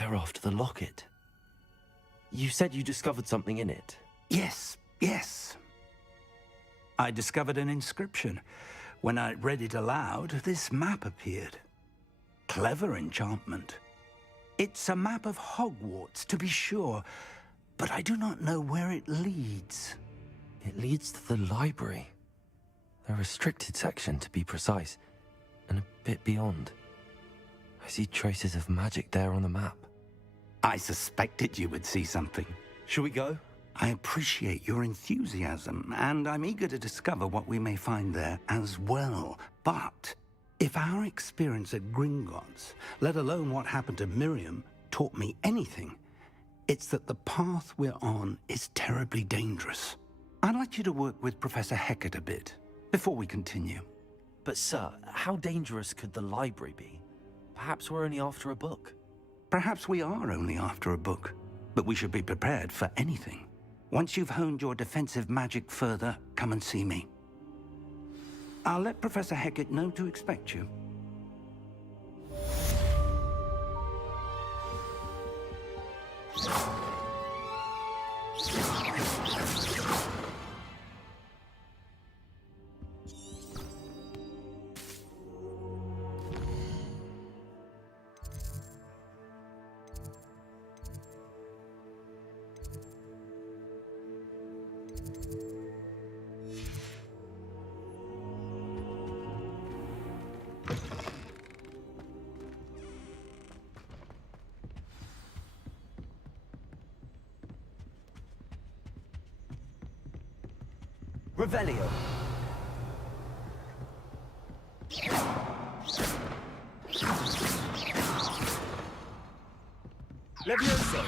They're after the locket. You said you discovered something in it. Yes. I discovered an inscription. When I read it aloud, this map appeared. Clever enchantment. It's a map of Hogwarts, to be sure, but I do not know where it leads. It leads to the library. The restricted section, to be precise, and a bit beyond. I see traces of magic there on the map. I suspected you would see something. Shall we go? I appreciate your enthusiasm, and I'm eager to discover what we may find there as well. But if our experience at Gringotts, let alone what happened to Miriam, taught me anything, it's that the path we're on is terribly dangerous. I'd like you to work with Professor Hecat a bit, before we continue. But sir, how dangerous could the library be? Perhaps we're only after a book. Perhaps we are only after a book, but we should be prepared for anything. Once you've honed your defensive magic further, come and see me. I'll let Professor Hecat know to expect you. Revelio. Levioso.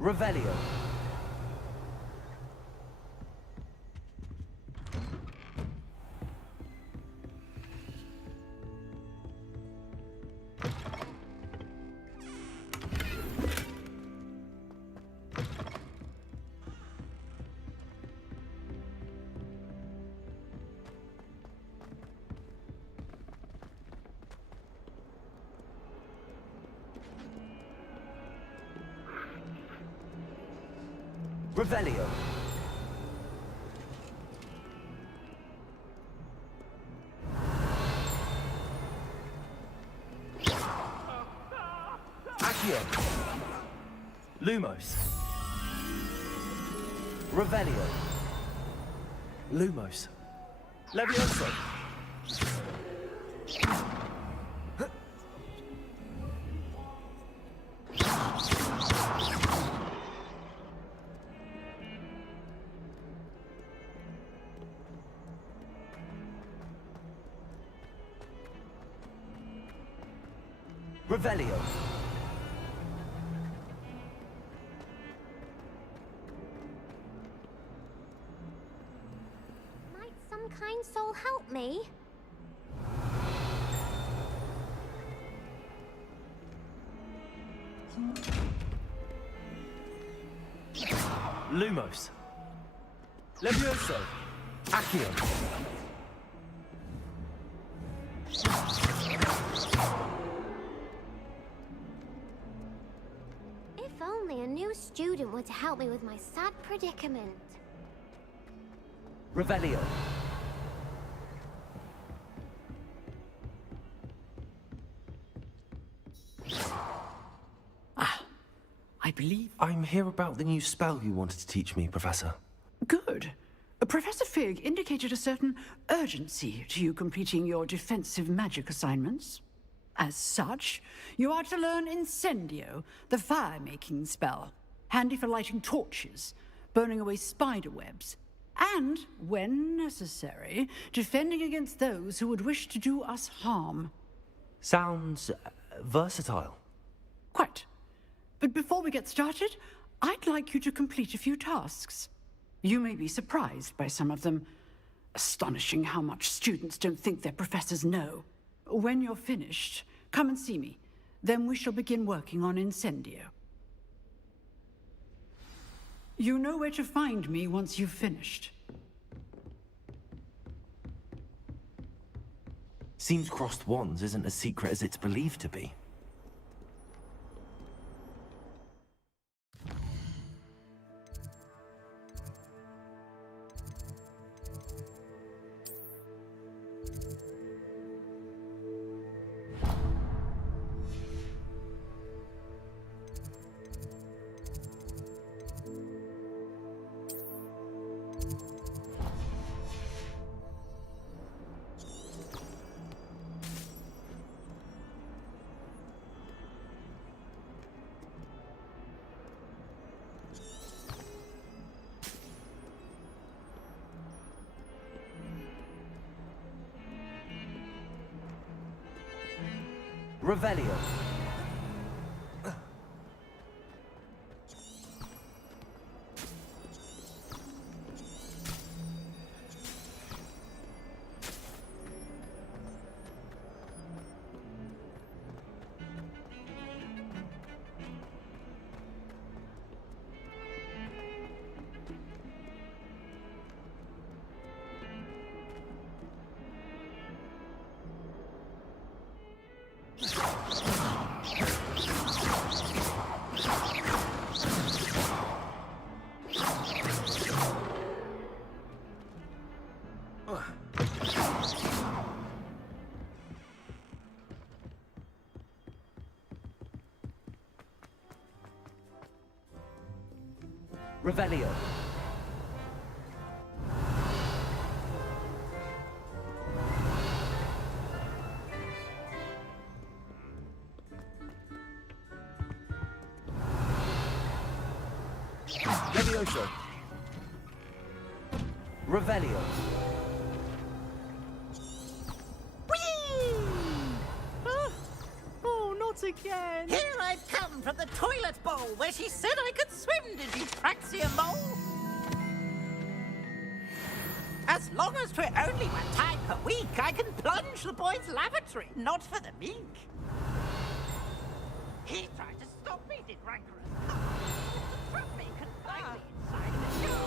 Revelio. Revelio. Accio. Lumos. Revelio. Lumos. Levioso. Revelio. Might some kind soul help me? Lumos. Levioso. Accio. If only a new student were to help me with my sad predicament. Revelio. I believe... I'm here about the new spell you wanted to teach me, Professor. Good. Professor Fig indicated a certain urgency to you completing your defensive magic assignments. As such, you are to learn Incendio, the fire-making spell, handy for lighting torches, burning away spider webs, and, when necessary, defending against those who would wish to do us harm. Sounds versatile. Quite. But before we get started, I'd like you to complete a few tasks. You may be surprised by some of them. Astonishing how much students don't think their professors know. When you're finished, come and see me. Then we shall begin working on Incendio. You know where to find me once you've finished. Seems crossed wands isn't as secret as it's believed to be. Revelio. Revelio. Levioso. Revelio. Again. Here I've come from the toilet bowl where she said I could swim, did you Praxia Mole? As long as 'twere only 1 time per week, I can plunge the boy's lavatory, not for the meek. He tried to stop me, did rancorous. From me confined me inside the jar.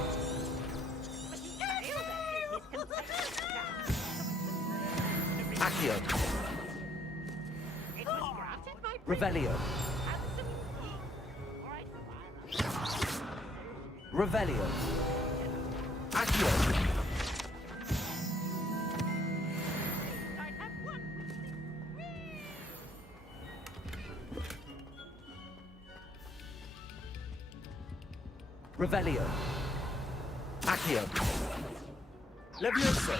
But he failed at his containment. Accio. Revelio. Revelio. Accio. Revelio. Accio. Levioso.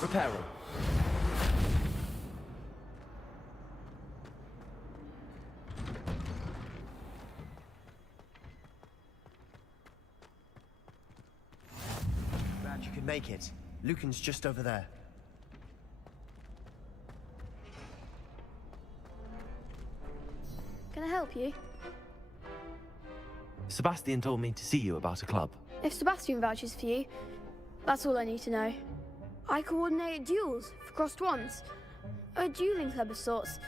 Reparo. Glad you could make it. Lucan's just over there. Can I help you? Sebastian told me to see you about a club. If Sebastian vouches for you, that's all I need to know. I coordinate duels for crossed wands. A dueling club of sorts.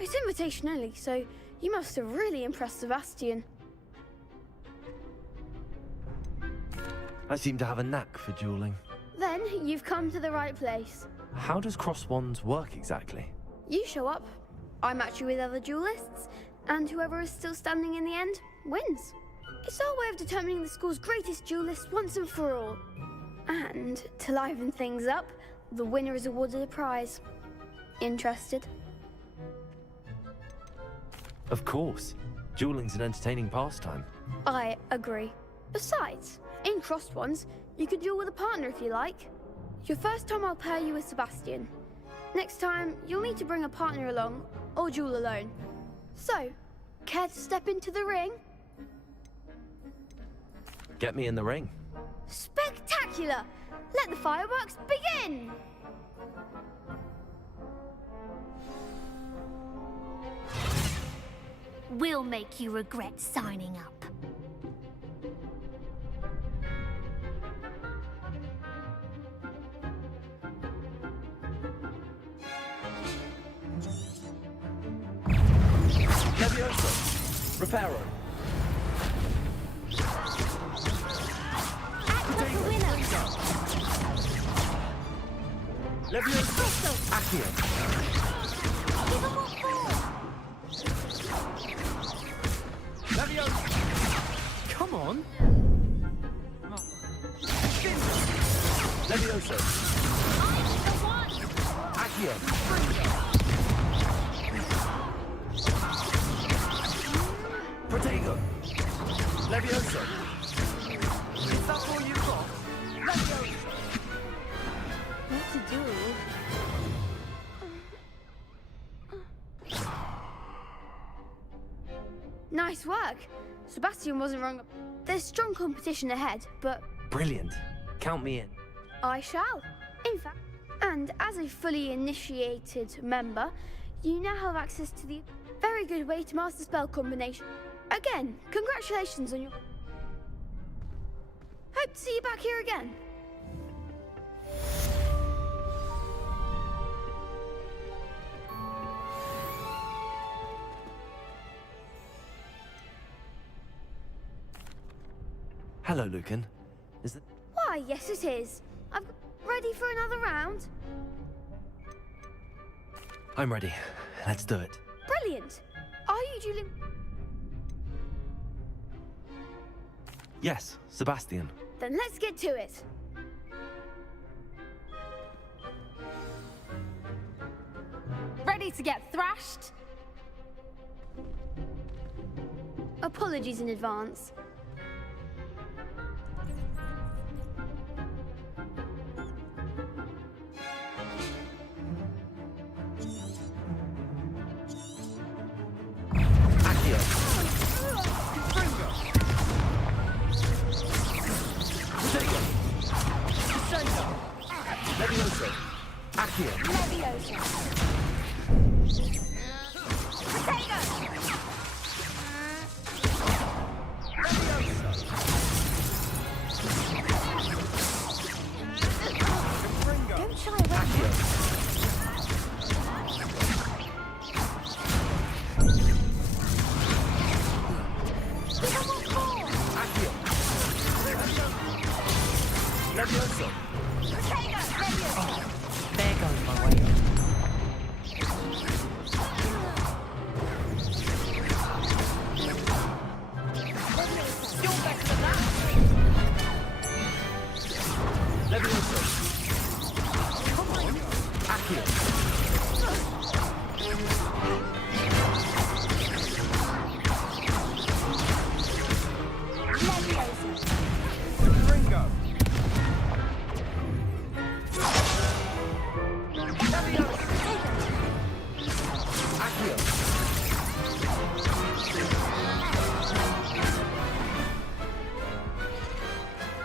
It's invitation only, so you must have really impressed Sebastian. I seem to have a knack for dueling. Then you've come to the right place. How does cross wands work exactly? You show up, I match you with other duelists, and whoever is still standing in the end wins. It's our way of determining the school's greatest duelist once and for all. And to liven things up, the winner is awarded a prize. Interested? Of course. Dueling's an entertaining pastime. I agree. Besides, in crossed ones, you could duel with a partner if you like. Your first time I'll pair you with Sebastian. Next time, you'll need to bring a partner along, or duel alone. So, care to step into the ring? Get me in the ring. Spectacular! Let the fireworks begin! We'll make you regret signing up. Levioso. Reparo. winner! Leviosa! Accio! Give him what for! Leviosa! Come on! Leviosa! I'm the one! Accio! Protego! Leviosa! Is that all you got? Leviosa! What to do? Nice work. Sebastian wasn't wrong. There's strong competition ahead, but Brilliant. Count me in. I shall. In fact, and as a fully initiated member, you now have access to the very good way to master spell combination. Again, congratulations on your... Hope to see you back here again. Hello, Lucan. Is that... Why, yes it is. I'm ready for another round. I'm ready. Let's do it. Brilliant. Are you dueling? Yes, Sebastian. Then let's get to it. Ready to get thrashed? Apologies in advance. Accio! Protego! Crescendo! Leviosa! Accio! Leviosa! Protego! Don't shy away. Give him what for! Accio! Leviosa! Protego! Leviosa! There goes my way. You're better than that. Leviosa! Accio! Leviosa! Ringo! Accio!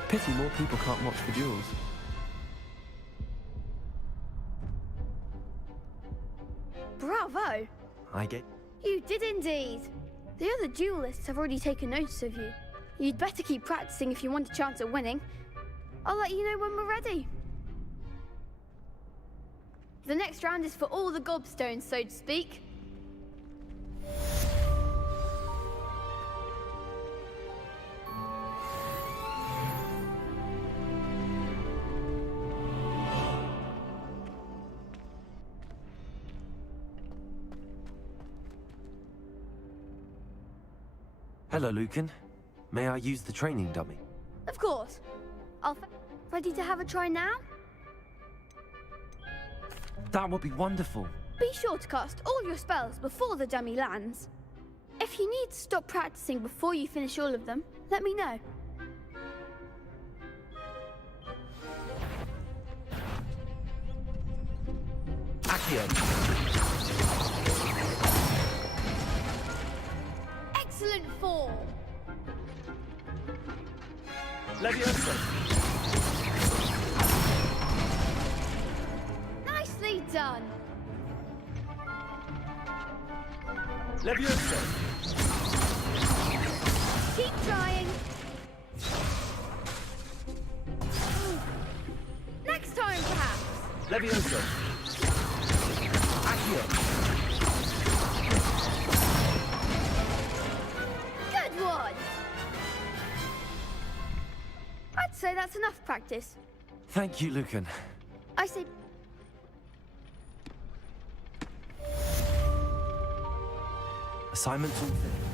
Pity more people can't watch the duels. Bravo! I get... You did indeed. The other duelists have already taken notice of you. You'd better keep practicing if you want a chance at winning. I'll let you know when we're ready. The next round is for all the gobstones, so to speak. Hello, Lucan. May I use the training dummy? Of course. Ready to have a try now? That would be wonderful. Be sure to cast all your spells before the dummy lands. If you need to stop practicing before you finish all of them, let me know. Accio! Excellent form! Leviosa! Nicely done! Leviosa! Keep trying! Next time, perhaps! Leviosa! Accio! Good one! I'd I'd say that's enough practice. Thank you, Lucan. I say Assignments all finished.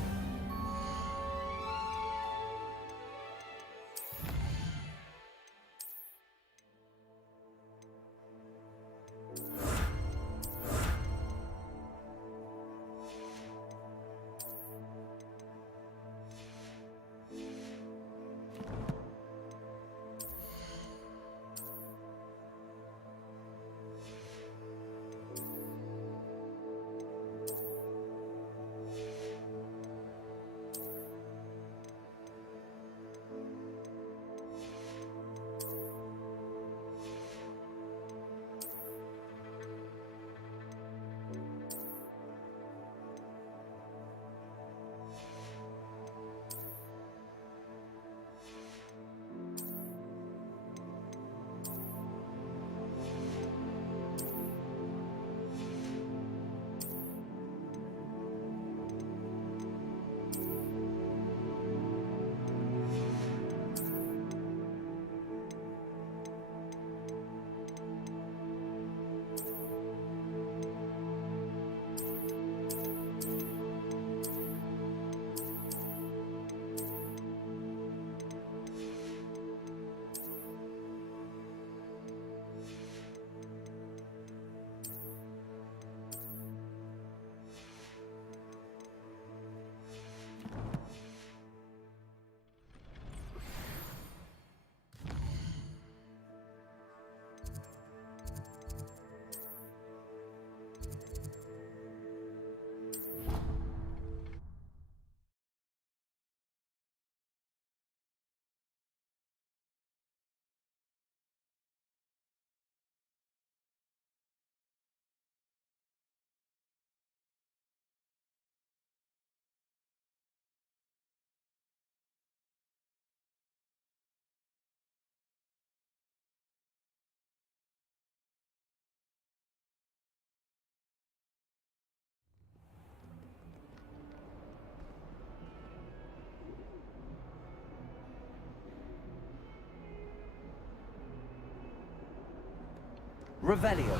Revelio.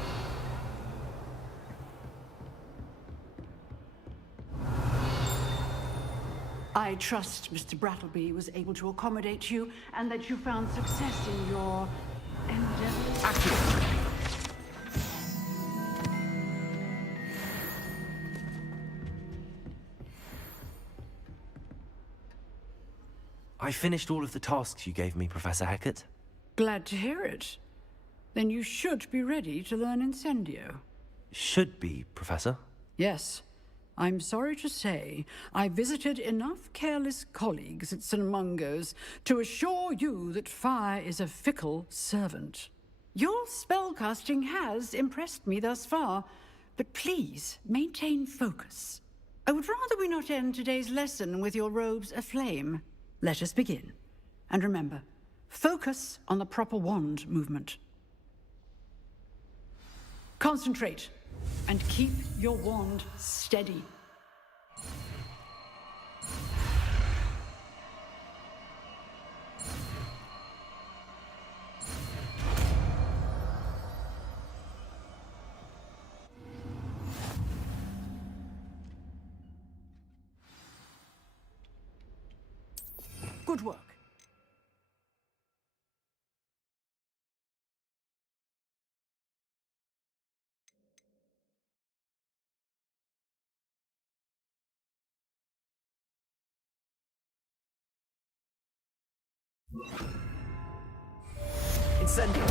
I trust Mr. Brattleby was able to accommodate you and that you found success in your endeavors. Accio. I finished all of the tasks you gave me, Professor Hecat. Glad to hear it. Then you should be ready to learn Incendio. Should be, Professor. Yes. I'm sorry to say, I visited enough careless colleagues at St. Mungo's to assure you that fire is a fickle servant. Your spellcasting has impressed me thus far, but please maintain focus. I would rather we not end today's lesson with your robes aflame. Let us begin. And remember, focus on the proper wand movement. Concentrate, and keep your wand steady. Good work. Incendio.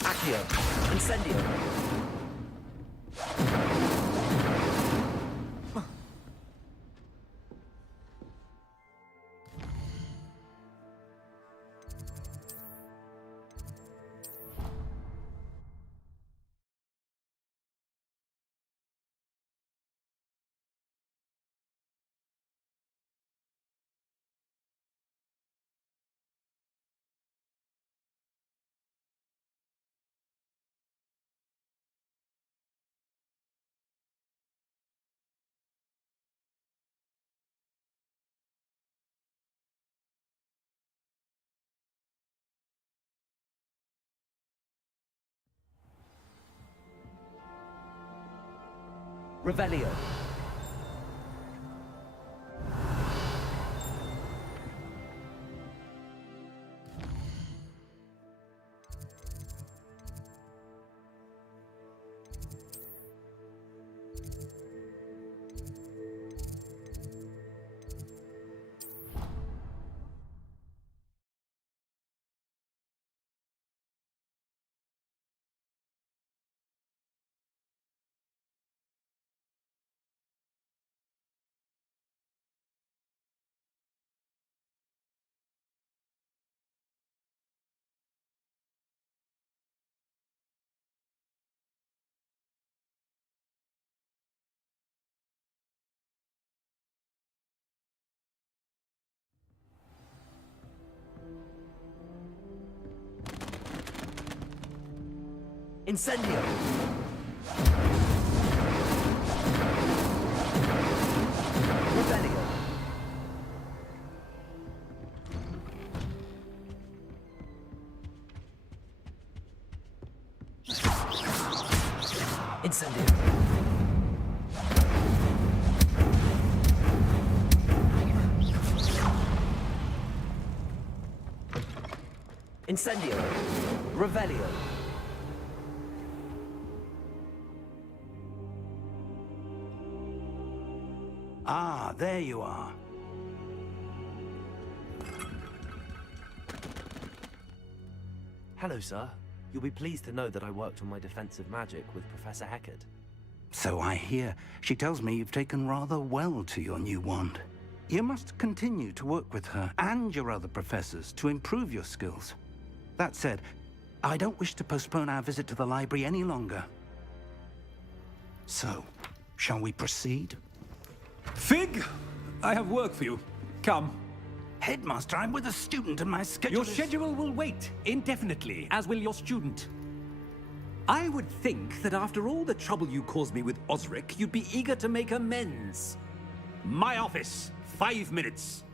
Accio. Incendio. Revelio. Incendio! Revelio! Incendio! Incendio! Revelio! Ah, there you are. Hello, sir. You'll be pleased to know that I worked on my defensive magic with Professor Heckard. So I hear. She tells me you've taken rather well to your new wand. You must continue to work with her and your other professors to improve your skills. That said, I don't wish to postpone our visit to the library any longer. So, shall we proceed? Fig! I have work for you. Come. Headmaster, I'm with a student and my schedule Your schedule will wait indefinitely, as will your student. I would think that after all the trouble you caused me with Osric, you'd be eager to make amends. My office, 5 minutes.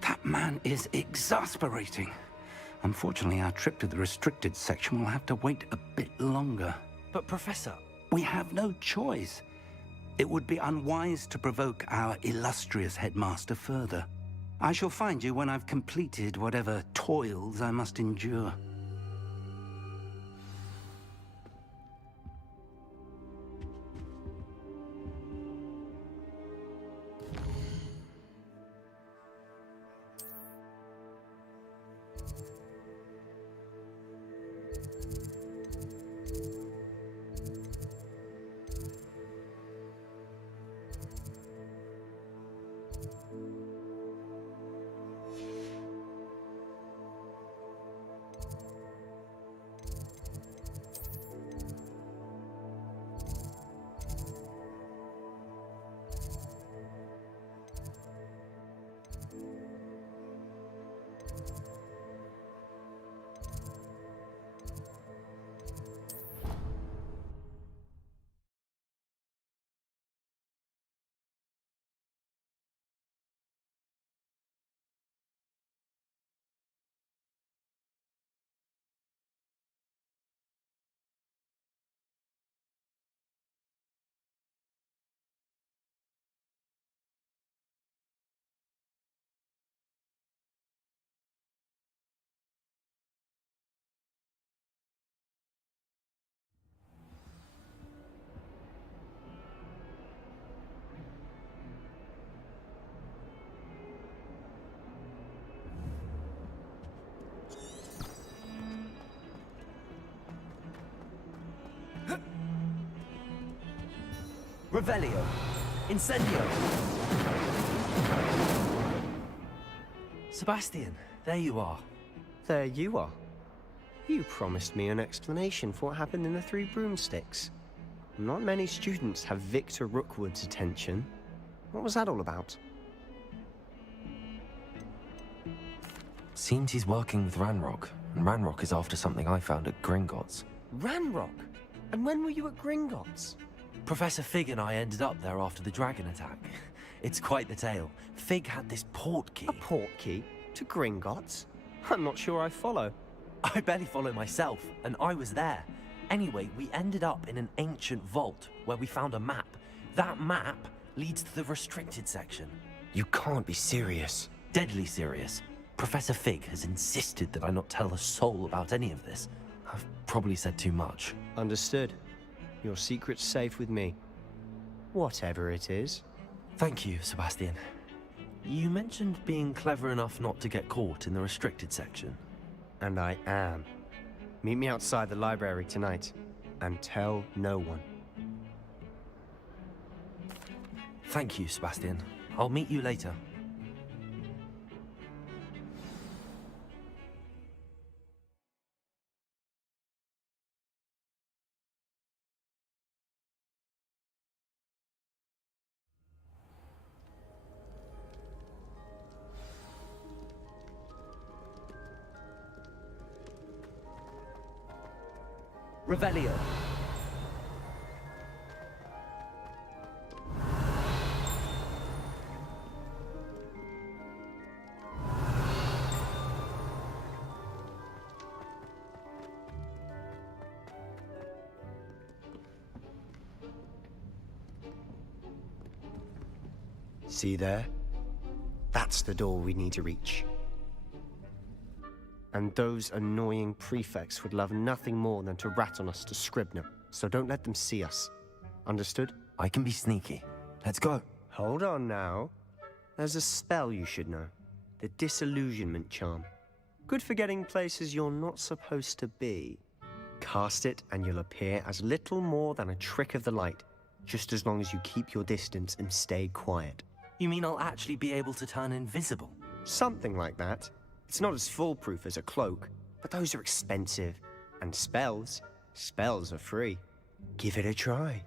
That man is exasperating. Unfortunately, our trip to the restricted section will have to wait a bit longer. But, Professor... We have no choice. It would be unwise to provoke our illustrious headmaster further. I shall find you when I've completed whatever toils I must endure. Revelio. Incendio. Sebastian, there you are. There you are. You promised me an explanation for what happened in the Three Broomsticks. Not many students have Victor Rookwood's attention. What was that all about? Seems he's working with Ranrock, and Ranrock is after something I found at Gringotts. Ranrock? And when were you at Gringotts? Professor Fig and I ended up there after the dragon attack. It's quite the tale. Fig had this port key. A port key? To Gringotts? I'm not sure I follow. I barely follow myself, and I was there. Anyway, we ended up in an ancient vault where we found a map. That map leads to the restricted section. You can't be serious. Deadly serious. Professor Fig has insisted that I not tell a soul about any of this. I've probably said too much. Understood. Your secret's safe with me. Whatever it is. Thank you, Sebastian. You mentioned being clever enough not to get caught in the restricted section. And I am. Meet me outside the library tonight, and tell no one. Thank you, Sebastian. I'll meet you later. Revelio. See there? That's the door we need to reach. And those annoying prefects would love nothing more than to rat on us to Scribner, so don't let them see us. Understood? I can be sneaky. Let's go. Hold on now. There's a spell you should know. The Disillusionment Charm. Good for getting places you're not supposed to be. Cast it and you'll appear as little more than a trick of the light, just as long as you keep your distance and stay quiet. You mean I'll actually be able to turn invisible? Something like that. It's not as foolproof as a cloak, but those are expensive. And spells are free. Give it a try.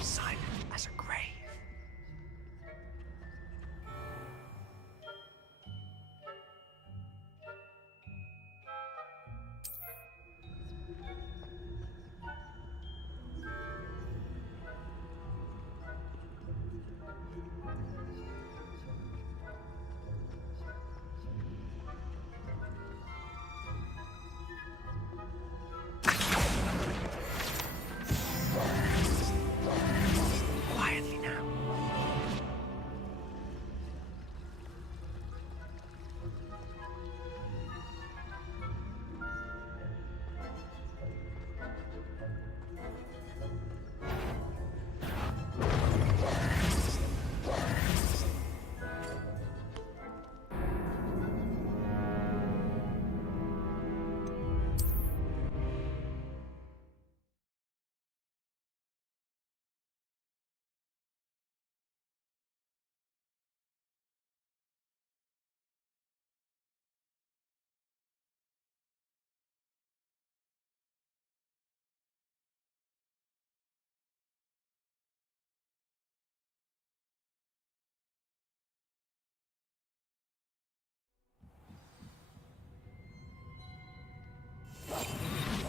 Silent as a grave. Quietly now.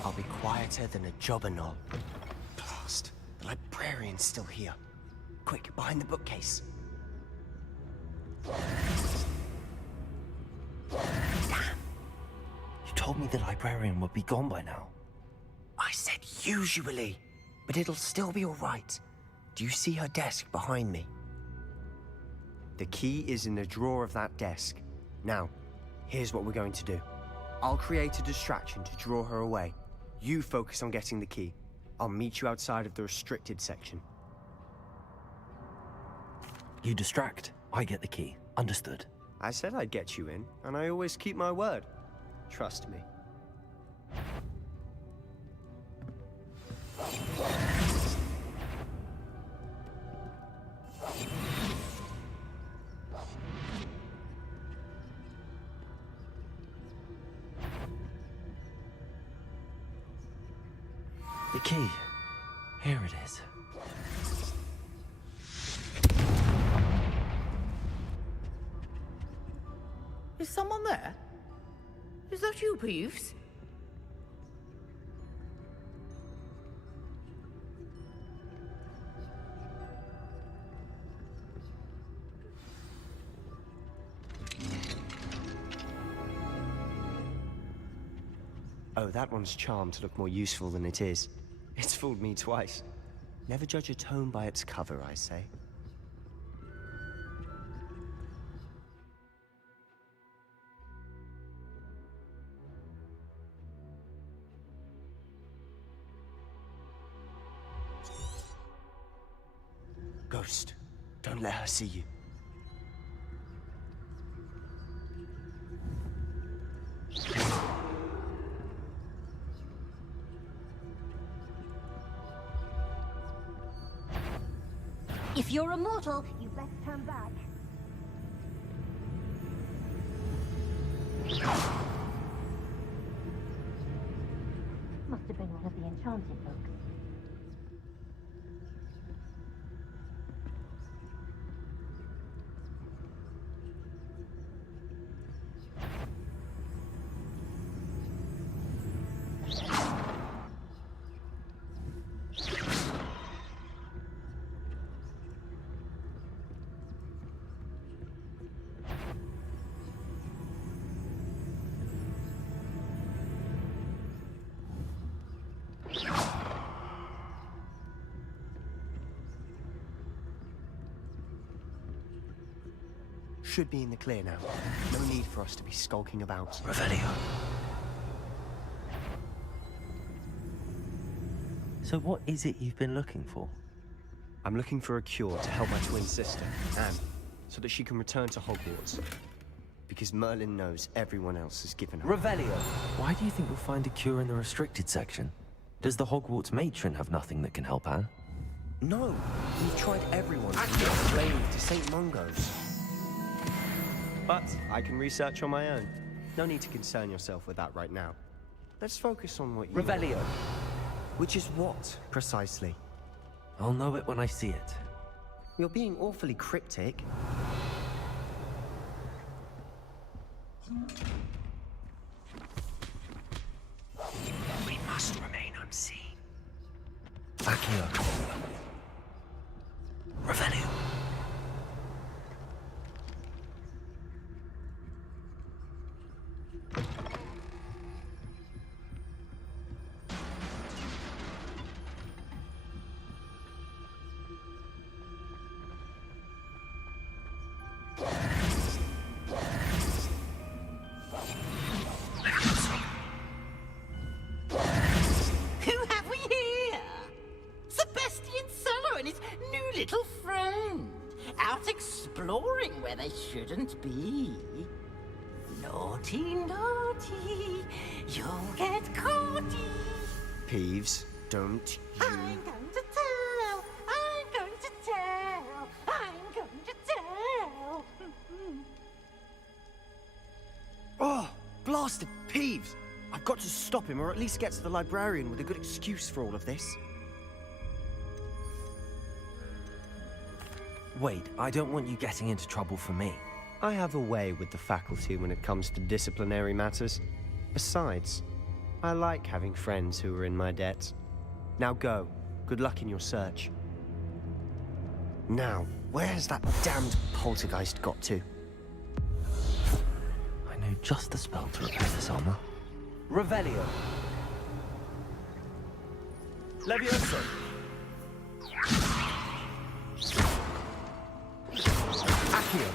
I'll be quieter than a jobberknoll. Blast. The librarian's still here. Quick, behind the bookcase. Damn. You told me the librarian would be gone by now. I said usually, but it'll still be all right. Do you see her desk behind me? The key is in the drawer of that desk. Now, here's what we're going to do. I'll create a distraction to draw her away. You focus on getting the key. I'll meet you outside of the restricted section. You distract, I get the key. Understood. I said I'd get you in, and I always keep my word. Trust me. The key. Here it is. Is someone there? Is that you, Peeves? Oh, that one's charmed to look more useful than it is. It's fooled me twice. Never judge a tome by its cover, I say. Ghost, don't let her see you. If you're immortal, you best turn back. Must have been one of the enchanted books. Should be in the clear now. No need for us to be skulking about. Revelio. So what is it you've been looking for? I'm looking for a cure to help my twin sister, Anne, so that she can return to Hogwarts. Because Merlin knows everyone else has given her. Revelio. Why do you think you'll find a cure in the restricted section? Does the Hogwarts matron have nothing that can help Anne? No, we've tried everyone from Lord Slave to St. Mungo's. But I can research on my own. No need to concern yourself with that right now. Let's focus on what you... Revelio. Which is what, precisely? I'll know it when I see it. You're being awfully cryptic. We must remain unseen. Accio. Revelio. Who have we here? Sebastian Suller and his new little friend. Out exploring where they shouldn't be. Naughty, naughty, you'll get caughty. Peeves, don't you... I'm going to tell, I'm going to tell, I'm going to tell. Oh, blasted Peeves! I've got to stop him, or at least get to the librarian with a good excuse for all of this. Wait, I don't want you getting into trouble for me. I have a way with the faculty when it comes to disciplinary matters. Besides, I like having friends who are in my debt. Now go. Good luck in your search. Now, where has that damned poltergeist got to? I know just the spell to repair this armor. Revelio. Levioso. Accio.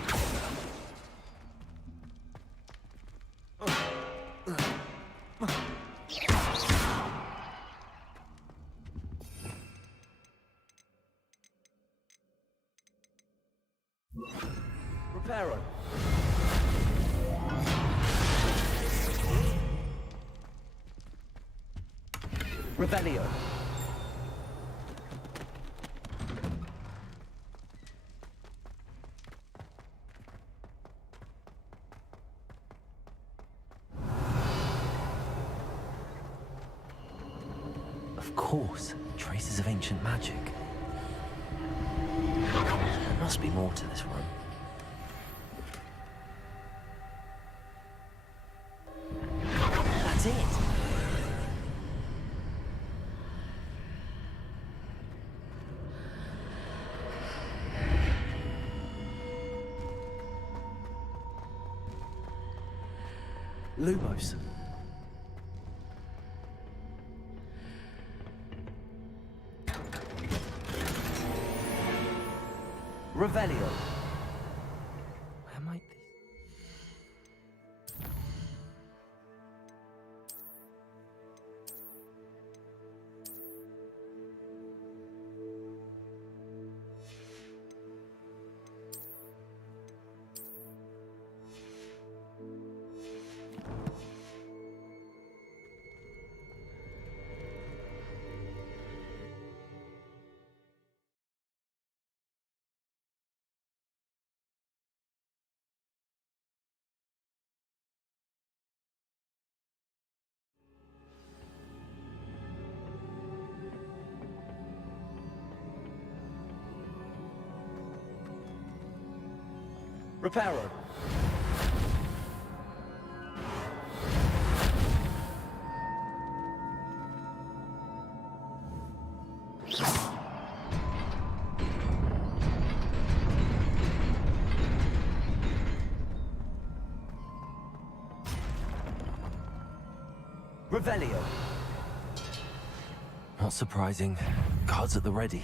Reparo. Revelio. Of course, traces of ancient magic. There must be more to this room. That's it! Lumos. Revelio. Where might this... Reparo. Revelio. Not surprising. Cards at the ready.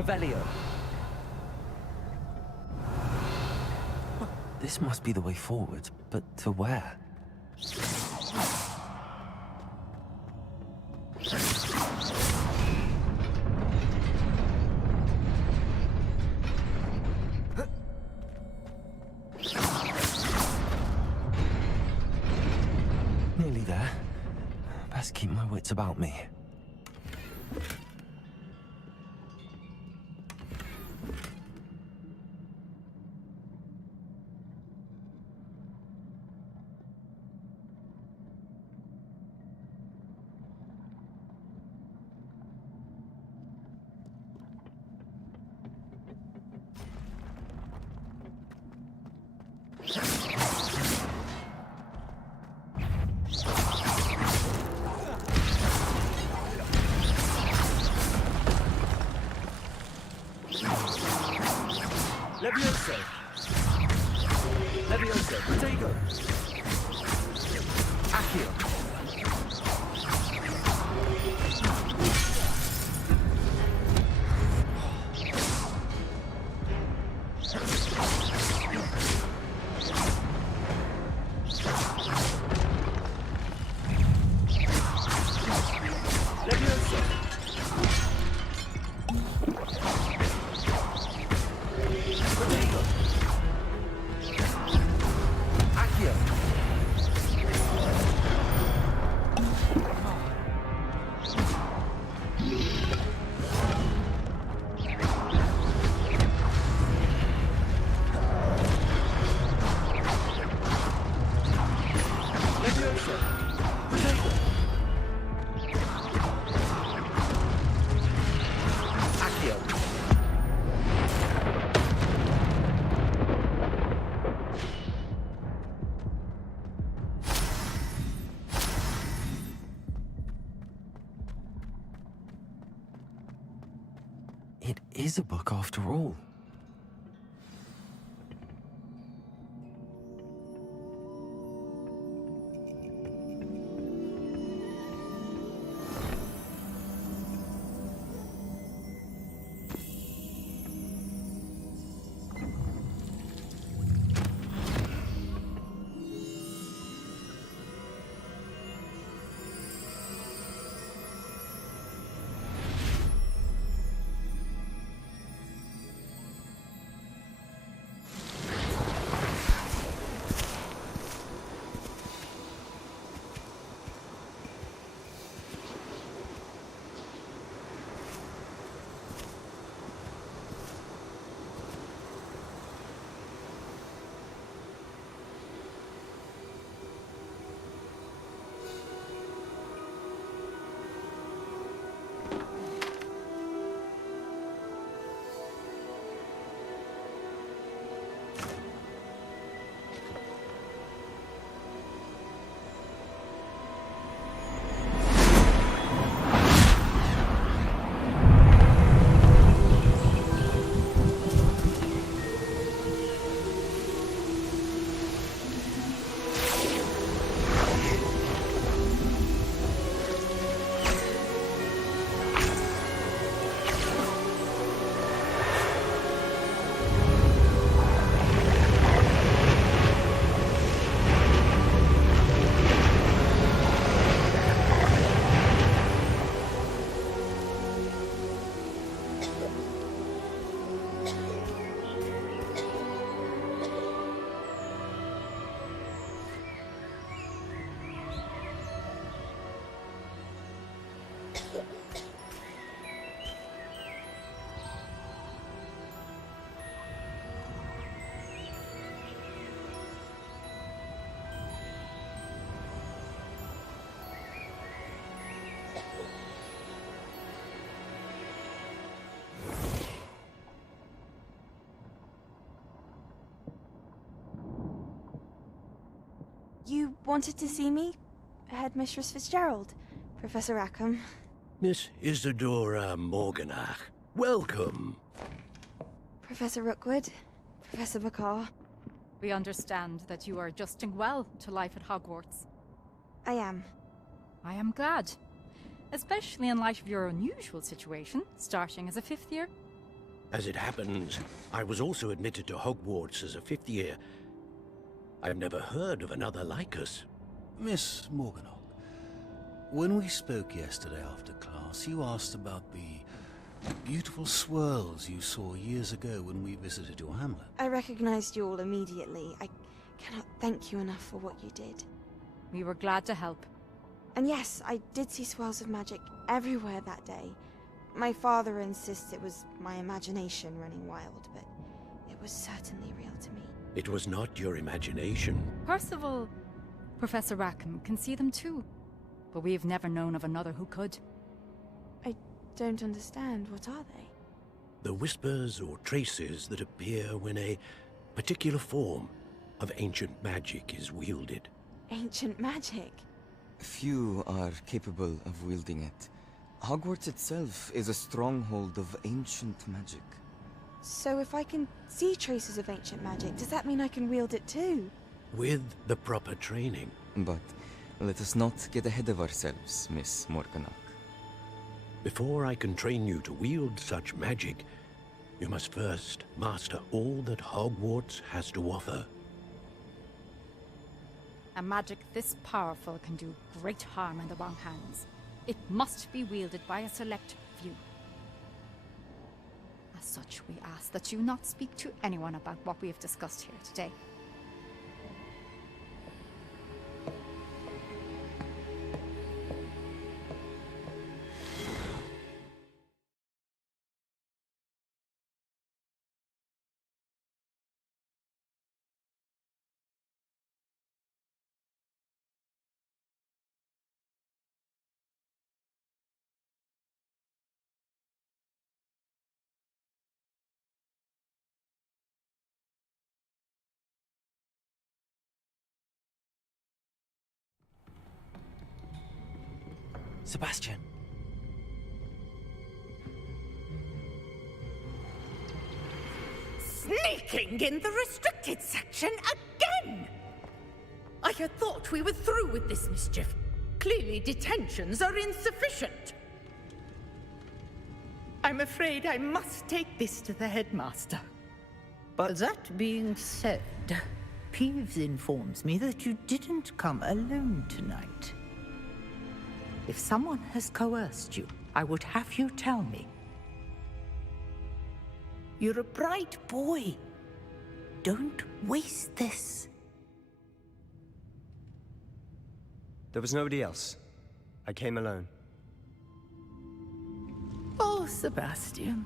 Revelio. This must be the way forward, but to where? Nearly there. Best keep my wits about me. Leviosa, Protego. Accio. It is a book after all. You wanted to see me? Headmistress Fitzgerald, Professor Rackham. Miss Isadora Morganach, welcome. Professor Rookwood, Professor McCaw. We understand that you are adjusting well to life at Hogwarts. I am. I am glad. Especially in light of your unusual situation, starting as a 5th year. As it happens, I was also admitted to Hogwarts as a 5th year. I've never heard of another like us. Miss Morganach, when we spoke yesterday after class, you asked about the beautiful swirls you saw years ago when we visited your hamlet. I recognized you all immediately. I cannot thank you enough for what you did. We were glad to help. And yes, I did see swirls of magic everywhere that day. My father insists it was my imagination running wild, but it was certainly real to me. It was not your imagination. Percival, Professor Rackham can see them too. But we've never known of another who could. I don't understand. What are they? The whispers or traces that appear when a particular form of ancient magic is wielded. Ancient magic? Few are capable of wielding it. Hogwarts itself is a stronghold of ancient magic. So if I can see traces of ancient magic, does that mean I can wield it too? With the proper training. But let us not get ahead of ourselves, Miss Morganach. Before I can train you to wield such magic, you must first master all that Hogwarts has to offer. A magic this powerful can do great harm in the wrong hands. It must be wielded by a select few. As such, we ask that you not speak to anyone about what we have discussed here today. Sebastian. Sneaking in the restricted section again! I had thought we were through with this mischief. Clearly detentions are insufficient. I'm afraid I must take this to the headmaster. But that being said, Peeves informs me that you didn't come alone tonight. If someone has coerced you, I would have you tell me. You're a bright boy. Don't waste this. There was nobody else. I came alone. Oh, Sebastian.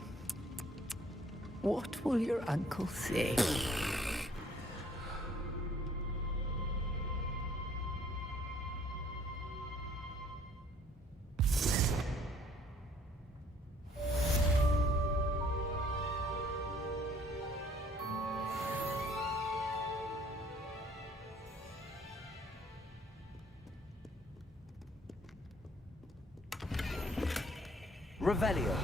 What will your uncle say? Revelio.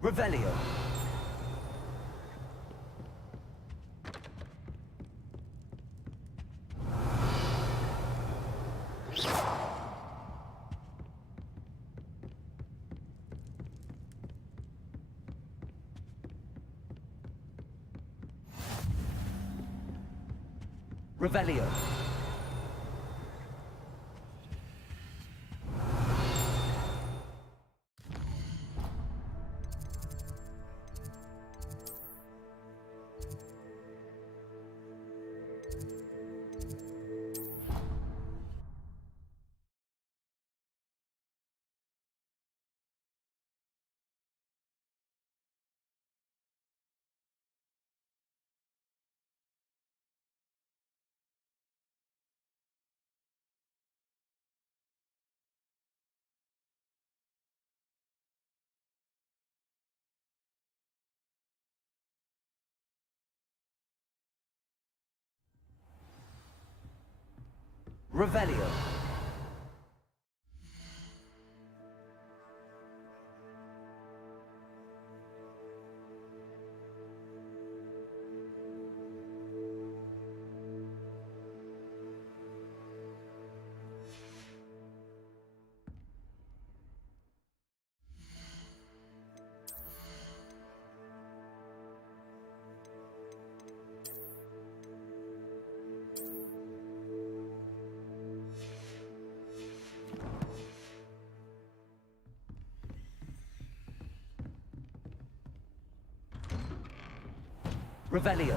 Revelio. Revelio. Revelio. Revelio.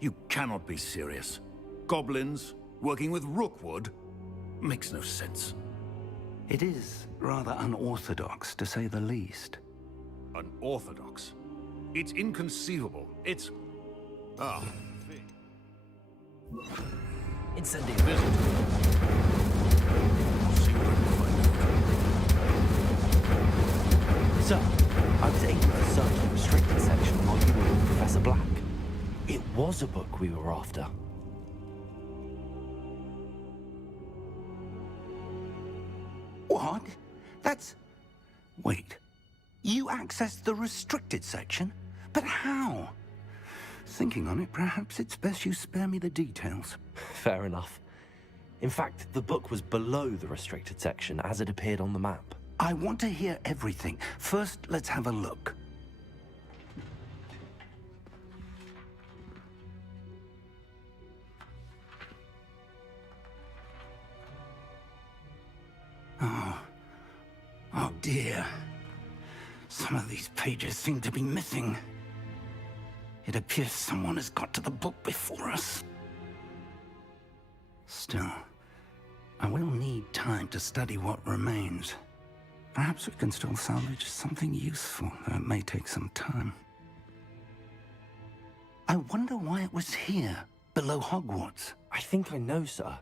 You cannot be serious. Goblins working with Rookwood? Makes no sense. It is rather unorthodox, to say the least. Unorthodox? It's inconceivable. It's... Ah. Incendio. Sir, I was able to search the restricted section while you were with Professor Black. It was a book we were after. What? That's... Wait. You accessed the restricted section? But how? Thinking on it, perhaps it's best you spare me the details. Fair enough. In fact, the book was below the restricted section as it appeared on the map. I want to hear everything. First, let's have a look. Oh dear. Some of these pages seem to be missing. It appears someone has got to the book before us. Still, I will need time to study what remains. Perhaps we can still salvage something useful, though it may take some time. I wonder why it was here, below Hogwarts. I think I know, sir.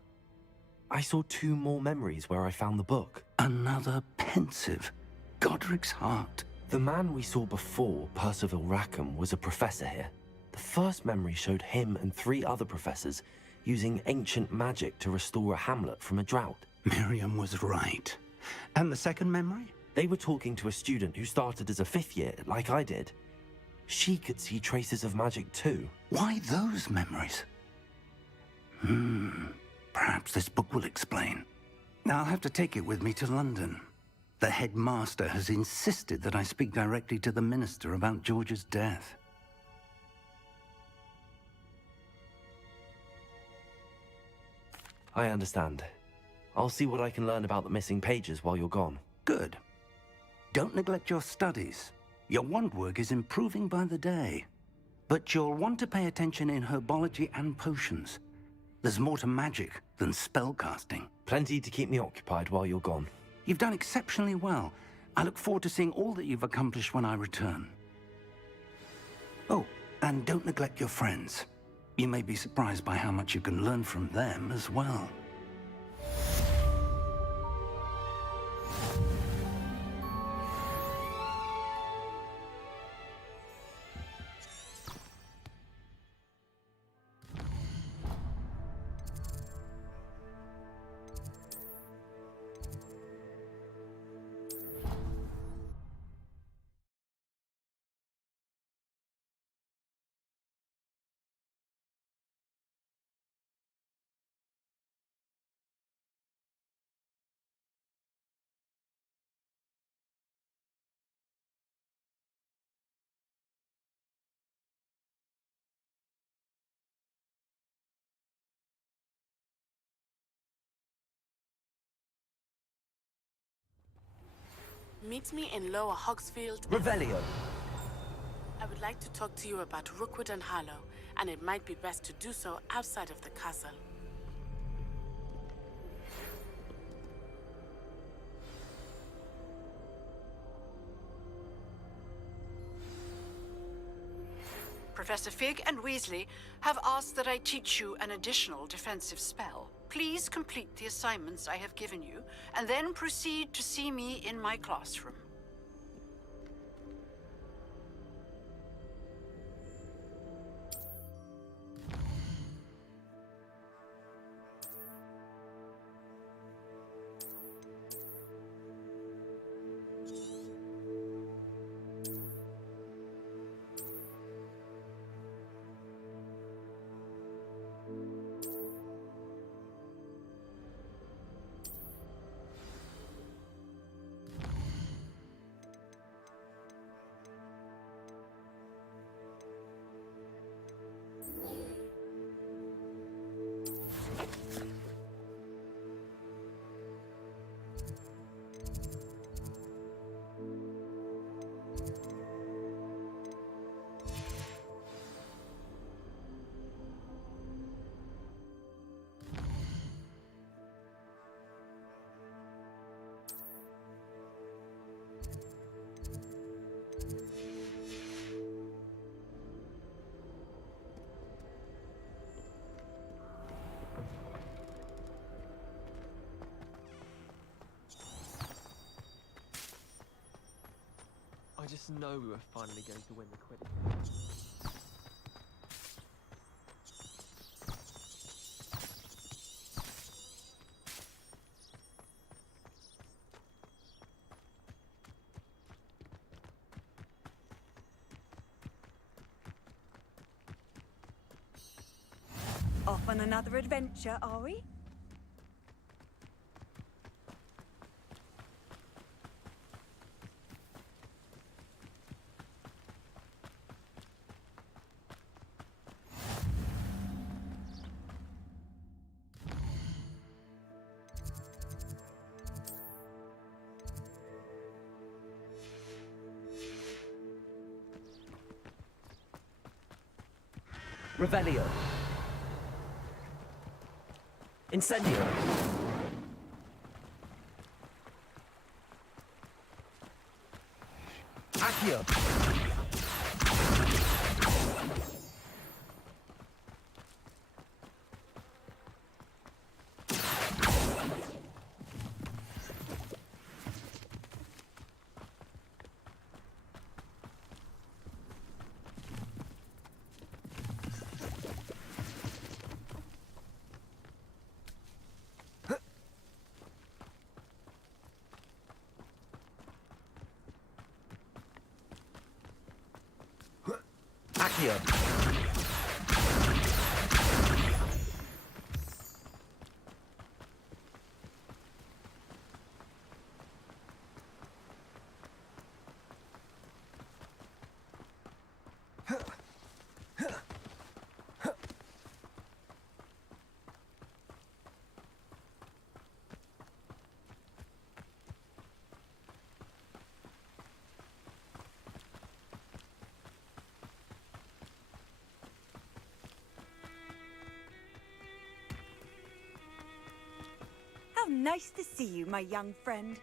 I saw 2 more memories where I found the book. Another pensive. Godric's heart. The man we saw before, Percival Rackham, was a professor here. The first memory showed him and 3 other professors using ancient magic to restore a hamlet from a drought. Miriam was right. And the second memory? They were talking to a student who started as a 5th year, like I did. She could see traces of magic too. Why those memories? Perhaps this book will explain. Now I'll have to take it with me to London. The headmaster has insisted that I speak directly to the minister about George's death. I understand. I'll see what I can learn about the missing pages while you're gone. Good. Don't neglect your studies. Your wand work is improving by the day. But you'll want to pay attention in herbology and potions. There's more to magic than spellcasting. Plenty to keep me occupied while you're gone. You've done exceptionally well. I look forward to seeing all that you've accomplished when I return. Oh, and don't neglect your friends. You may be surprised by how much you can learn from them as well. Meet me in Lower Hogsfield. Revelio. I would like to talk to you about Rookwood and Harlow, and it might be best to do so outside of the castle. Professor Fig and Weasley have asked that I teach you an additional defensive spell. Please complete the assignments I have given you, and then proceed to see me in my classroom. just know we were finally going to win the Quidditch. Off on another adventure, are we? Revelio. Incendio. Accio. Accio. How nice to see you, my young friend.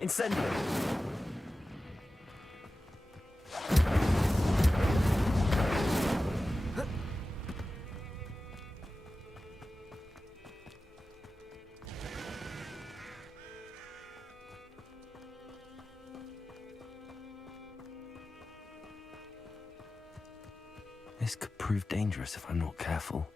Incendio. This could prove dangerous if I'm not careful.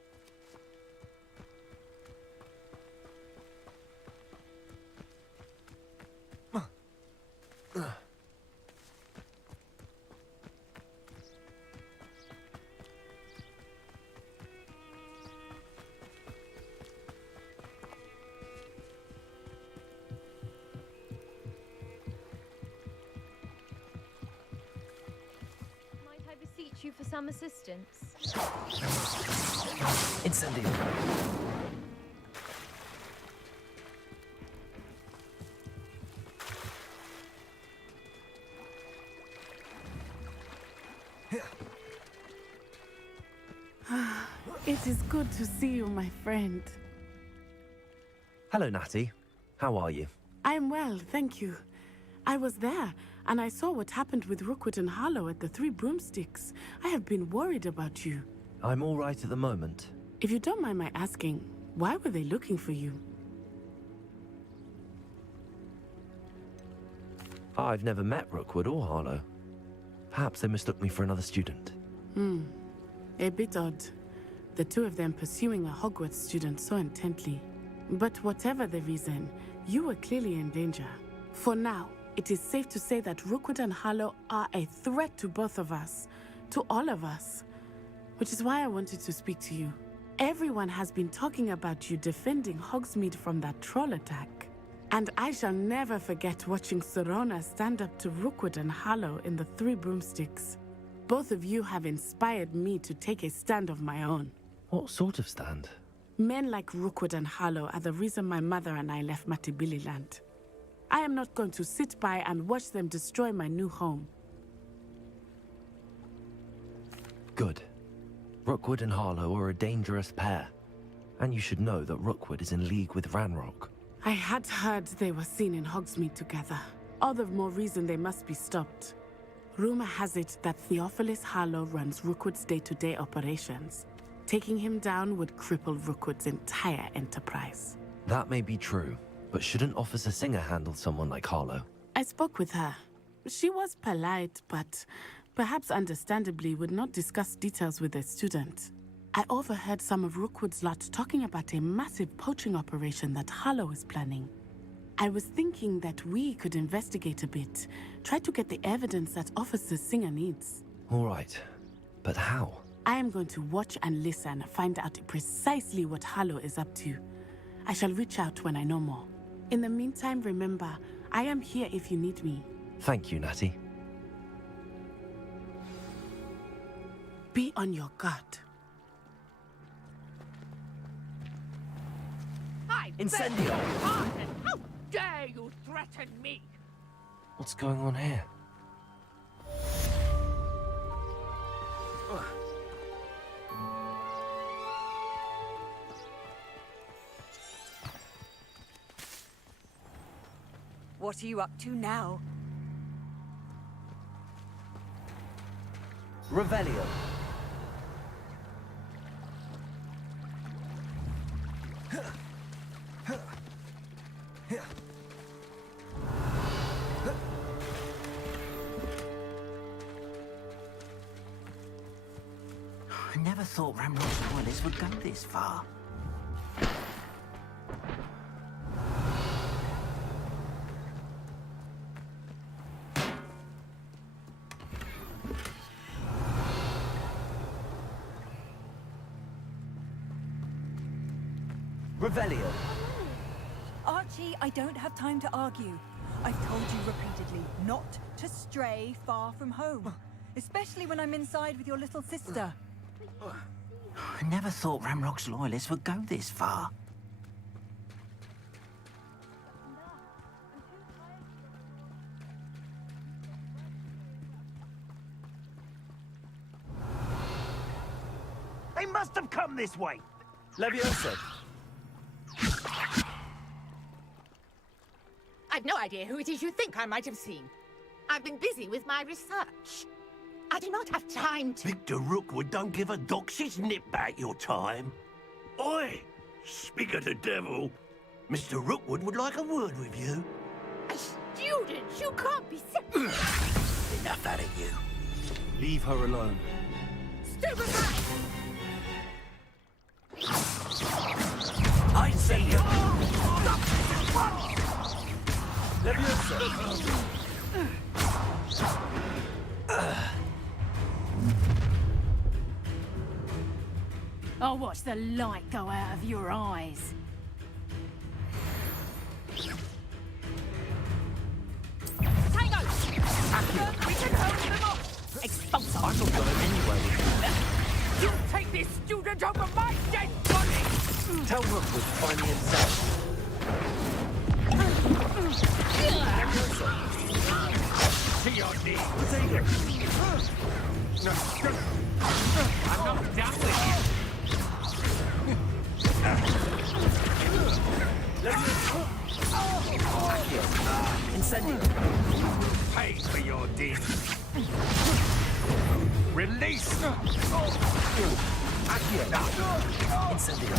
You for some assistance. Incendio. It is good to see you, my friend. Hello, Natty. How are you? I'm well, thank you. I was there, and I saw what happened with Rookwood and Harlow at the Three Broomsticks. I have been worried about you. I'm all right at the moment. If you don't mind my asking, why were they looking for you? I've never met Rookwood or Harlow. Perhaps they mistook me for another student. A bit odd. The two of them pursuing a Hogwarts student so intently. But whatever the reason, you were clearly in danger. For now, it is safe to say that Rookwood and Harlow are a threat to both of us, to all of us. Which is why I wanted to speak to you. Everyone has been talking about you defending Hogsmeade from that troll attack. And I shall never forget watching Serona stand up to Rookwood and Harlow in the Three Broomsticks. Both of you have inspired me to take a stand of my own. What sort of stand? Men like Rookwood and Harlow are the reason my mother and I left Matibili Land. I am not going to sit by and watch them destroy my new home. Good. Rookwood and Harlow are a dangerous pair. And you should know that Rookwood is in league with Ranrock. I had heard they were seen in Hogsmeade together. All the more reason they must be stopped. Rumor has it that Theophilus Harlow runs Rookwood's day-to-day operations. Taking him down would cripple Rookwood's entire enterprise. That may be true, but shouldn't Officer Singer handle someone like Harlow? I spoke with her. She was polite, but perhaps understandably would not discuss details with a student. I overheard some of Rookwood's lot talking about a massive poaching operation that Harlow is planning. I was thinking that we could investigate a bit, try to get the evidence that Officer Singer needs. All right, but how? I am going to watch and listen, find out precisely what Harlow is up to. I shall reach out when I know more. In the meantime, remember, I am here if you need me. Thank you, Natty. Be on your guard. Incendio! How dare you threaten me? What's going on here? What are you up to now? Revelio. I never thought Ramrod Loyalists would go this far. Revelio. Archie, I don't have time to argue. I've told you repeatedly not to stray far from home, especially when I'm inside with your little sister. I never thought Ramrock's Loyalists would go this far. They must have come this way. Leviosa. I've no idea who it is you think I might have seen. I've been busy with my research. I do not have time to... Victor Rookwood don't give a doxy's nip back your time. Oi! Speak of the devil. Mr. Rookwood would like a word with you. A student? You can't be... Enough out of you. Leave her alone. Stupid man! I see you. Leviosa. I'll watch the light go out of your eyes. Tango! We can hold them off! Expulso! I thought going anyway. You take this student over my dead body! Tell Rookwood to find me himself. To your knees. I'm not done with you. Incendio. Pay for your deeds. Release! Incendio.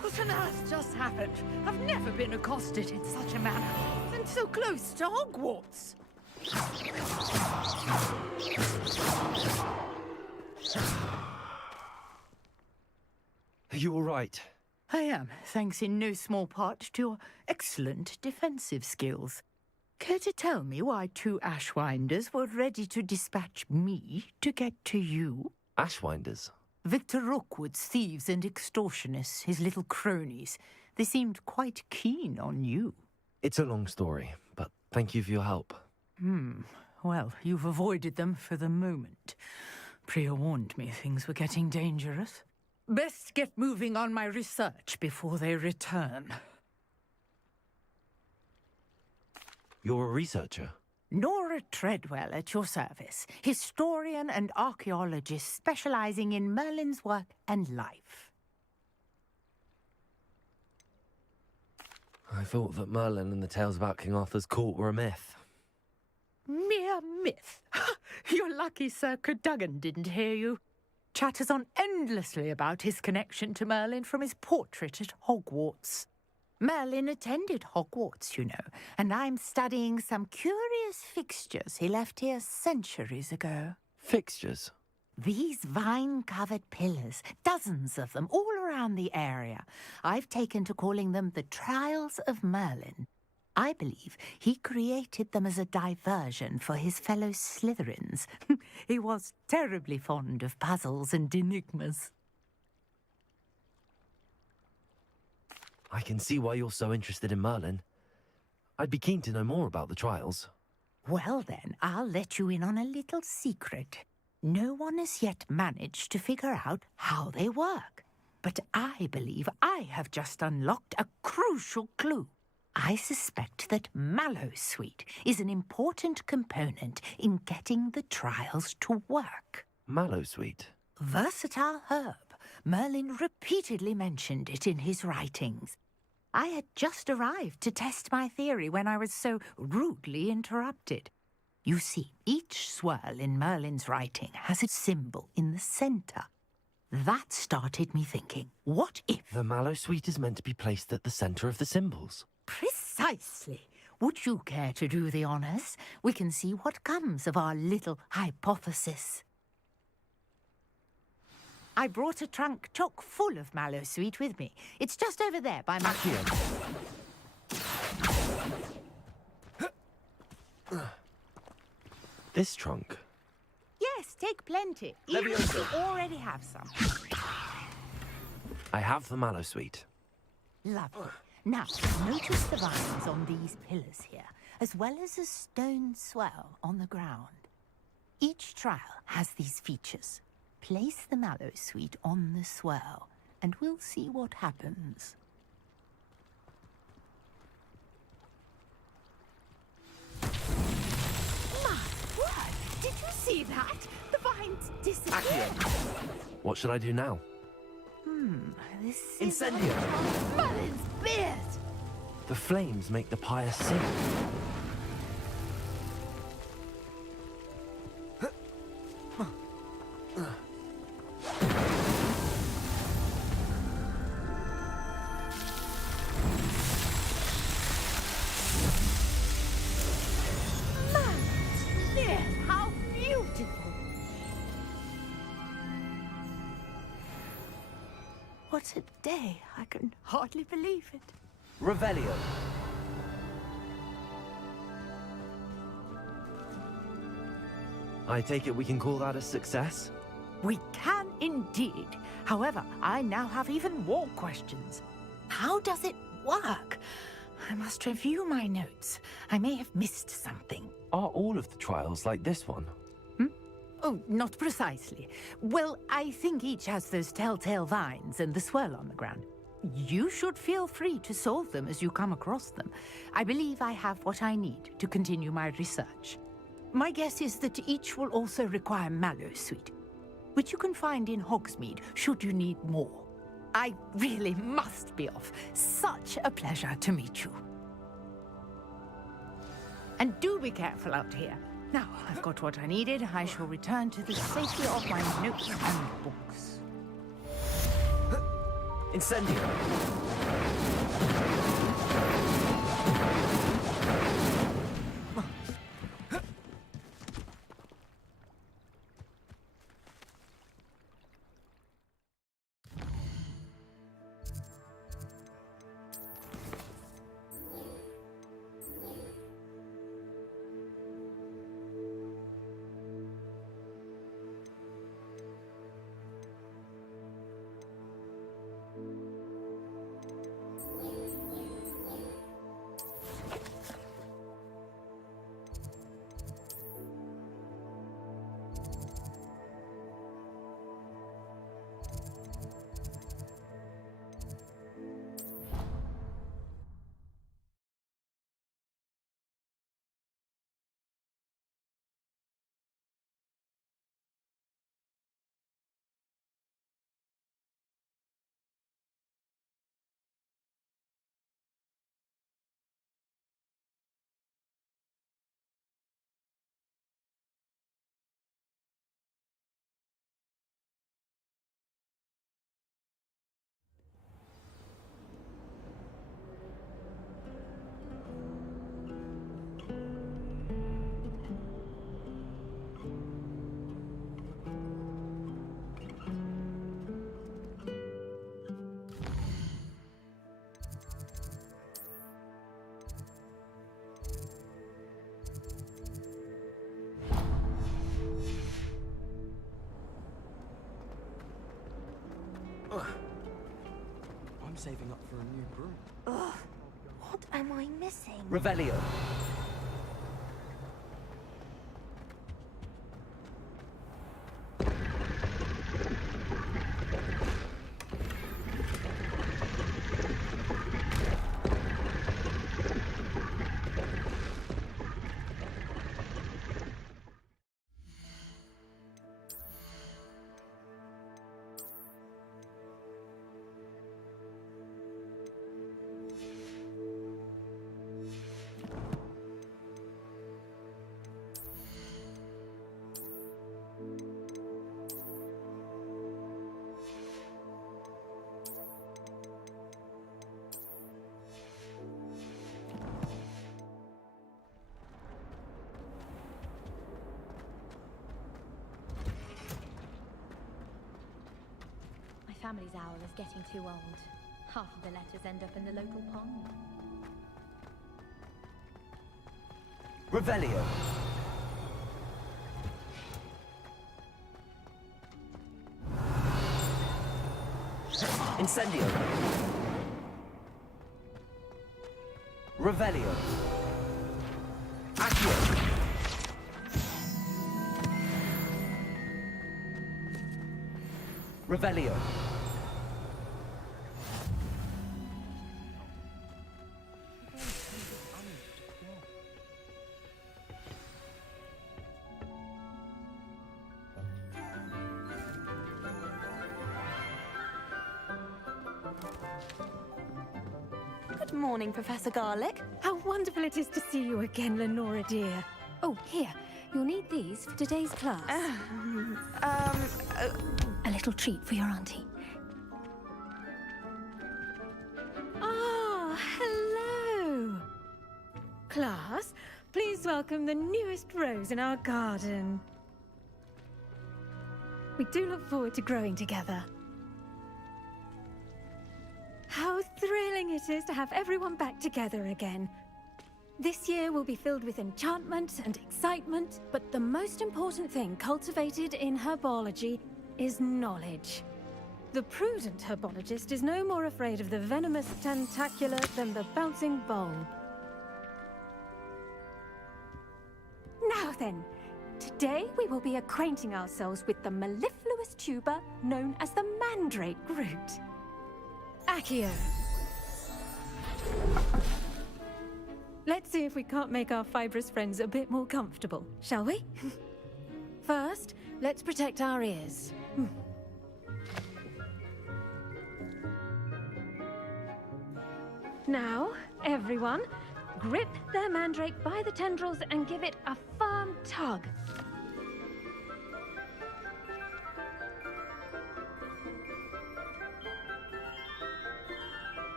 What on earth just happened? I've never been accosted in such a manner. And so close to Hogwarts. Are you all right? I am, thanks in no small part to your excellent defensive skills. Care to tell me why two Ashwinders were ready to dispatch me to get to you? Ashwinders? Victor Rookwood's thieves and extortionists, his little cronies. They seemed quite keen on you. It's a long story, but thank you for your help. Well, you've avoided them for the moment. Priya warned me things were getting dangerous. Best get moving on my research before they return. You're a researcher? Nora Treadwell at your service, historian and archaeologist specializing in Merlin's work and life. I thought that Merlin and the tales about King Arthur's court were a myth. Mere myth. You're lucky Sir Cadogan didn't hear you. Chatters on endlessly about his connection to Merlin from his portrait at Hogwarts. Merlin attended Hogwarts, you know, and I'm studying some curious fixtures he left here centuries ago. Fixtures? These vine-covered pillars, dozens of them, all around the area. I've taken to calling them the Trials of Merlin. I believe he created them as a diversion for his fellow Slytherins. He was terribly fond of puzzles and enigmas. I can see why you're so interested in Merlin. I'd be keen to know more about the trials. Well then, I'll let you in on a little secret. No one has yet managed to figure out how they work. But I believe I have just unlocked a crucial clue. I suspect that Mallowsweet is an important component in getting the trials to work. Mallowsweet? Versatile herb. Merlin repeatedly mentioned it in his writings. I had just arrived to test my theory when I was so rudely interrupted. You see, each swirl in Merlin's writing has a symbol in the center. That started me thinking, what if... The Mallowsweet is meant to be placed at the center of the symbols. Precisely. Would you care to do the honors? We can see what comes of our little hypothesis. I brought a trunk chock full of Mallowsweet with me. It's just over there by my... This trunk? Yes, take plenty. Even if you already have some. I have the Mallowsweet. Lovely. Now, notice the vines on these pillars here, as well as a stone swell on the ground. Each trial has these features. Place the Mallowsweet on the swell, and we'll see what happens. My word! Did you see that? The vines disappeared. What should I do now? This Incendio! is Merlin's beard! The flames make the pyre sing. Merlin's beard! How beautiful! What a day! I can hardly believe it. Revelio. I take it we can call that a success? We can indeed. However, I now have even more questions. How does it work? I must review my notes. I may have missed something. Are all of the trials like this one? Oh, not precisely. Well, I think each has those telltale vines and the swirl on the ground. You should feel free to solve them as you come across them. I believe I have what I need to continue my research. My guess is that each will also require Mallowsweet, which you can find in Hogsmeade should you need more. I really must be off. Such a pleasure to meet you. And do be careful out here. Now, I've got what I needed. I shall return to the safety of my notes and books. Incendio! I'm saving up for a new broom. Ugh, what am I missing? Revelio. My family's owl is getting too old. Half of the letters end up in the local pond. Revelio. Incendio. Revelio. Accio. Revelio. Good morning, Professor Garlic. How wonderful it is to see you again, Lenora dear. Oh, here. You'll need these for today's class. A little treat for your auntie. Ah, hello. Class, please welcome the newest rose in our garden. We do look forward to growing together. How thrilling it is to have everyone back together again. This year will be filled with enchantment and excitement, but the most important thing cultivated in herbology is knowledge. The prudent herbologist is no more afraid of the venomous tentacula than the bouncing bulb. Now then, today we will be acquainting ourselves with the mellifluous tuber known as the mandrake root. Accio. Let's see if we can't make our fibrous friends a bit more comfortable, shall we? First, let's protect our ears. Now, everyone, grip their mandrake by the tendrils and give it a firm tug.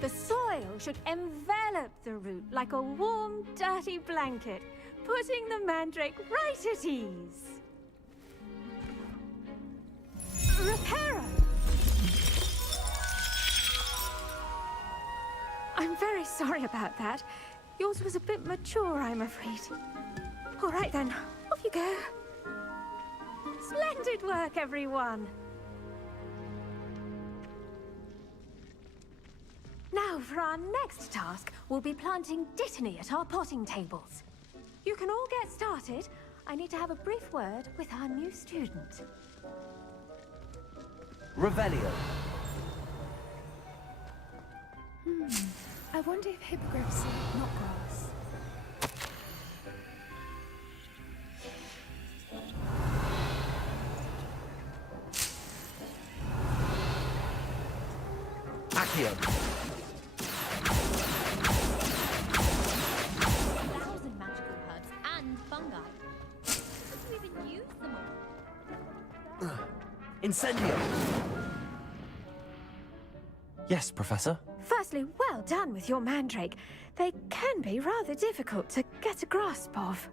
The soil should envelop the root like a warm, dirty blanket, putting the mandrake right at ease. Reparo! I'm very sorry about that. Yours was a bit mature, I'm afraid. All right then, off you go. Splendid work, everyone! Now, for our next task, we'll be planting Dittany at our potting tables. You can all get started. I need to have a brief word with our new student. Revelio. I wonder if hippogriffs are not grass. Accio. 1,000 magical herbs and fungi. Did you even use them all? Incendio. Yes, Professor. Firstly, well done with your mandrake. They can be rather difficult to get a grasp of.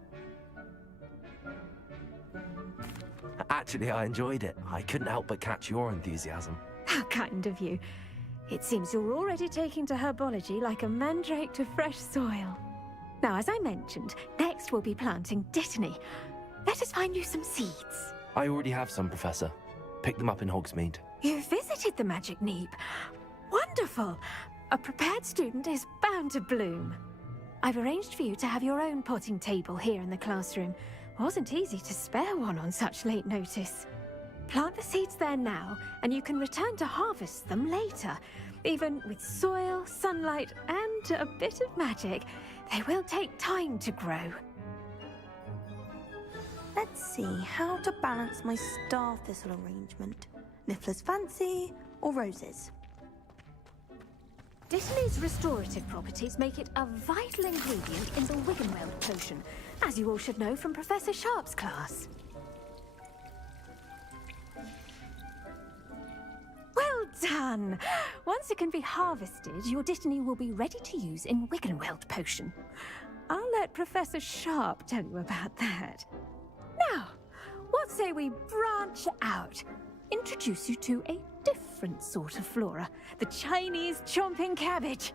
Actually, I enjoyed it. I couldn't help but catch your enthusiasm. How kind of you. It seems you're already taking to herbology like a mandrake to fresh soil. Now, as I mentioned, next we'll be planting dittany. Let us find you some seeds. I already have some, Professor. Picked them up in Hogsmeade. You visited the Magic Neep. Wonderful. A prepared student is bound to bloom. I've arranged for you to have your own potting table here in the classroom. Wasn't easy to spare one on such late notice. Plant the seeds there now, and you can return to harvest them later. Even with soil, sunlight, and a bit of magic, they will take time to grow. Let's see how to balance my star thistle arrangement. Niffler's fancy or roses? Dittany's restorative properties make it a vital ingredient in the Wiggenweld potion, as you all should know from Professor Sharp's class. Well done! Once it can be harvested, your Dittany will be ready to use in Wiggenweld potion. I'll let Professor Sharp tell you about that. Now, what say we branch out? Introduce you to a different sort of flora, the Chinese chomping cabbage.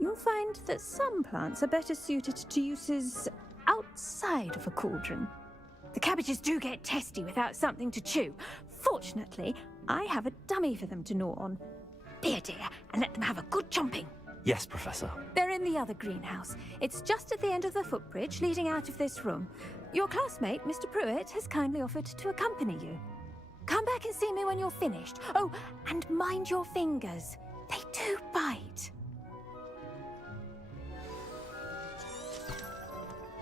You'll find that some plants are better suited to uses outside of a cauldron. The cabbages do get testy without something to chew. Fortunately, I have a dummy for them to gnaw on. Be a dear and let them have a good chomping. Yes, Professor. They're in the other greenhouse. It's just at the end of the footbridge leading out of this room. Your classmate, Mr. Pruitt, has kindly offered to accompany you. Come back and see me when you're finished. Oh, and mind your fingers. They do bite.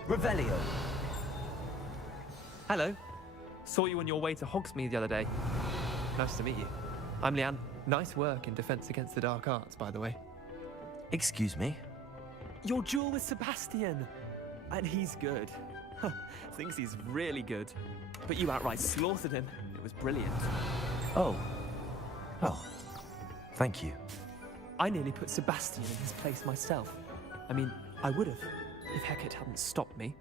Revelio. Hello. Saw you on your way to Hogsmeade the other day. Nice to meet you. I'm Leanne. Nice work in Defense Against the Dark Arts, by the way. Excuse me? Your duel with Sebastian! And he's good. Thinks he's really good. But you outright slaughtered him. It was brilliant. Oh. Oh. Thank you. I nearly put Sebastian in his place myself. I mean, I would have, if Hecate hadn't stopped me.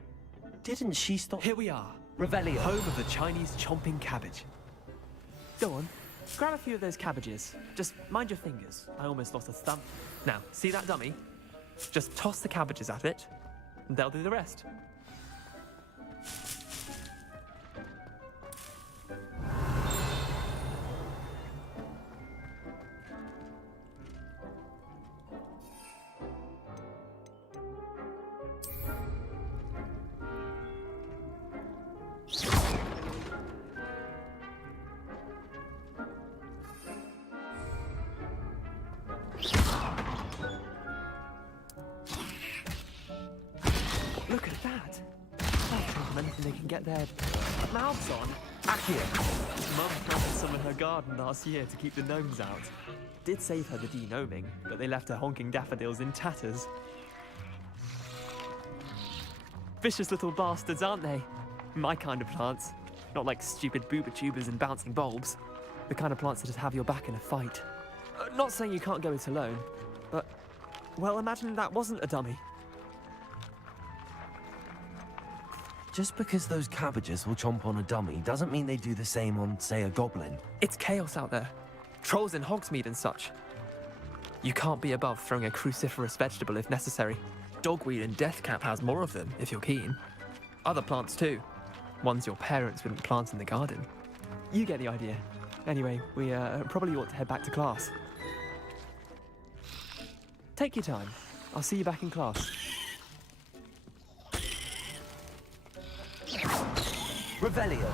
Didn't she stop? Here we are. Revelio. Home of the Chinese chomping cabbage. Go on. Grab a few of those cabbages. Just mind your fingers. I almost lost a thumb. Now, see that dummy? Just toss the cabbages at it, and they'll do the rest. Look at that! I'll take them anything they can get their mouths on. Accio! Mum planted some in her garden last year to keep the gnomes out. Did save her the de-gnoming, but they left her honking daffodils in tatters. Vicious little bastards, aren't they? My kind of plants. Not like stupid booba tubers and bouncing bulbs. The kind of plants that just have your back in a fight. Not saying you can't go it alone, but... well, imagine that wasn't a dummy. Just because those cabbages will chomp on a dummy doesn't mean they do the same on, say, a goblin. It's chaos out there. Trolls in Hogsmeade and such. You can't be above throwing a cruciferous vegetable if necessary. Dogweed and deathcap has more of them, if you're keen. Other plants too. Ones your parents wouldn't plant in the garden. You get the idea. Anyway, we probably ought to head back to class. Take your time. I'll see you back in class. Revelio.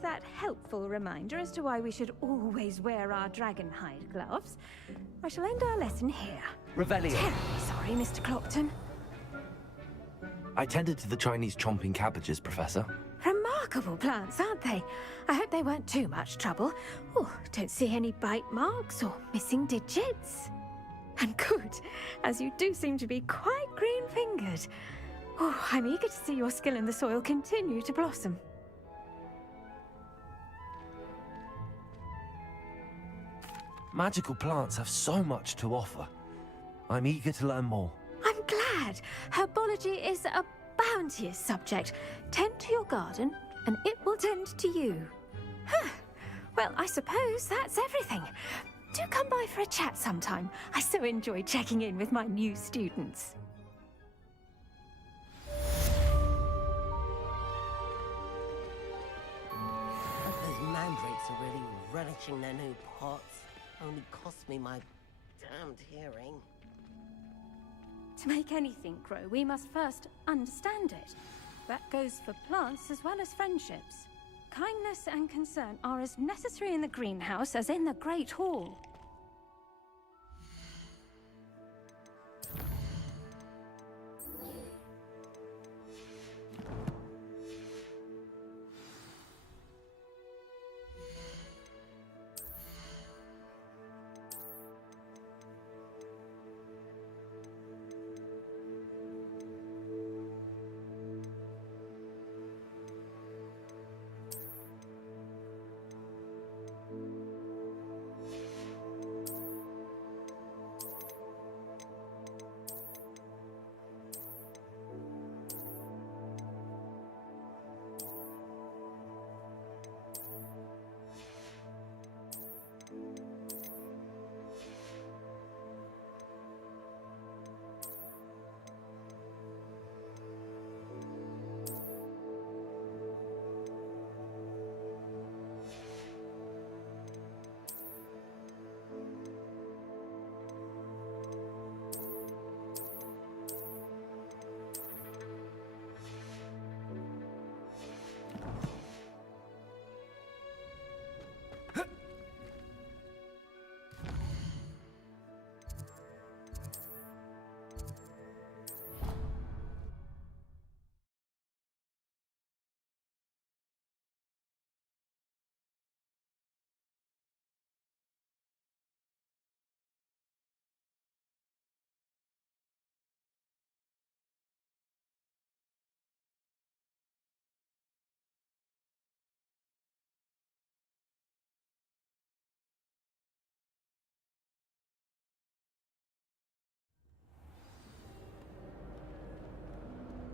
with that helpful reminder as to why we should always wear our dragonhide gloves, I shall end our lesson here. Revelio. Terribly sorry, Mr. Clopton. I tended to the Chinese chomping cabbages, Professor. Remarkable plants, aren't they? I hope they weren't too much trouble. Oh, don't see any bite marks or missing digits. And good, as you do seem to be quite green-fingered. Oh, I'm eager to see your skill in the soil continue to blossom. Magical plants have so much to offer. I'm eager to learn more. I'm glad. Herbology is a bounteous subject. Tend to your garden, and it will tend to you. Huh. Well, I suppose that's everything. Do come by for a chat sometime. I so enjoy checking in with my new students. Those mandrakes are really relishing their new pots. Only cost me my damned hearing. To make anything grow, we must first understand it. That goes for plants as well as friendships. Kindness and concern are as necessary in the greenhouse as in the Great Hall.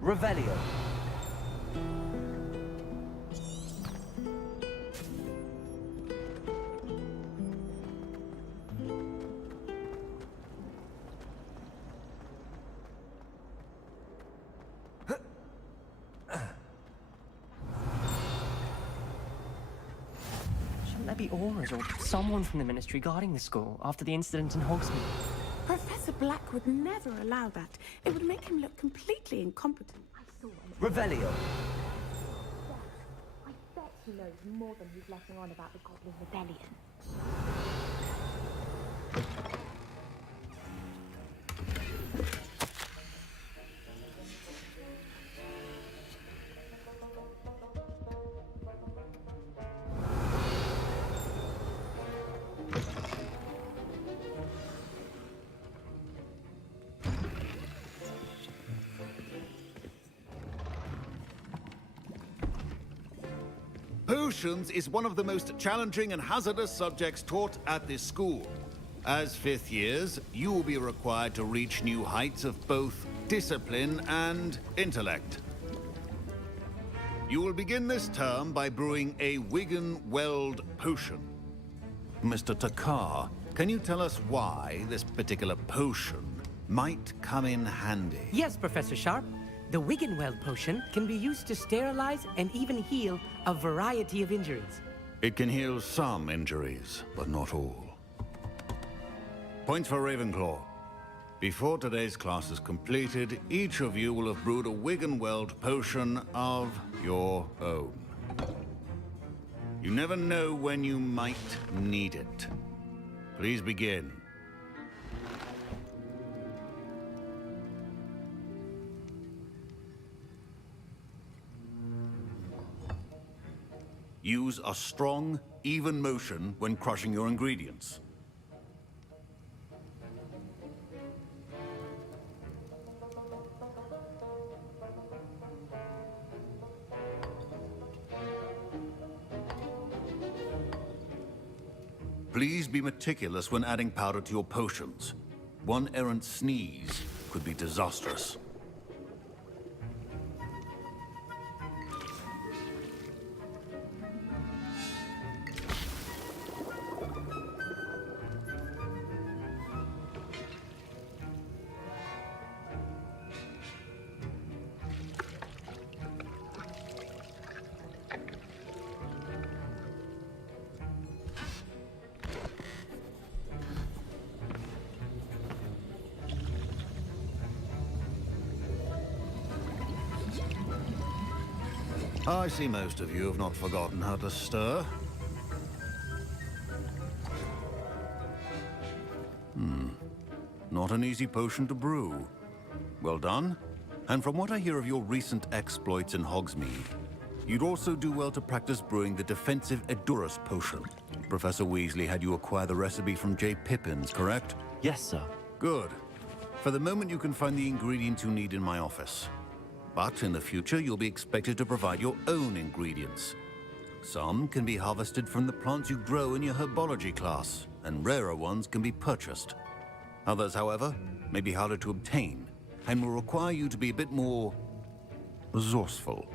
Revelio. Shouldn't there be auras or someone from the Ministry guarding the school after the incident in Hogsmeade? Professor Black would never allow that. It would make him look completely incompetent. Revelio. I bet he knows more than he's letting on about the Goblin Rebellion. Potions is one of the most challenging and hazardous subjects taught at this school. As fifth years, you will be required to reach new heights of both discipline and intellect. You will begin this term by brewing a Wigan-Weld potion. Mr. Takar, can you tell us why this particular potion might come in handy? Yes, Professor Sharp. The Wigan-Weld potion can be used to sterilize and even heal a variety of injuries. It can heal some injuries, but not all. Point for Ravenclaw. Before today's class is completed, each of you will have brewed a Wigan-Weld potion of your own. You never know when you might need it. Please begin. Use a strong, even motion when crushing your ingredients. Please be meticulous when adding powder to your potions. One errant sneeze could be disastrous. I see most of you have not forgotten how to stir. Not an easy potion to brew. Well done. And from what I hear of your recent exploits in Hogsmeade, you'd also do well to practice brewing the defensive Edurus potion. Professor Weasley had you acquire the recipe from J. Pippins, correct? Yes, sir. Good. For the moment, you can find the ingredients you need in my office. But in the future, you'll be expected to provide your own ingredients. Some can be harvested from the plants you grow in your herbology class, and rarer ones can be purchased. Others, however, may be harder to obtain, and will require you to be a bit more resourceful.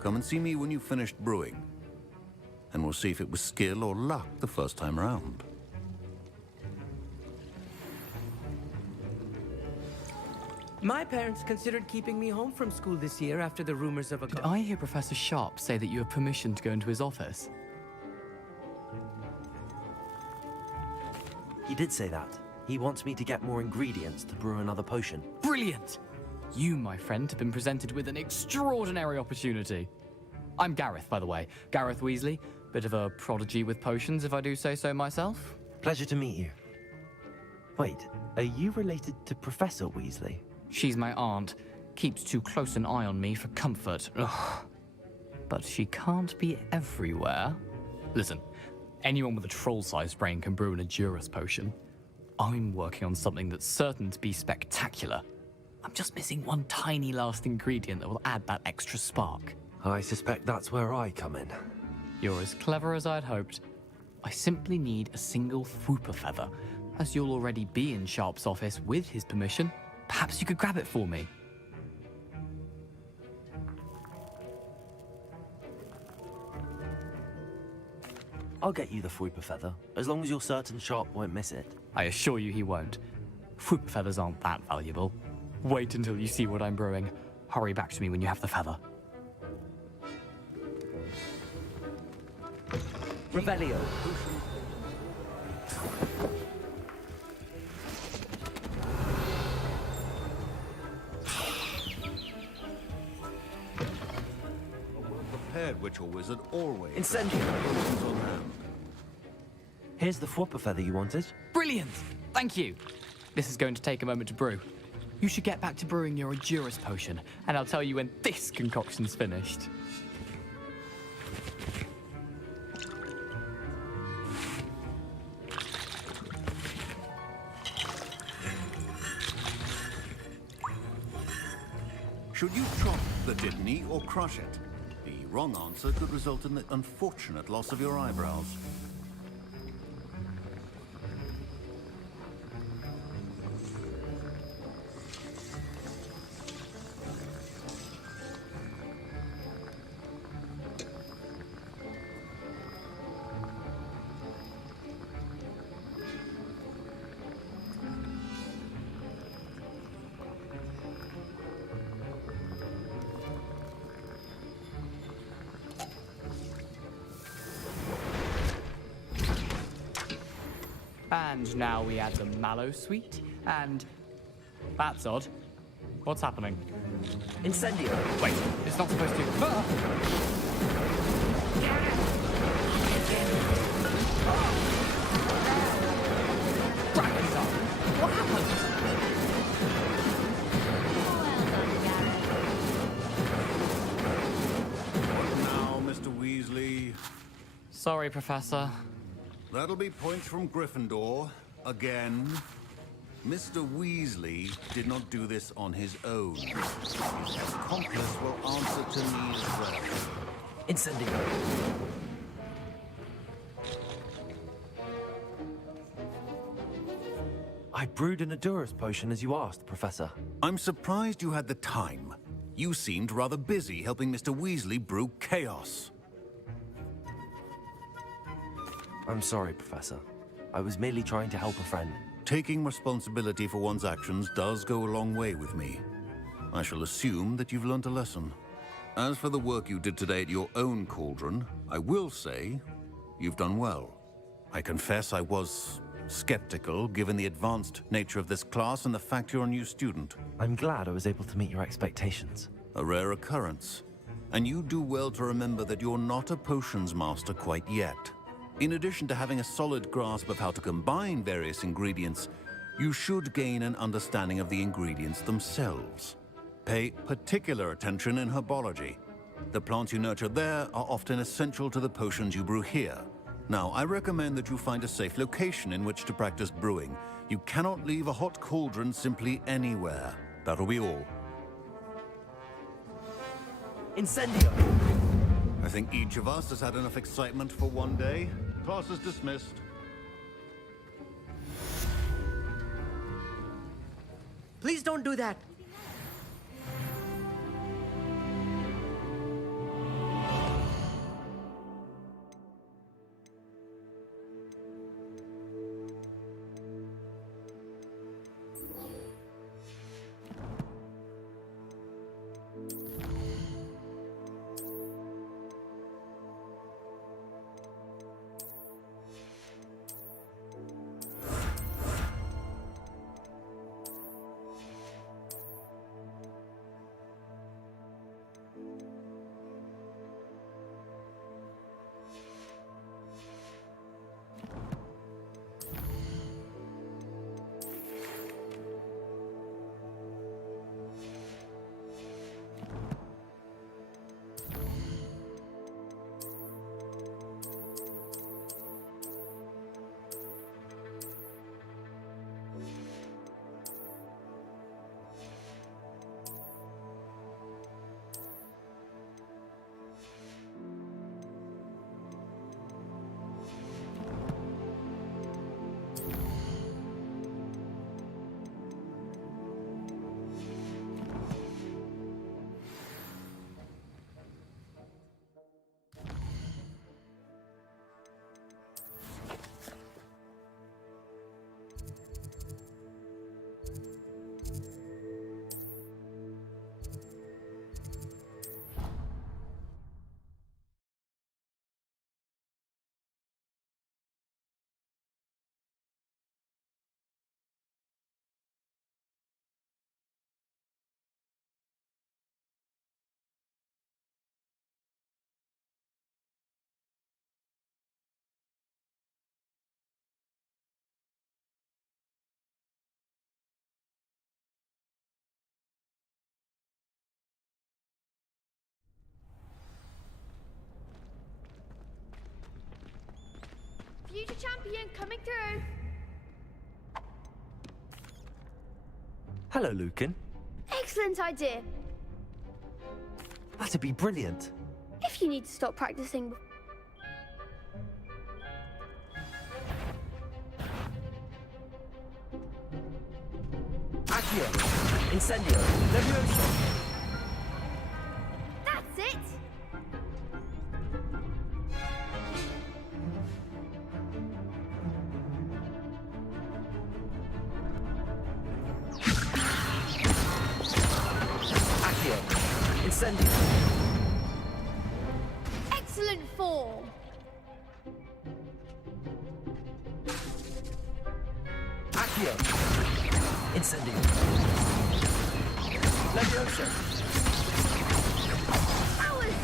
Come and see me when you've finished brewing, and we'll see if it was skill or luck the first time around. My parents considered keeping me home from school this year after the rumors of a... Did I hear Professor Sharp say that you have permission to go into his office? He did say that. He wants me to get more ingredients to brew another potion. Brilliant! You, my friend, have been presented with an extraordinary opportunity. I'm Gareth, by the way. Gareth Weasley. Bit of a prodigy with potions, if I do say so myself. Pleasure to meet you. Wait, are you related to Professor Weasley? She's my aunt. Keeps too close an eye on me for comfort. Ugh. But she can't be everywhere. Listen, anyone with a troll-sized brain can brew an Edurus potion. I'm working on something that's certain to be spectacular. I'm just missing one tiny last ingredient that will add that extra spark. I suspect that's where I come in. You're as clever as I'd hoped. I simply need a single Fwooper feather. As you'll already be in Sharp's office with his permission, perhaps you could grab it for me. I'll get you the Fwooper feather, as long as you're certain Sharp won't miss it. I assure you he won't. Fwooper feathers aren't that valuable. Wait until you see what I'm brewing. Hurry back to me when you have the feather. Revelio. Prepared witch or wizard always. Incendio. On hand. Here's the Fwooper feather you wanted. Brilliant! Thank you. This is going to take a moment to brew. You should get back to brewing your Edurus potion, and I'll tell you when this concoction's finished. Should you chop the dittany or crush it? The wrong answer could result in the unfortunate loss of your eyebrows. And now we add the mallow sweet, and... That's odd. What's happening? Incendio. Wait, it's not supposed to... Ah! Sorry, Professor. That'll be points from Gryffindor. Again. Mr. Weasley did not do this on his own. His accomplice will answer to me as well. Incendio. I brewed an Adurus potion as you asked, Professor. I'm surprised you had the time. You seemed rather busy helping Mr. Weasley brew chaos. I'm sorry, Professor. I was merely trying to help a friend. Taking responsibility for one's actions does go a long way with me. I shall assume that you've learnt a lesson. As for the work you did today at your own cauldron, I will say you've done well. I confess I was skeptical, given the advanced nature of this class and the fact you're a new student. I'm glad I was able to meet your expectations. A rare occurrence. And you do well to remember that you're not a potions master quite yet. In addition to having a solid grasp of how to combine various ingredients, you should gain an understanding of the ingredients themselves. Pay particular attention in herbology. The plants you nurture there are often essential to the potions you brew here. Now, I recommend that you find a safe location in which to practice brewing. You cannot leave a hot cauldron simply anywhere. That'll be all. Incendio! I think each of us has had enough excitement for one day. Class is dismissed. Please don't do that. Future champion coming through. Hello, Lucan. Excellent idea. That'd be brilliant. If you need to stop practicing. Accio! Incendio! Leviosa! That's it. Incendio! Excellent form. Accio! Incendio! Leviosa! That was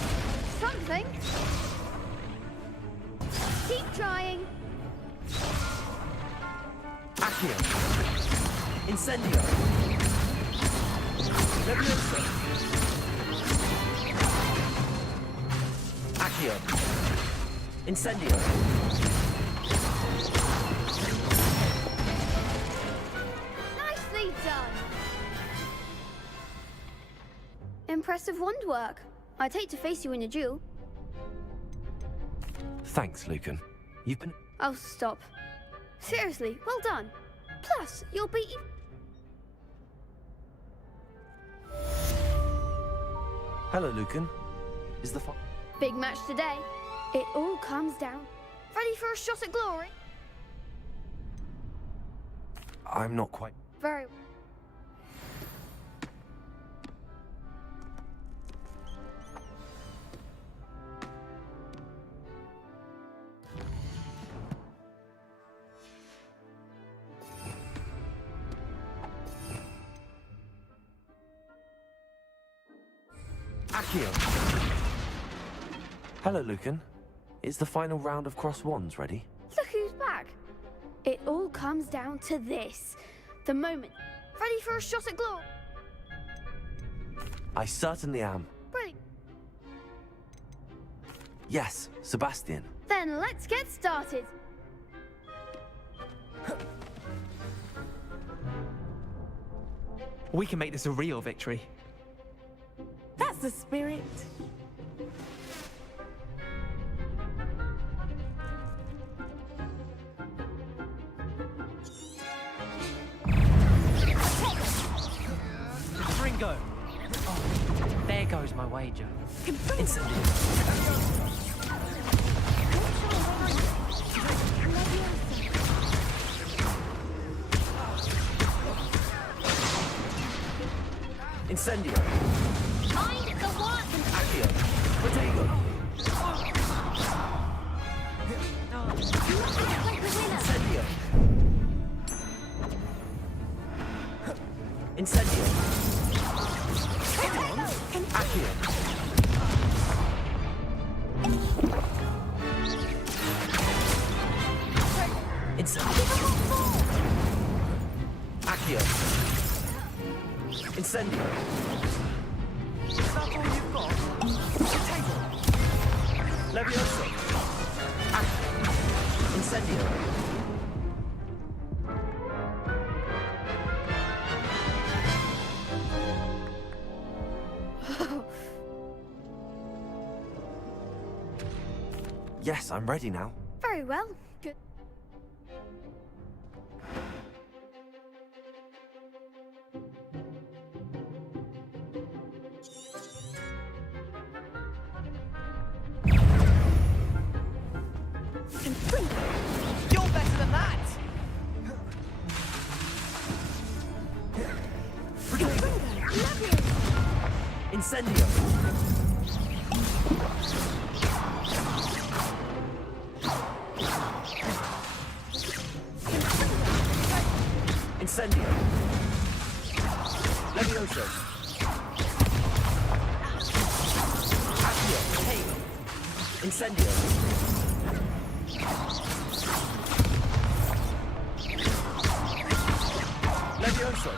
something. Keep trying. Accio! Incendio! Leviosa! Accio! Incendio. Nicely done! Impressive wand work. I'd hate to face you in a duel. Thanks, Lucan. You've been... Oh, stop. Seriously, well done. Plus, you'll be... Hello, Lucan. Is the fun... Big match today. It all comes down. Ready for a shot at glory? I'm not quite... Very... Accio. Hello, Lucan. Is the final round of cross wands ready? Look who's back. It all comes down to this. The moment. Ready for a shot at glory? I certainly am. Brilliant. Yes, Sebastian. Then let's get started. We can make this a real victory. That's the spirit. Ringo! Oh, there goes my wager. Incendio. Incendio. Find the one! Accio. Protego. Incendio. Incendio. Accio. Incendio. Accio. Incendio. Is that all you've got? Potato. Levioso. Accio. Incendio. Yes, I'm ready now. Very well. Good. You're better than that! Incendio. Incendio. Levioso. Accio. Hey. Incendio. Levioso.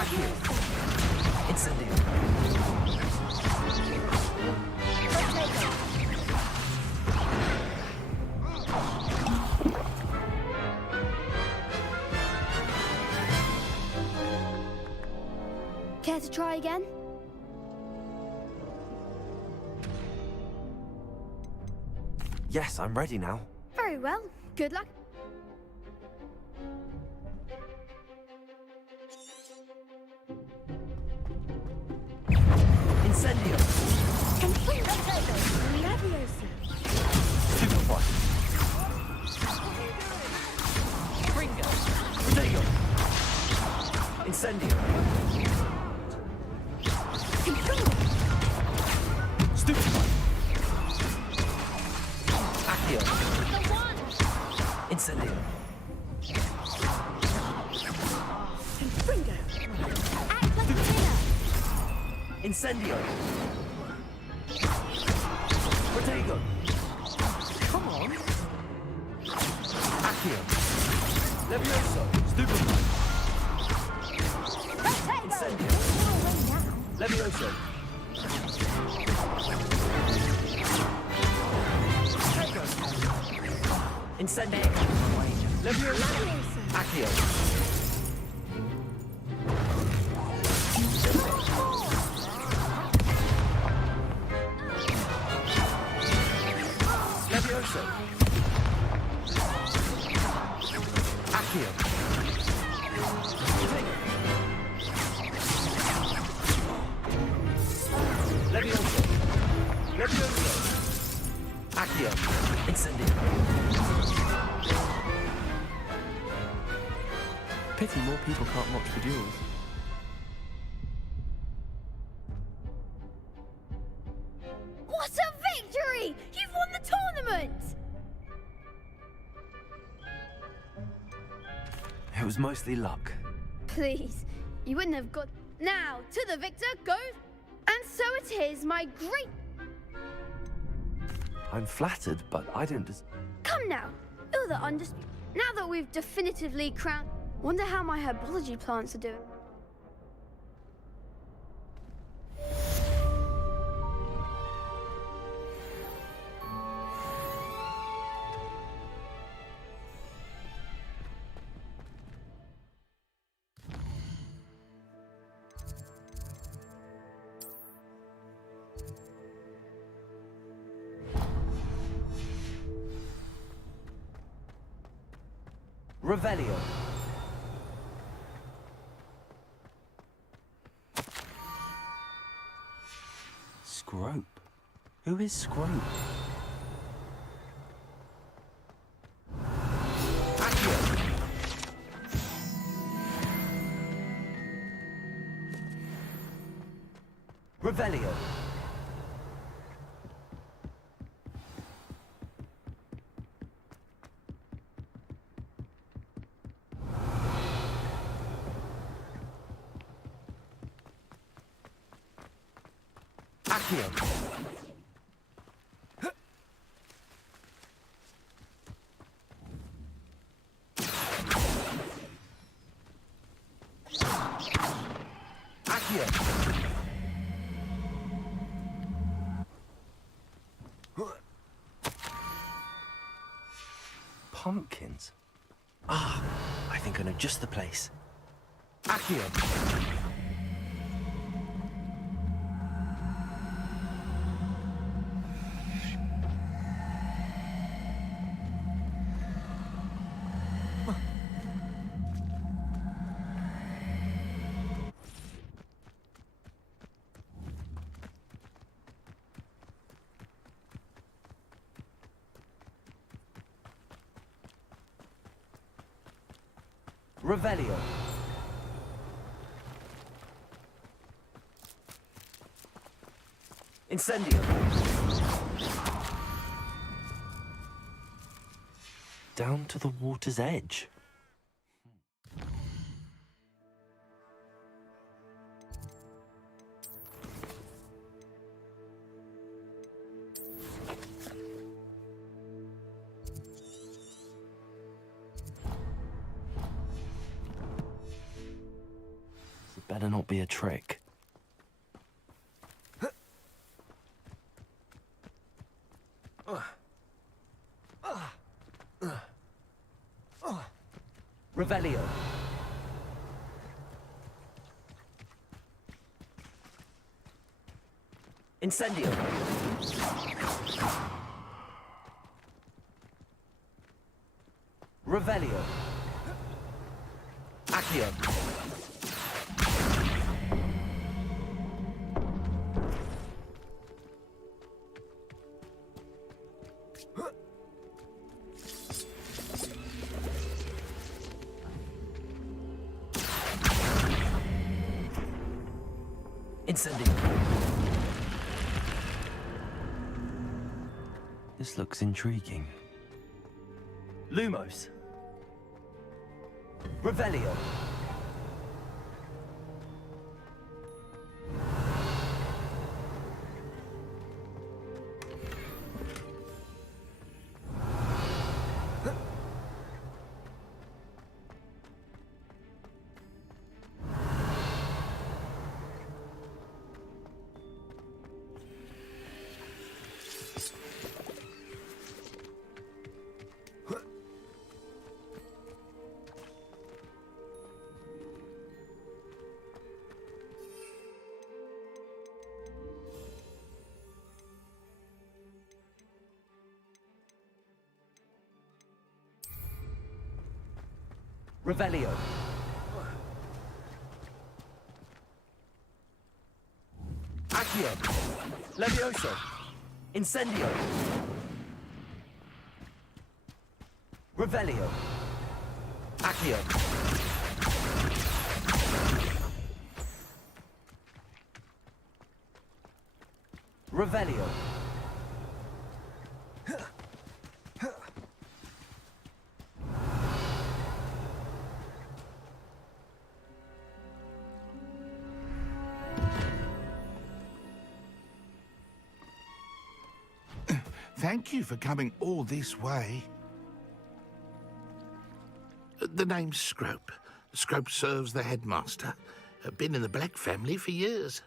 Accio. Incendio. Care to try again? Yes, I'm ready now. Very well. Good luck. Incendio. Stupefy. Ringo! Protego. Incendio. Stupefy. Accio. Incendio. Incendio. Protego. Come on. Accio. Levioso. Stupefy. Incendio. Levioso. Incendio. Accio. Levioso. Accio. Levioso. Levioso. Accio. Incendio. Pity more people can't watch the duels. What a victory! You've won the tournament! It was mostly luck. Please, you wouldn't have got... Now, to the victor goes... And so it is, my great... I'm flattered, but I don't Come now, you're the undisputed... Now that we've definitively crowned... Wonder how my herbology plants are doing. Revelio. Scrope? Who is Scrope? Accio. Revelio. Accio. Accio. Pumpkins? Ah, I think I know just the place. Accio. Revelio. Incendio. Down to the water's edge. It better not be a trick. Revelio. Incendio. Revelio. Accio. Incendio. This looks intriguing. Lumos. Revelio. Revelio. Accio. Levioso. Incendio. Revelio. Accio. Revelio. Thank you for coming all this way. The name's Scrope. Scrope serves the headmaster. Been in the Black family for years.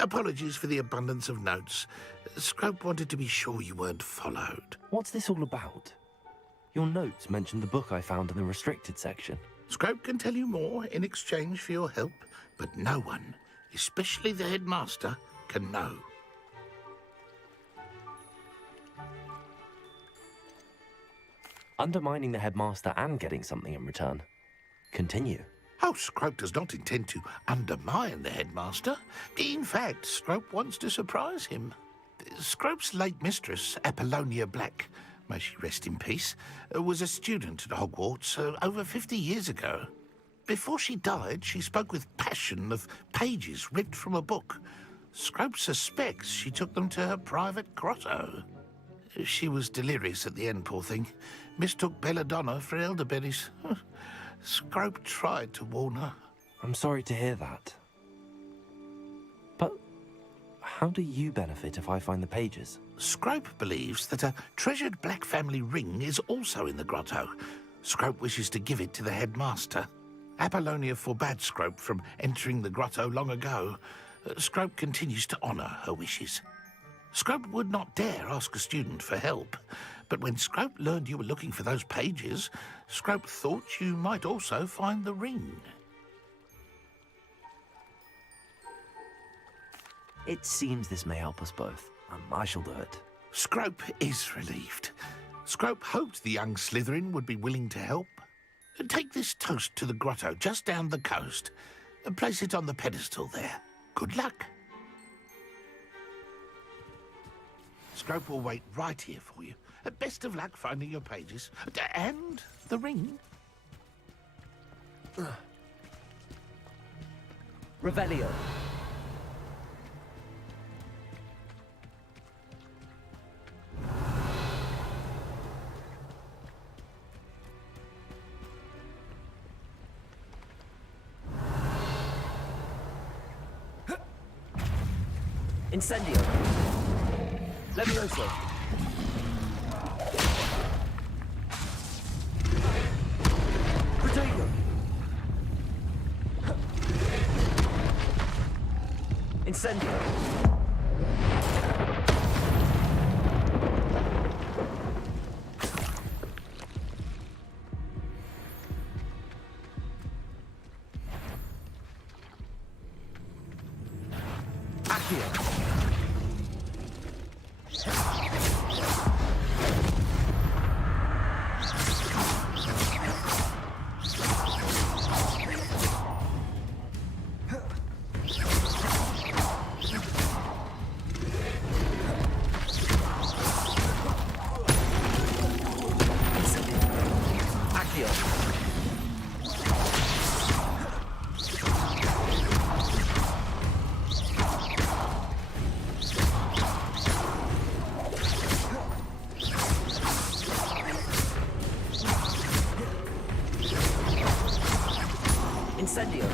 Apologies for the abundance of notes. Scrope wanted to be sure you weren't followed. What's this all about? Your notes mentioned the book I found in the restricted section. Scrope can tell you more in exchange for your help, but no one, especially the headmaster, can know. Undermining the headmaster and getting something in return. Continue. Oh, Scrope does not intend to undermine the headmaster. In fact, Scrope wants to surprise him. Scrope's late mistress, Apollonia Black, may she rest in peace, was a student at Hogwarts over 50 years ago. Before she died, she spoke with passion of pages ripped from a book. Scrope suspects she took them to her private grotto. She was delirious at the end, poor thing. Mistook belladonna for elderberries. Scrope tried to warn her. I'm sorry to hear that. But how do you benefit if I find the pages? Scrope believes that a treasured Black family ring is also in the grotto. Scrope wishes to give it to the headmaster. Apollonia forbade Scrope from entering the grotto long ago. Scrope continues to honor her wishes. Scrope would not dare ask a student for help, but when Scrope learned you were looking for those pages, Scrope thought you might also find the ring. It seems this may help us both. I shall do it. Scrope is relieved. Scrope hoped the young Slytherin would be willing to help. Take this toast to the grotto just down the coast and place it on the pedestal there. Good luck. Scrope will wait right here for you. Best of luck finding your pages. And the ring. Revelio. Incendio. Levioso. Protego. Incendio. Accio. Incendio.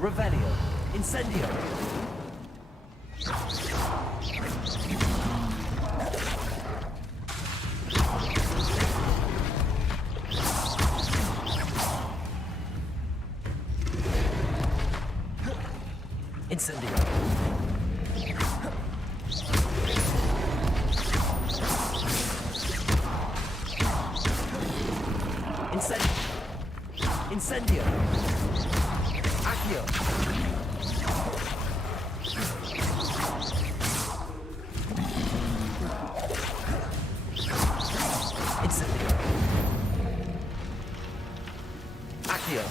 Revelio. Incendio. Incendio. Incendio. Accio. Incendio. Accio.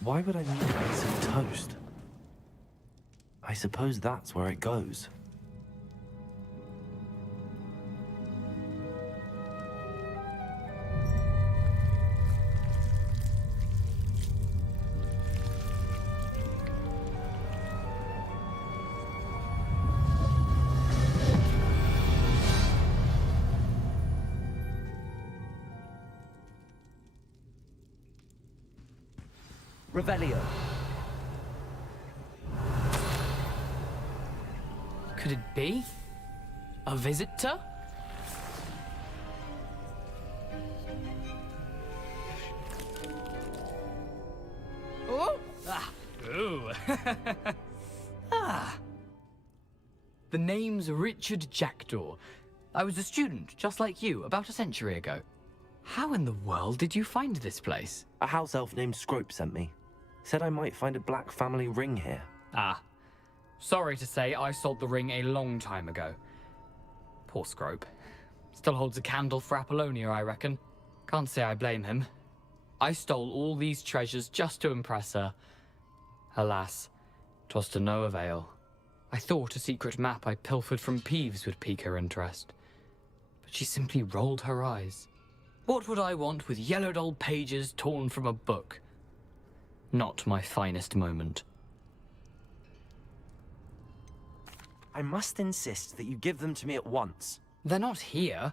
Why would I need a piece of toast? I suppose that's where it goes. Revelio. Could it be? A visitor? Oh! Ah! Ooh! Ah! The name's Richard Jackdaw. I was a student, just like you, about a century ago. How in the world did you find this place? A house elf named Scrope sent me. Said I might find a black family ring here. Ah. Sorry to say, I sold the ring a long time ago. Poor Scrope. Still holds a candle for Apollonia, I reckon. Can't say I blame him. I stole all these treasures just to impress her. Alas, 'twas to no avail. I thought a secret map I pilfered from Peeves would pique her interest. But she simply rolled her eyes. What would I want with yellowed old pages torn from a book? Not my finest moment. I must insist that you give them to me at once. They're not here.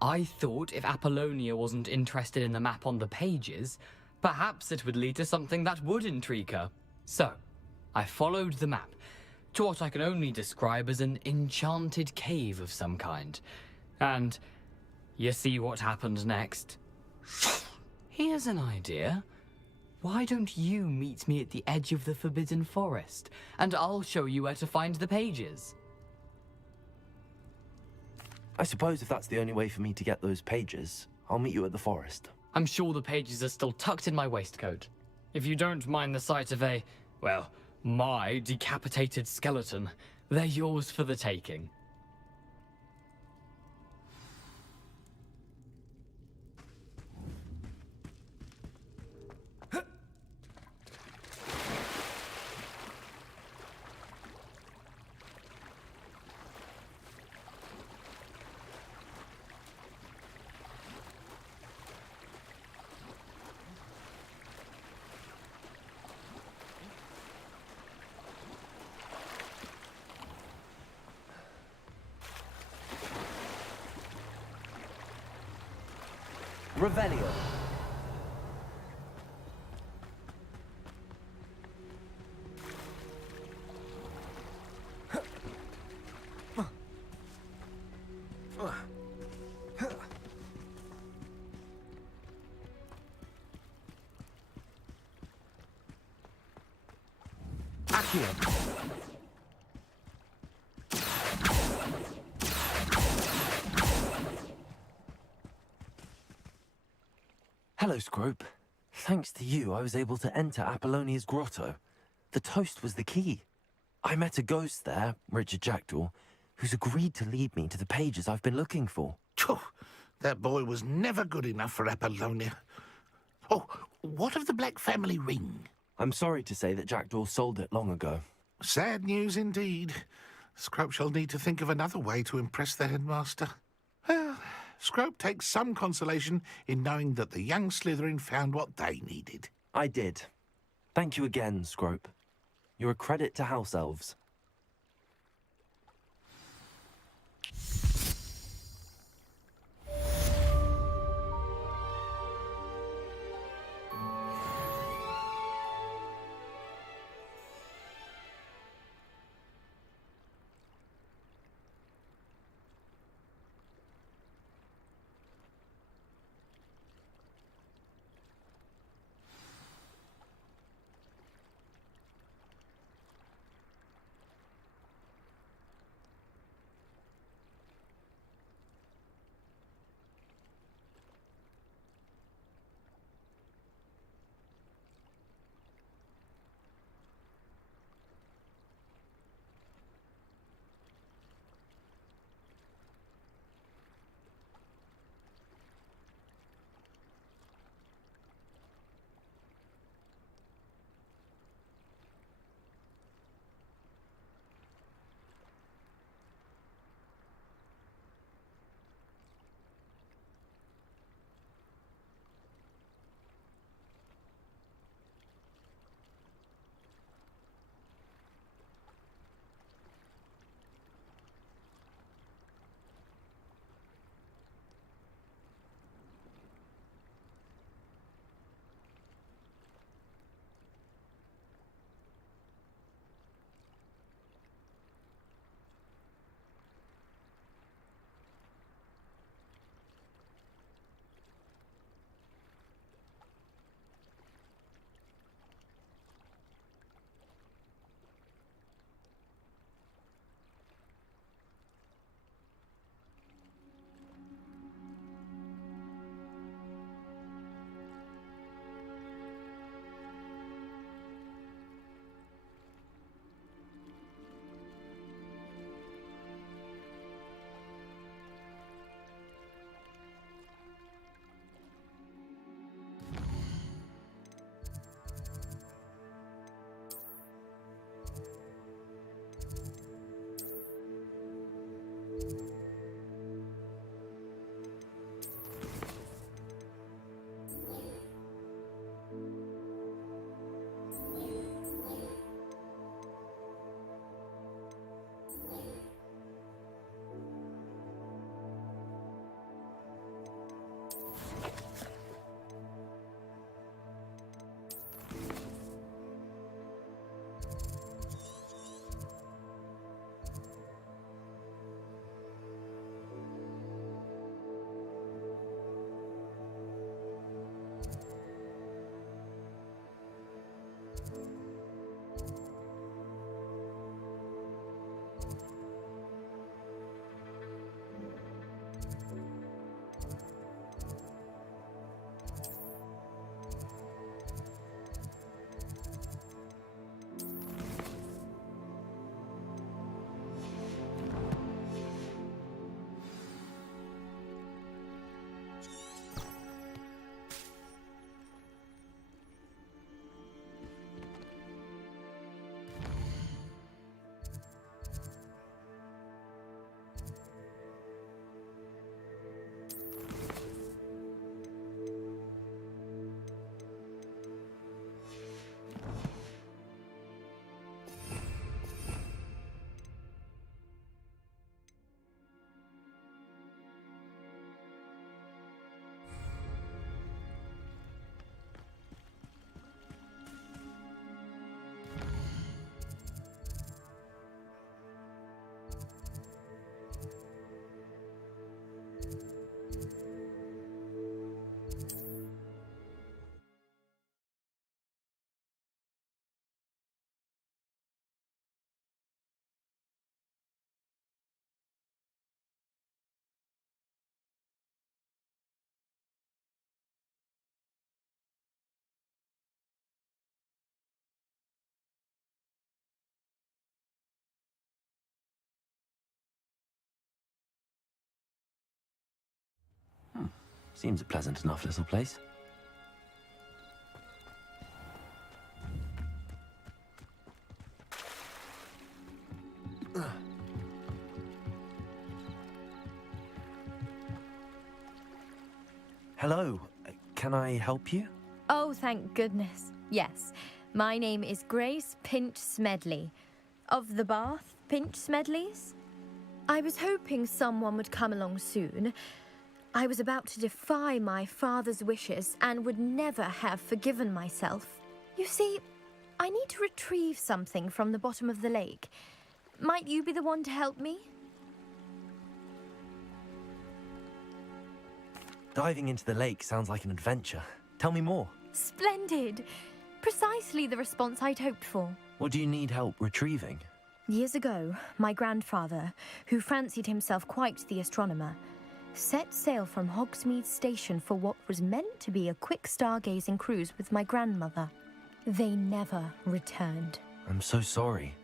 I thought if Apollonia wasn't interested in the map on the pages, perhaps it would lead to something that would intrigue her. So, I followed the map to what I can only describe as an enchanted cave of some kind. And you see what happened next? Here's an idea. Why don't you meet me at the edge of the Forbidden Forest, and I'll show you where to find the pages? I suppose if that's the only way for me to get those pages, I'll meet you at the forest. I'm sure the pages are still tucked in my waistcoat. If you don't mind the sight of a, well, my decapitated skeleton, they're yours for the taking. Revelio. Accio. Hello, Scrope. Thanks to you, I was able to enter Apollonia's grotto. The toast was the key. I met a ghost there, Richard Jackdaw, who's agreed to lead me to the pages I've been looking for. That boy was never good enough for Apollonia. Oh, what of the Black family ring? I'm sorry to say that Jackdaw sold it long ago. Sad news indeed. Scrope shall need to think of another way to impress the headmaster. Well, Scrope takes some consolation in knowing that the young Slytherin found what they needed. I did. Thank you again, Scrope. You're a credit to house elves. Seems a pleasant enough little place. Hello. Can I help you? Oh, thank goodness. Yes. My name is Grace Pinch Smedley, of the Bath Pinch Smedleys. I was hoping someone would come along soon. I was about to defy my father's wishes and would never have forgiven myself. You see, I need to retrieve something from the bottom of the lake. Might you be the one to help me? Diving into the lake sounds like an adventure. Tell me more. Splendid! Precisely the response I'd hoped for. What do you need help retrieving? Years ago, my grandfather, who fancied himself quite the astronomer, set sail from Hogsmeade Station for what was meant to be a quick stargazing cruise with my grandmother. They never returned. I'm so sorry.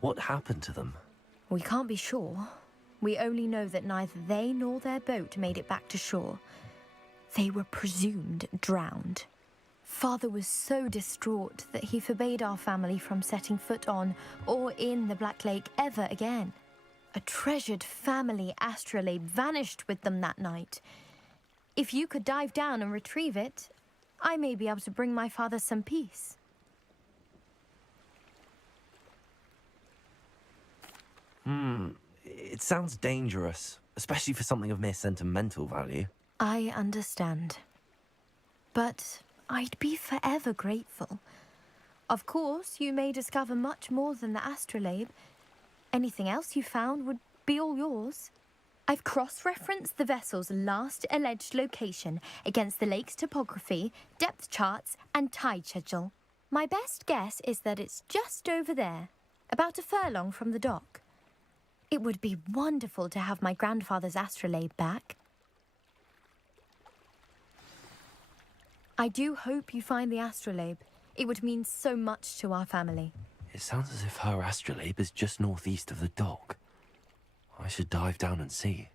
What happened to them? We can't be sure. We only know that neither they nor their boat made it back to shore. They were presumed drowned. Father was so distraught that he forbade our family from setting foot on or in the Black Lake ever again. A treasured family astrolabe vanished with them that night. If you could dive down and retrieve it, I may be able to bring my father some peace. It sounds dangerous, especially for something of mere sentimental value. I understand. But I'd be forever grateful. Of course, you may discover much more than the astrolabe. Anything else you found would be all yours. I've cross-referenced the vessel's last alleged location against the lake's topography, depth charts, and tide schedule. My best guess is that it's just over there, about a furlong from the dock. It would be wonderful to have my grandfather's astrolabe back. I do hope you find the astrolabe. It would mean so much to our family. It sounds as if her astrolabe is just northeast of the dock. I should dive down and see.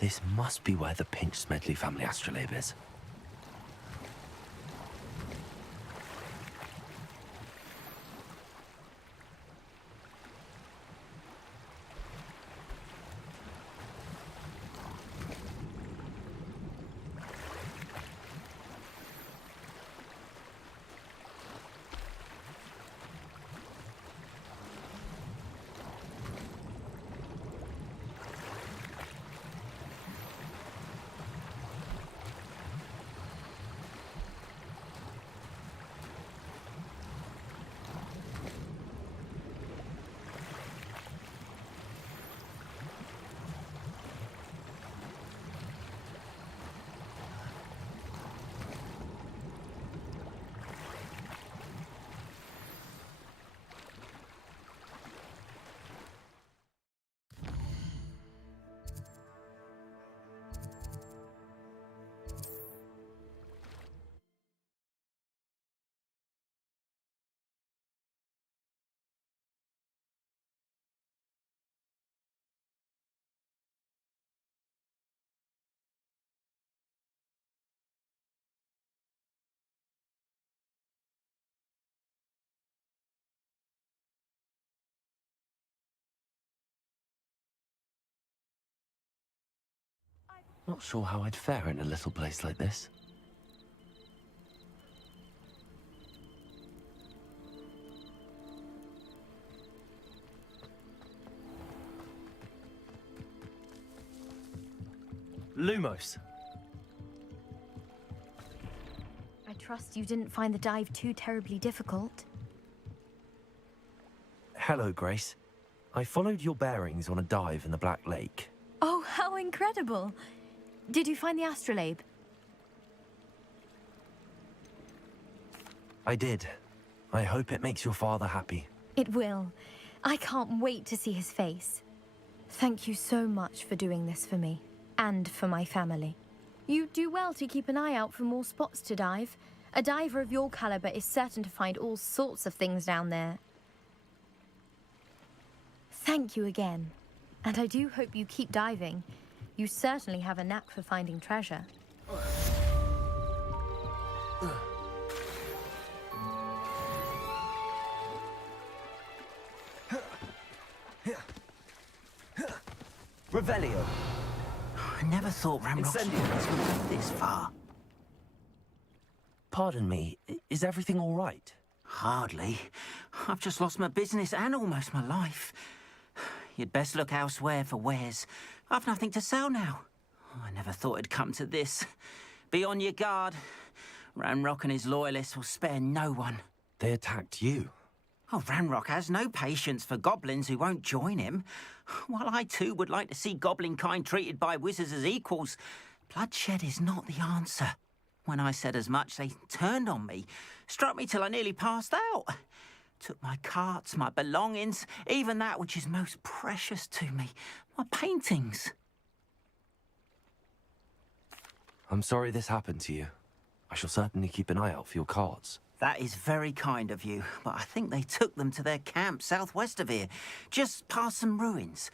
This must be where the Pinch Smedley family astrolabe is. Not sure how I'd fare in a little place like this. Lumos. I trust you didn't find the dive too terribly difficult. Hello, Grace. I followed your bearings on a dive in the Black Lake. Oh, how incredible! Did you find the astrolabe? I did. I hope it makes your father happy. It will. I can't wait to see his face. Thank you so much for doing this for me, and for my family. You do well to keep an eye out for more spots to dive. A diver of your caliber is certain to find all sorts of things down there. Thank you again. And I do hope you keep diving. You certainly have a knack for finding treasure. Revelio. I never thought Ramrock's would go this far. Pardon me, is everything all right? Hardly. I've just lost my business and almost my life. You'd best look elsewhere for wares. I've nothing to sell now. I never thought it'd come to this. Be on your guard. Ranrock and his loyalists will spare no one. They attacked you. Oh, Ranrock has no patience for goblins who won't join him. While I too would like to see goblin kind treated by wizards as equals, bloodshed is not the answer. When I said as much, they turned on me, struck me till I nearly passed out. Took my carts, my belongings, even that which is most precious to me, my paintings. I'm sorry this happened to you. I shall certainly keep an eye out for your cards. That is very kind of you, but I think they took them to their camp southwest of here, just past some ruins.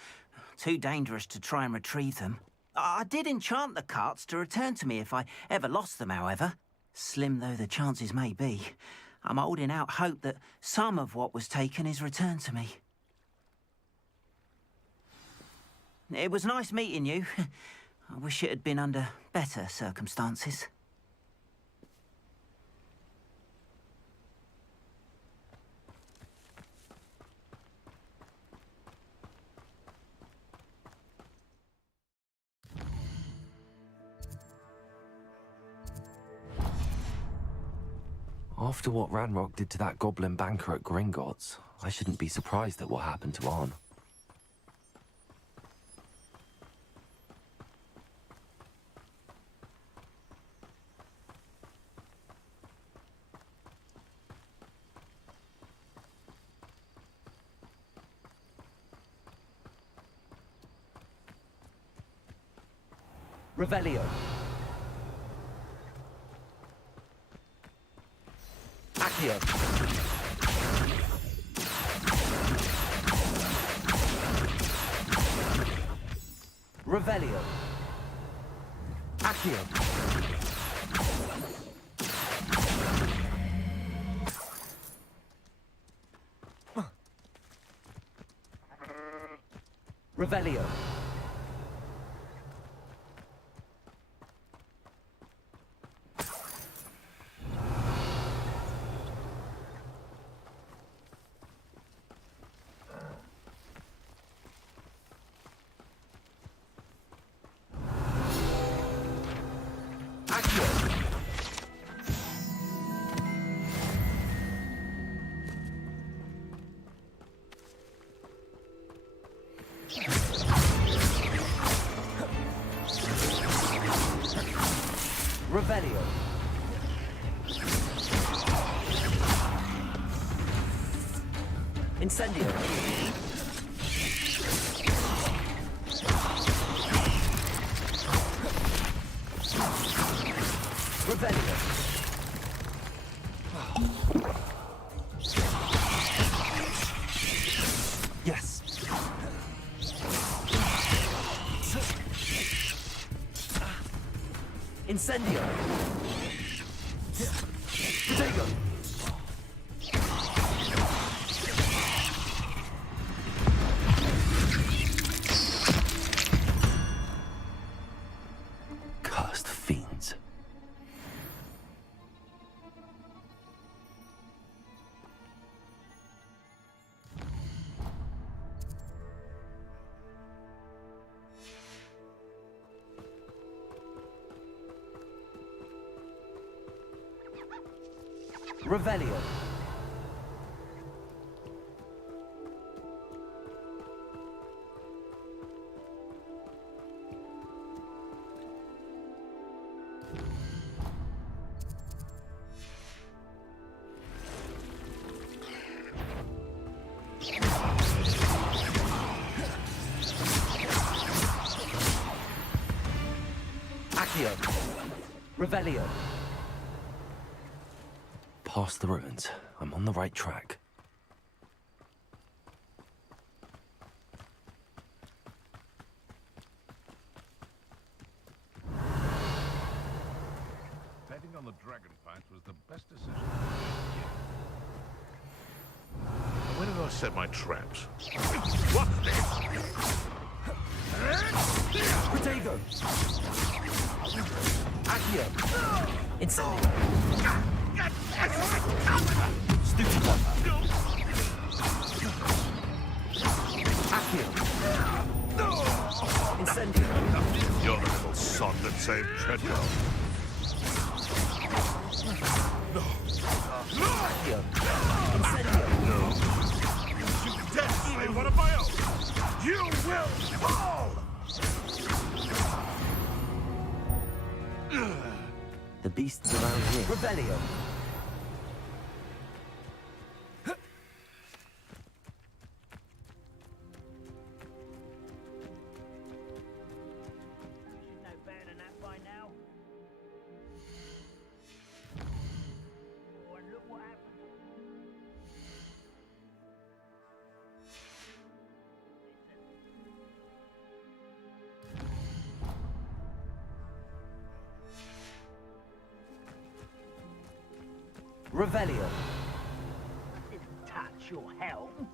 Too dangerous to try and retrieve them. I did enchant the carts to return to me if I ever lost them, however. Slim though the chances may be, I'm holding out hope that some of what was taken is returned to me. It was nice meeting you. I wish it had been under better circumstances. After what Ranrock did to that goblin banker at Gringotts, I shouldn't be surprised at what happened to Arn. Revelio. Accio. Revelio. Accio. Revelio. Revelio. Incendio. Revelio. Yes. Incendio. Potato. Cursed fiends. Revelio. Accio. Revelio. Past the ruins. I'm on the right track. Betting on the dragon fight was the best decision. Where did I set my traps? What's this? Protego. Accio. Incendio. Stupid one. Accio. Incendio. You're the little sod that saved Treadwell. Accio. Incendio. You desperately want a bio! You will fall! The beast's around here. Revelio. Revelio. Didn't touch your helm.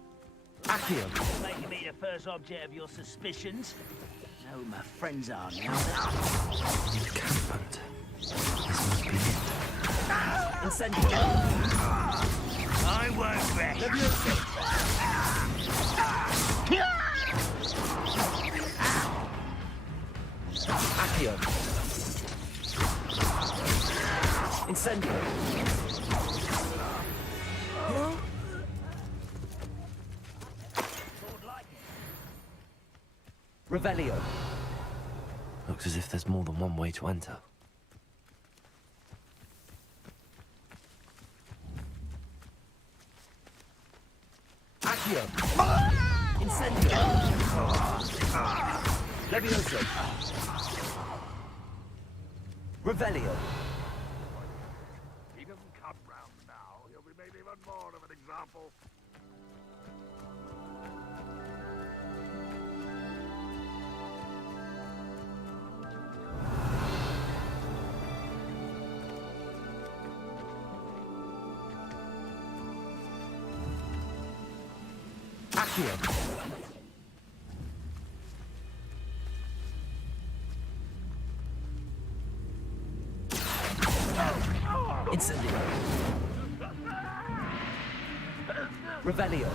Accio. Making me the first object of your suspicions. Know who my friends are now. Encampment. This must be it. Incendio. I won't rest. Accio. Incendio. Revelio. Looks as if there's more than one way to enter. Accio. Incendio. Levioso. Revelio. He doesn't come round now. He'll be made even more of an example. Accio. Incendio. Revelio.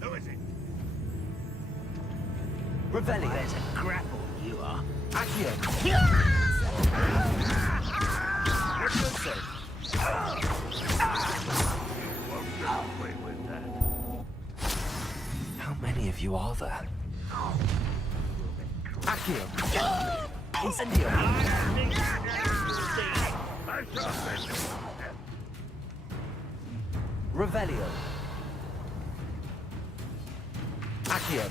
Who is it? Revelio. There's a grapple, you are. Accio. Levioso. How many of you are there? Accio. Incendio. Revelio. Accio.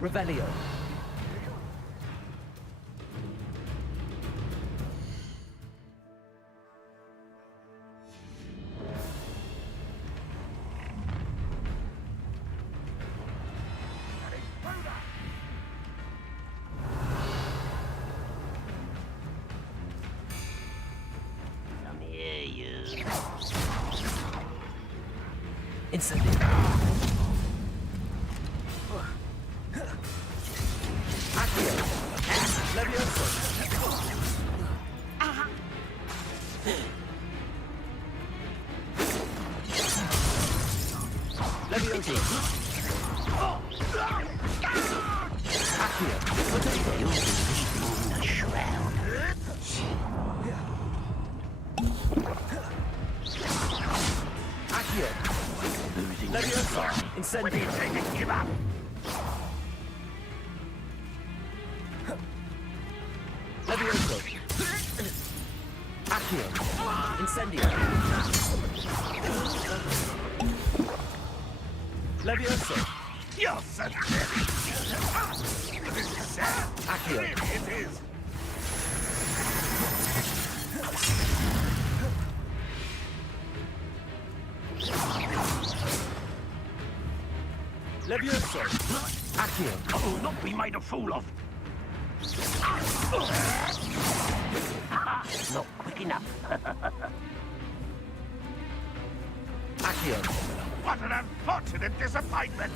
Revelio. Come here, you. Incendio. Accio. Levioso. Levioso. Accio. Potato. You'll be sleeping in the shroud. Accio. Levioso. Incendio. Give up. Accio. Incendio. Levioso. You're so This is sad. Accio. Really, it is. Levioso. Accio. Oh, not be made a fool of. Not quick enough. Accio. What an unfortunate disappointment.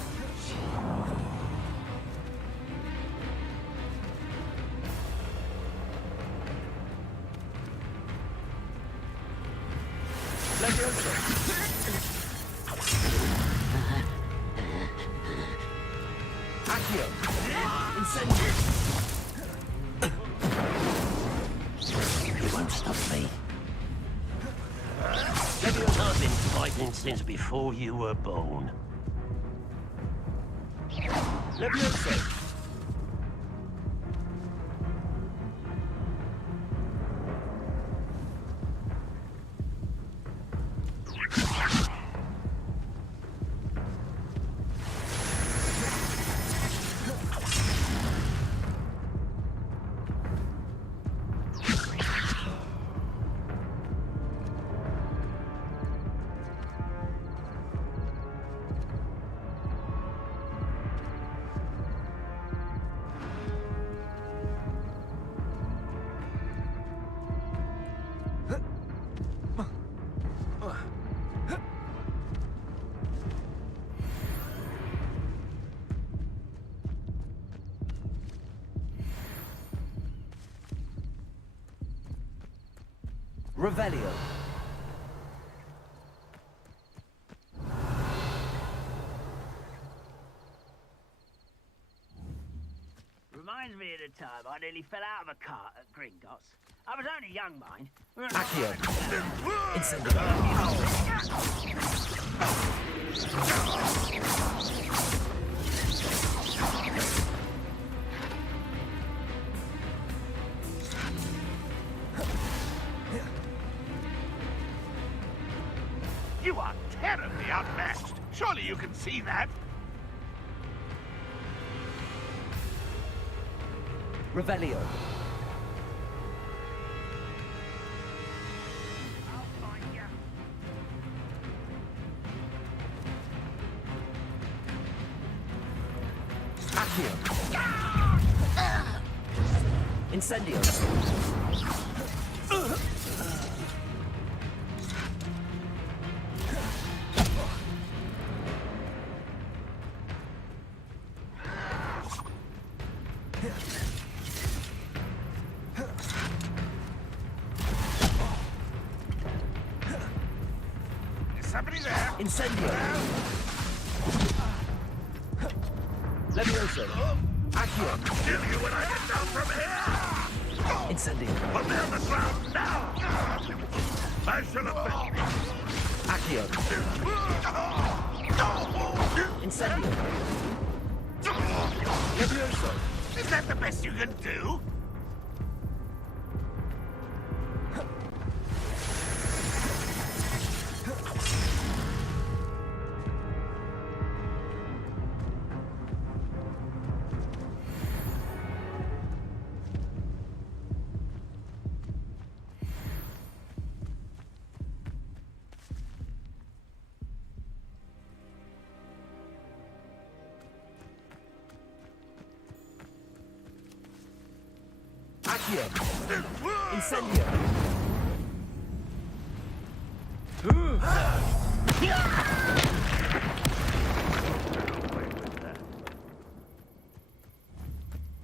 Levioso. Accio. Incendio. You won't stop me. I've been fighting since before you were born. Levioso. Revelio. Reminds me of the time I nearly fell out of a cart at Gringotts. I was only young, mind. Accio. You are terribly outmatched. Surely you can see that. Revelio. Accio. Incendio. Is somebody there? Incendio. Levioso. Accio. Kill you when I get down from here! Incendio. Put me on the ground now! I shall have been... Accio. Incendio. Levioso. Is that the best you can do? Accio. Incendio.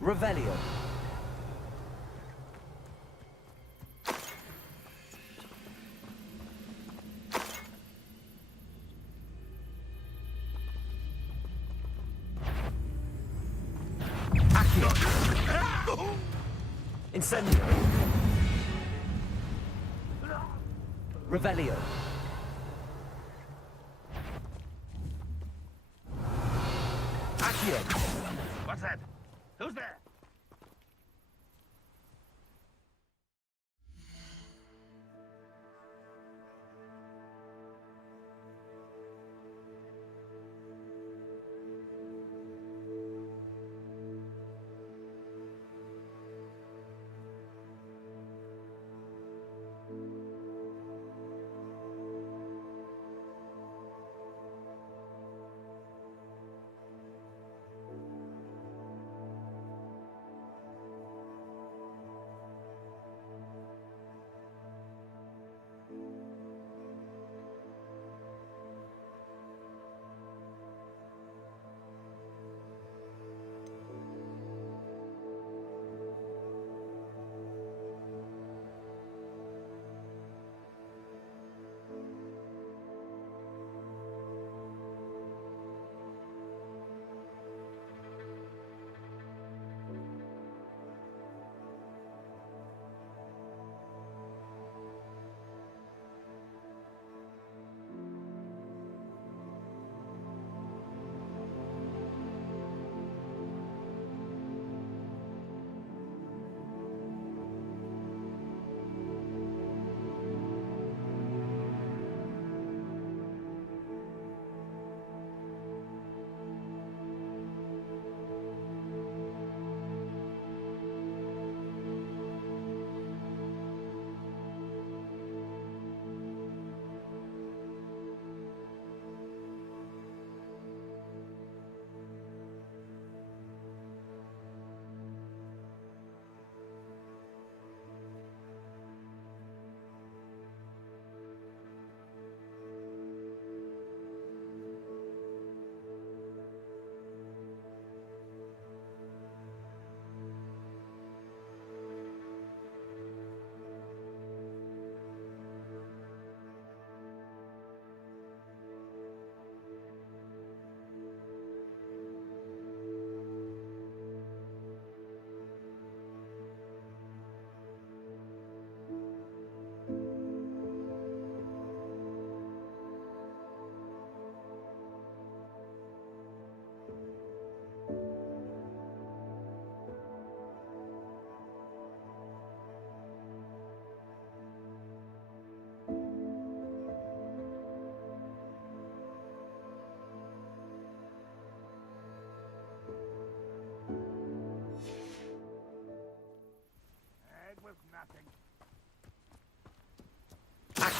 Revelio. Accio. Incendio. Revelio. Accio. What's that? Who's there?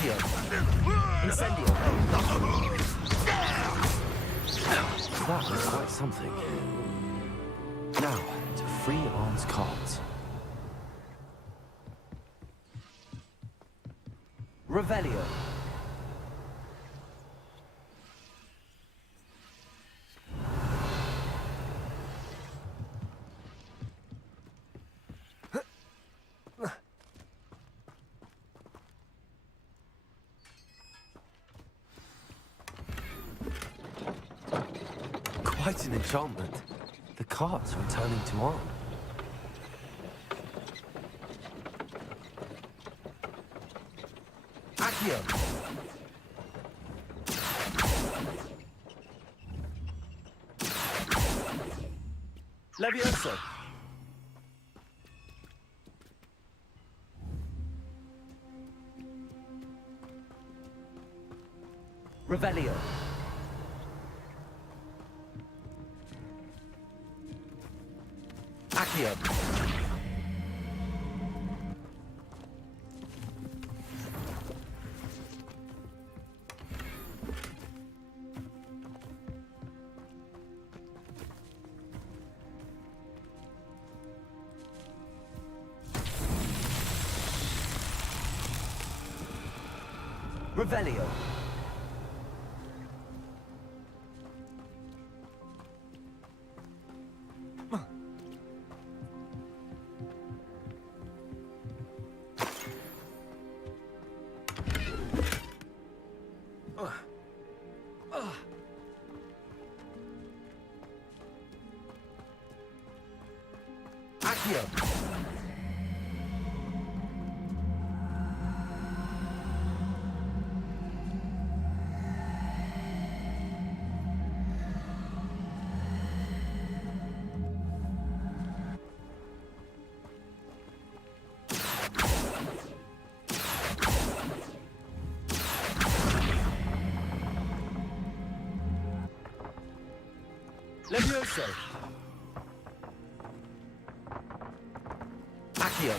Accio. Incendio. That was quite something. Now, to free Arm's cards. Revelio. Quite an enchantment. The cards are returning to Arm. Accio. Levioso. Revelio. Accio. Revelio. Accio. Levioso. Accio.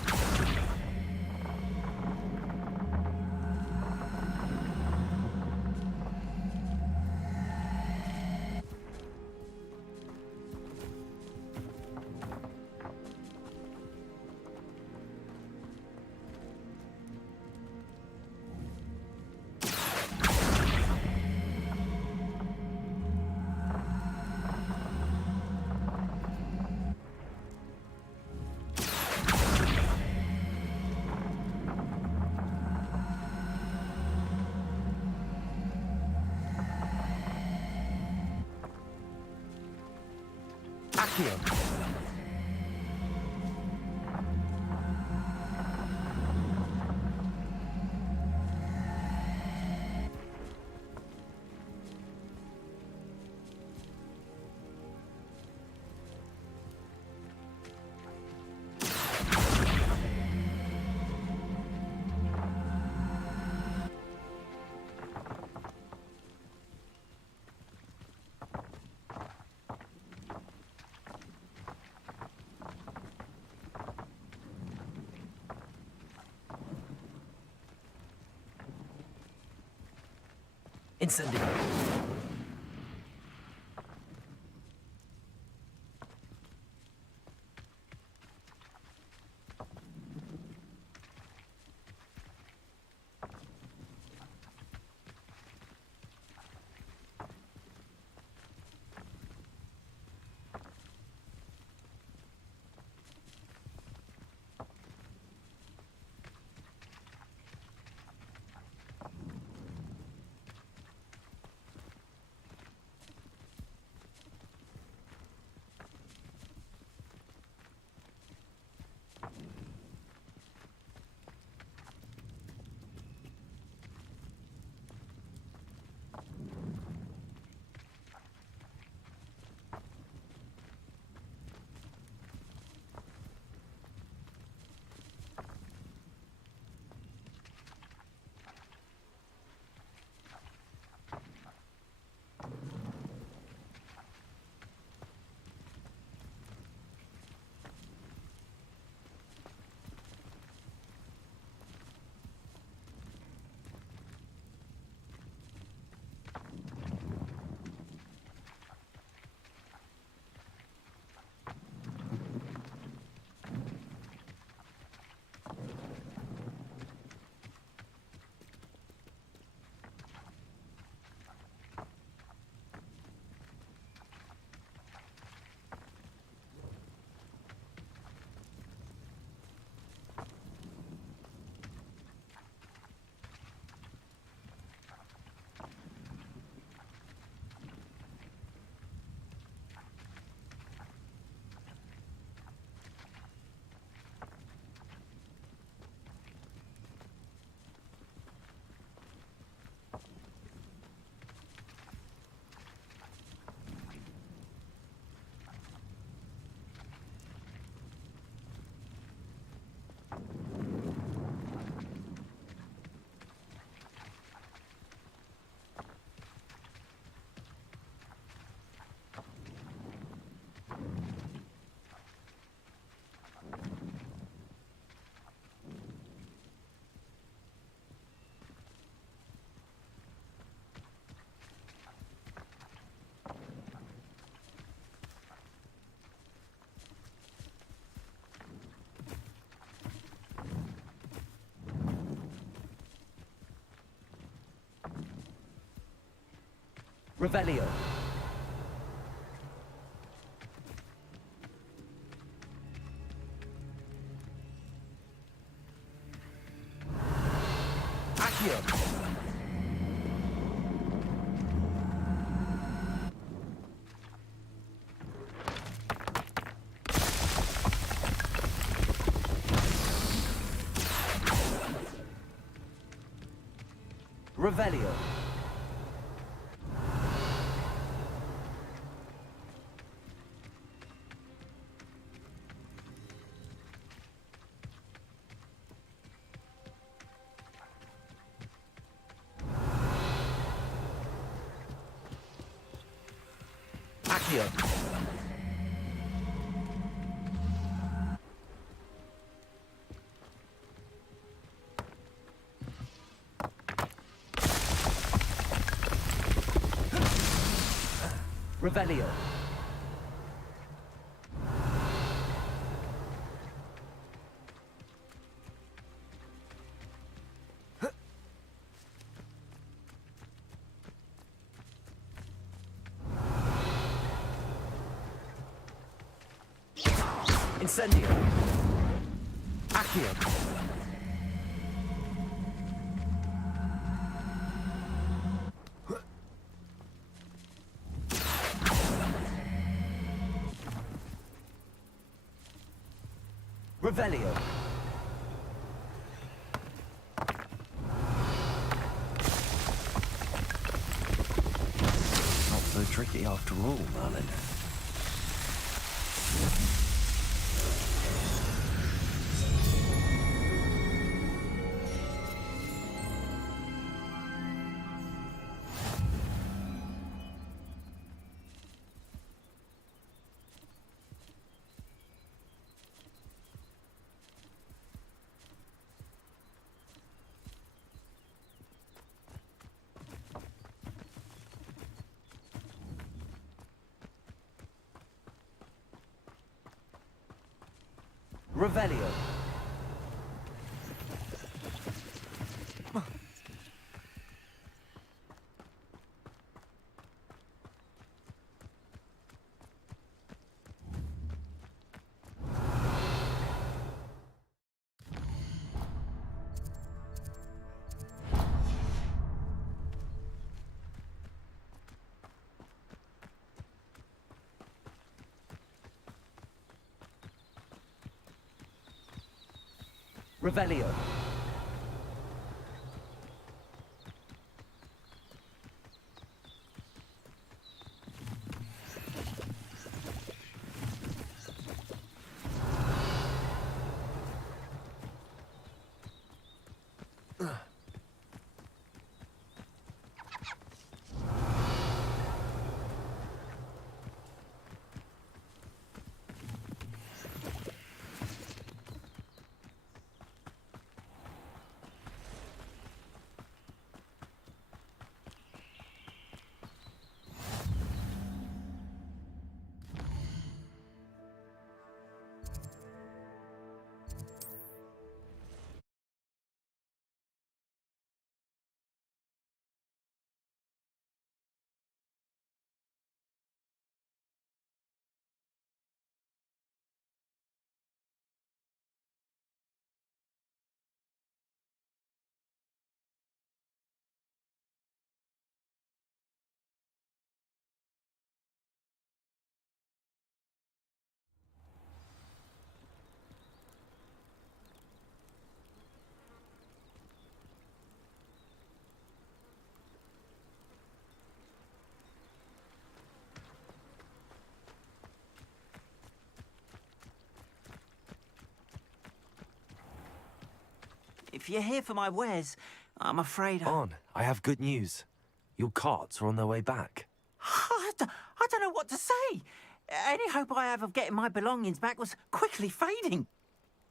Accio. Incendio. Revelio. Accio. Revelio. Accio. Revelio. Incendio. Accio. Revelio. Not so tricky after all, Merlin. Revelio. Revelio. If you're here for my wares, I'm afraid I have good news. Your carts are on their way back. I don't know what to say. Any hope I have of getting my belongings back was quickly fading.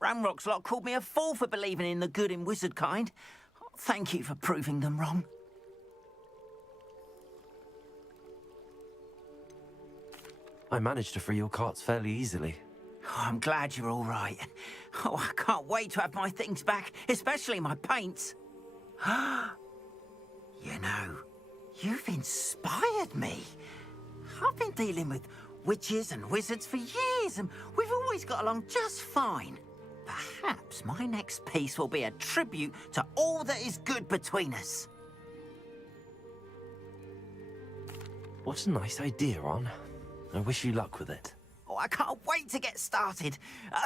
Ramrock's lot called me a fool for believing in the good in wizard kind. Thank you for proving them wrong. I managed to free your carts fairly easily. Oh, I'm glad you're all right. Oh, I can't wait to have my things back, especially my paints. You know, You've inspired me. I've been dealing with witches and wizards for years, and we've always got along just fine. Perhaps my next piece will be a tribute to all that is good between us. What a nice idea, Ron. I wish you luck with it. Oh, I can't wait to get started.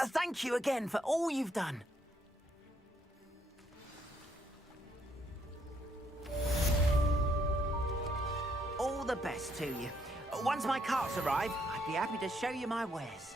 Thank you again for all you've done. All the best to you. Once my carts arrive, I'd be happy to show you my wares.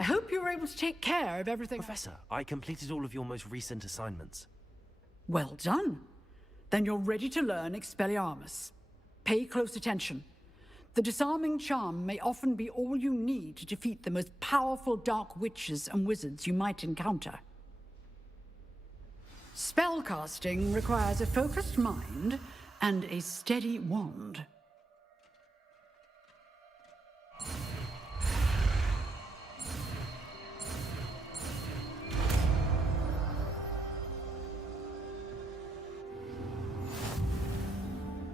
I hope you were able to take care of everything. Professor, I completed all of your most recent assignments. Well done. Then you're ready to learn Expelliarmus. Pay close attention. The disarming charm may often be all you need to defeat the most powerful dark witches and wizards you might encounter. Spellcasting requires a focused mind and a steady wand.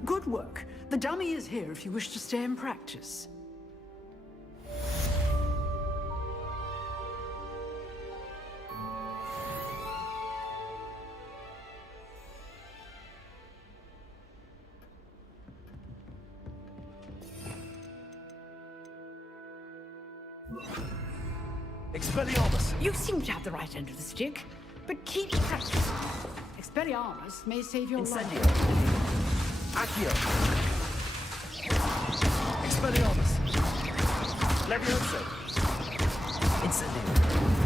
Good work. The dummy is here if you wish to stay and practice. Expelliarmus! You seem to have the right end of the stick, but keep practicing. Expelliarmus may save your life. Accio! Expelliarmus! Levioso! Incendio!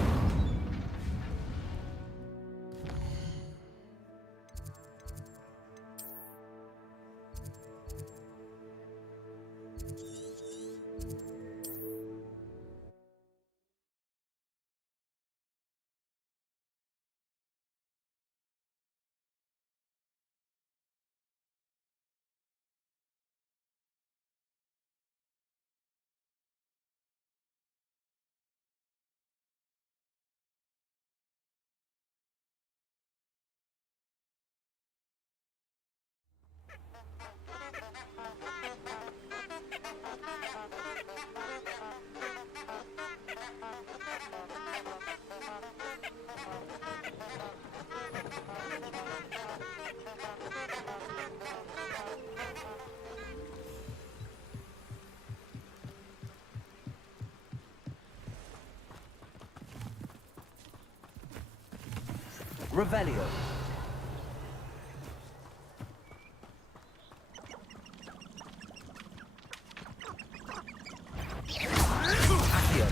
Revelio. Accio.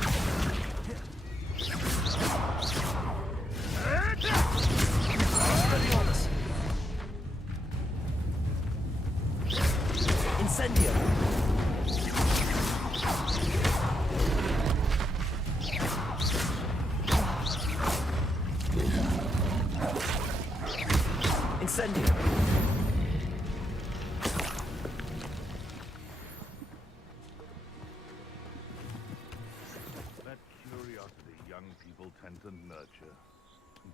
Expelliarmus. Incendio.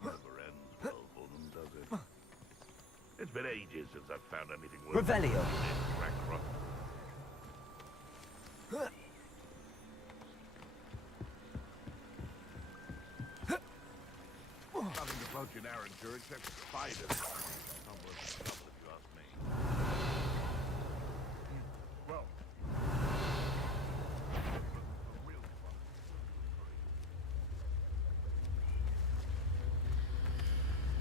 Never ends well for them, does it? It's been ages since I've found anything worth Revelio. Nothing to poach in Arranger except spiders. Not worth the trouble if you ask me. Well,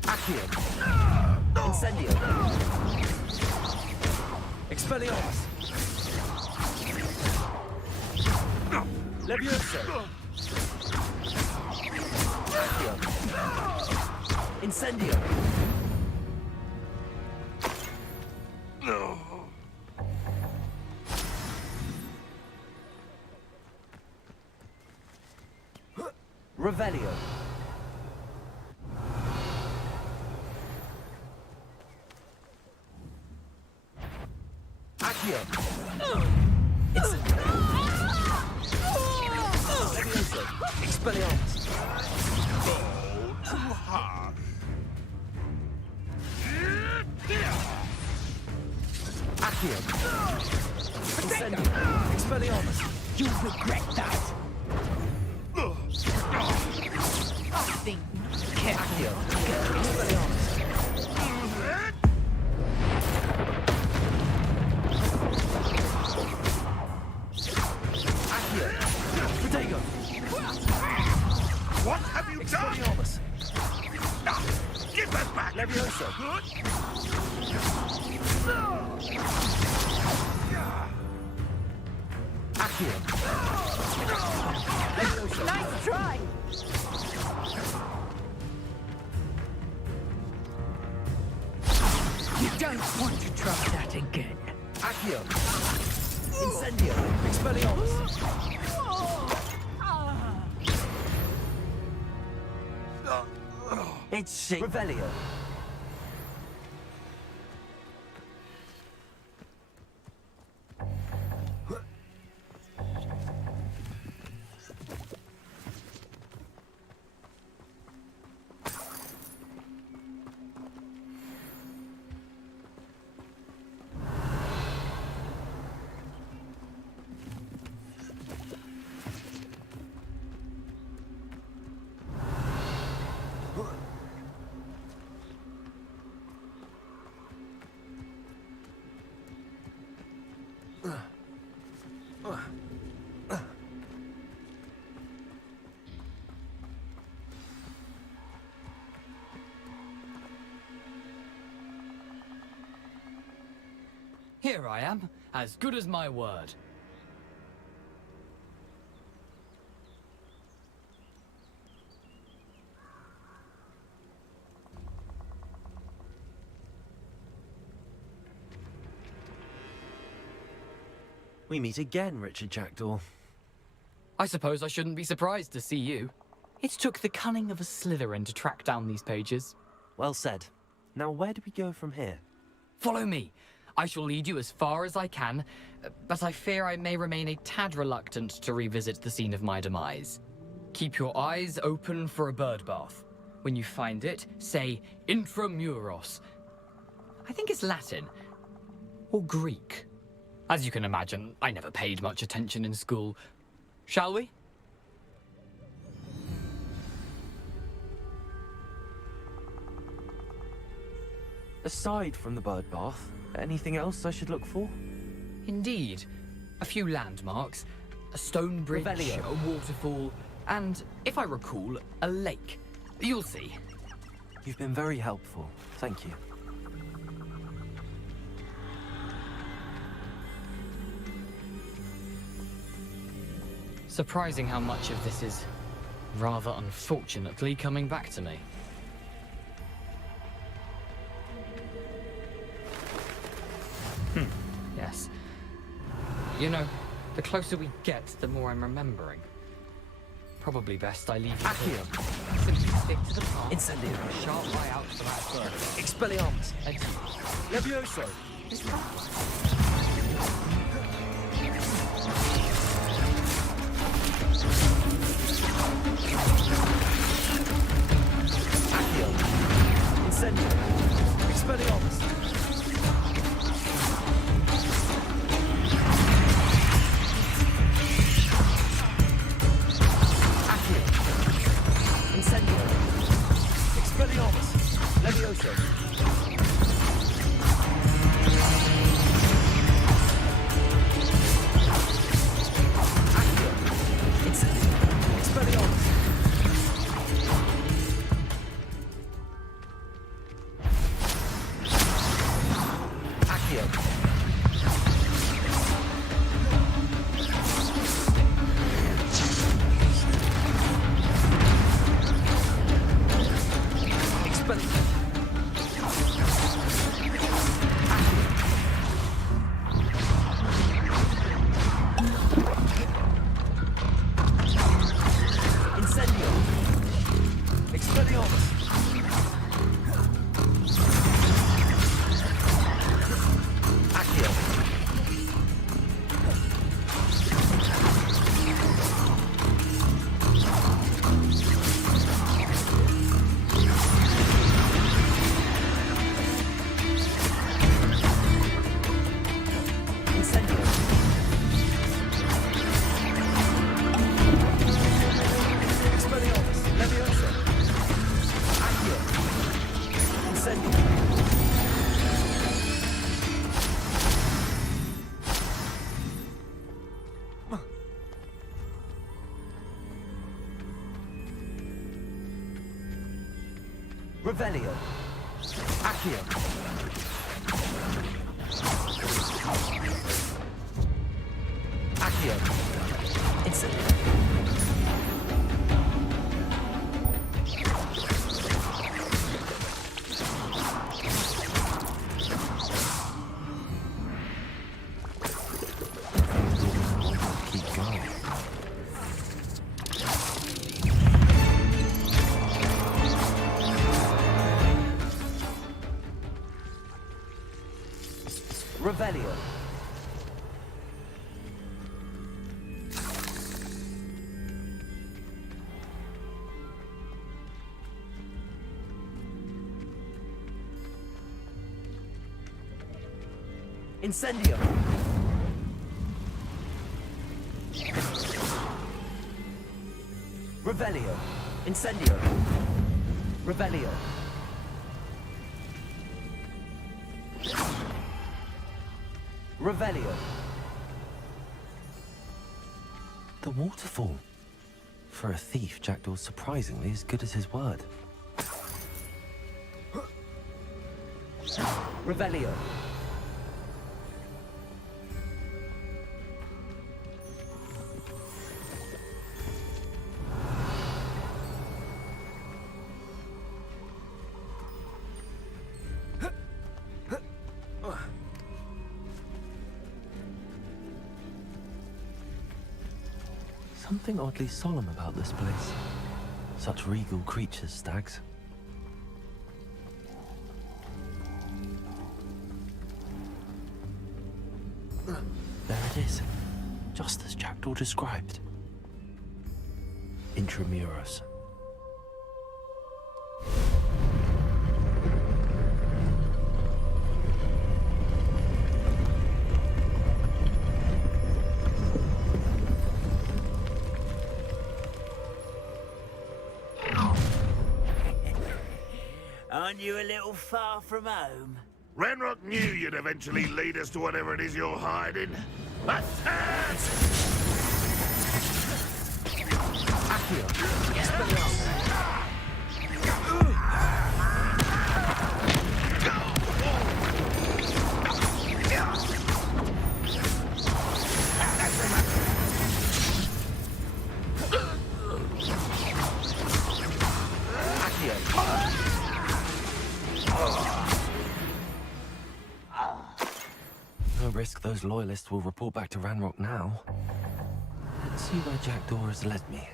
Accio. Incendio. Expelliarmus. Levioso. Accio. Incendio. Revelio. Accio. Incendio. Levioso. Expelliarmus. too harsh. Accio. Incendio. Expelliarmus. You regret that. Think carefully. Accio. Expelliarmus. Accio. Protego. What have you done? Expelliarmus. Give that back! Levioso. Accio. Levioso. Nice try! You don't want to try that again. Accio. Incendio. Expelliarmus. It's shit. Revelio. Here I am, as good as my word. We meet again, Richard Jackdaw. I suppose I shouldn't be surprised to see you. It took the cunning of a Slytherin to track down these pages. Well said. Now where do we go from here? Follow me. I shall lead you as far as I can, but I fear I may remain a tad reluctant to revisit the scene of my demise. Keep your eyes open for a bird bath. When you find it, say intramuros. I think it's Latin. Or Greek. As you can imagine, I never paid much attention in school. Shall we? Aside from the bird bath, anything else I should look for? Indeed. A few landmarks, a stone bridge, Revelio. a waterfall, and, if I recall, a lake. You'll see. You've been very helpful. Thank you. Surprising how much of this is, rather unfortunately, coming back to me. Yes. You know, the closer we get, the more I'm remembering. Probably best I leave you Accio. Simply stick to the path. Incendio. And a sharp eye out for that bird. Expelliarmus. And Levioso. Revelio. Accio. Accio. Incendio. Keep going. Revelio. Incendio. Revelio. Incendio. Revelio. Revelio. The waterfall. For a thief, Jackdaw's surprisingly as good as his word. Revelio. Something oddly solemn about this place. Such regal creatures, stags. There it is, just as Jackdaw described. Intramuros. Aren't you a little far from home? Ranrock knew you'd eventually lead us to whatever it is you're hiding. Bastard! No risk those loyalists will report back to Ranrock now. Let's see where Jackdaw has led me.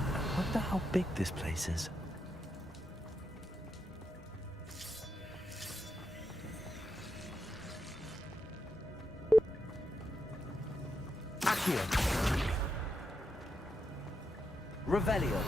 I wonder how big this place is. Accio. Revelio.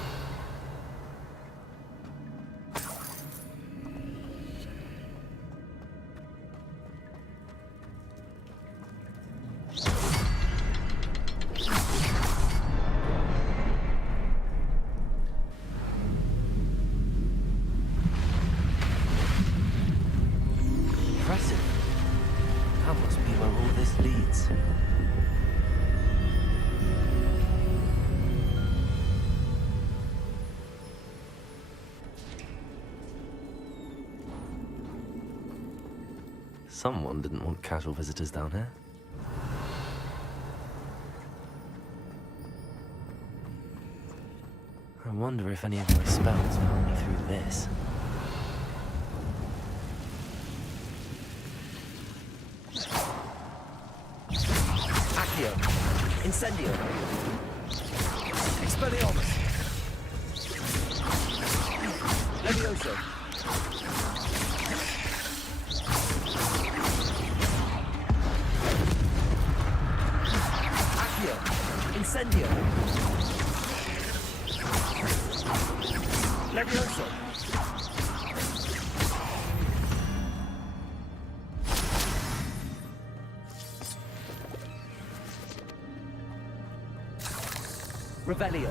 Impressive. That must be where all this leads. Someone didn't want casual visitors down here. I wonder if any of my spells will help me through this. Accio. Incendio. Expelliarmus. Levioso. Accio. Incendio. Revelio.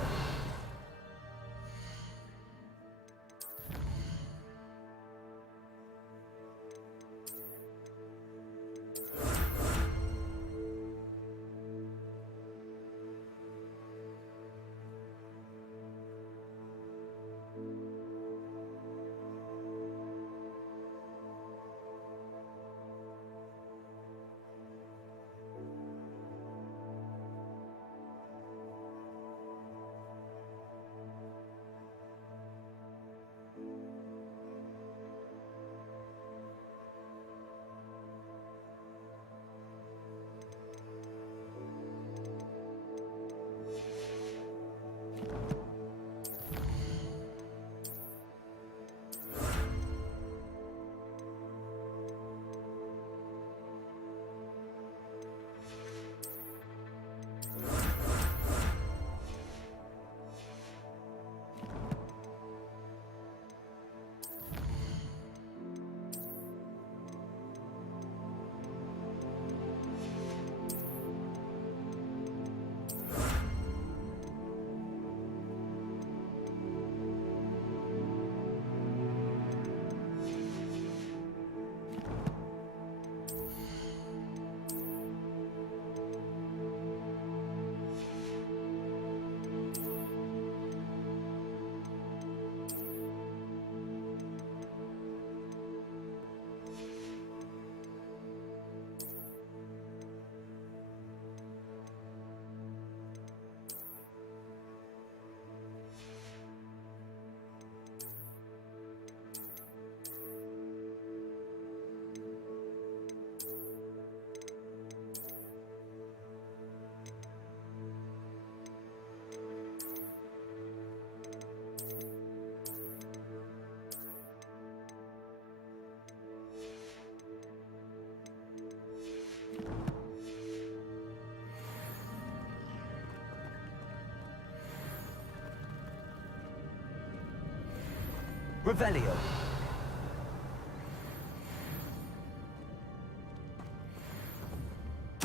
Revelio.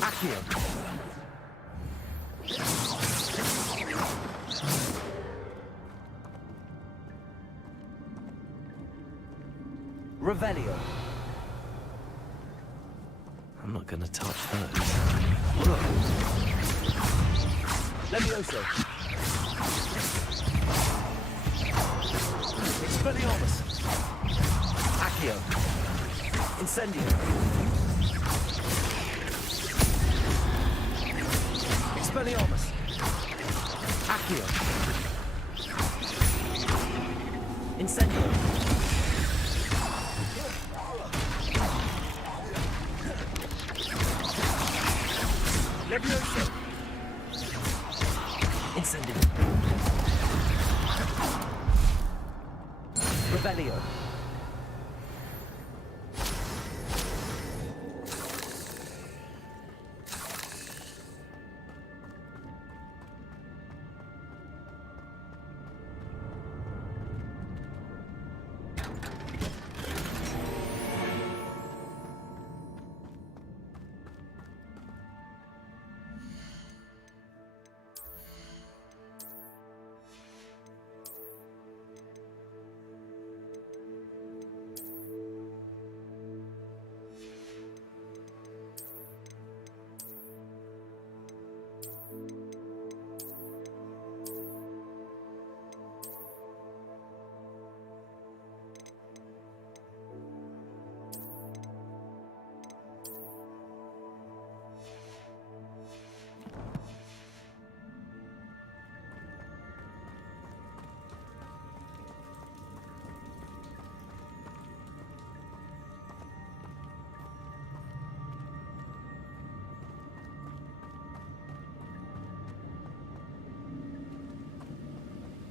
Accio. Revelio. I'm not gonna touch those. Levioso. Expelliarmus. Accio. Incendio. Expelliarmus. Accio. Incendio. Levioso. Incendio. Revelio.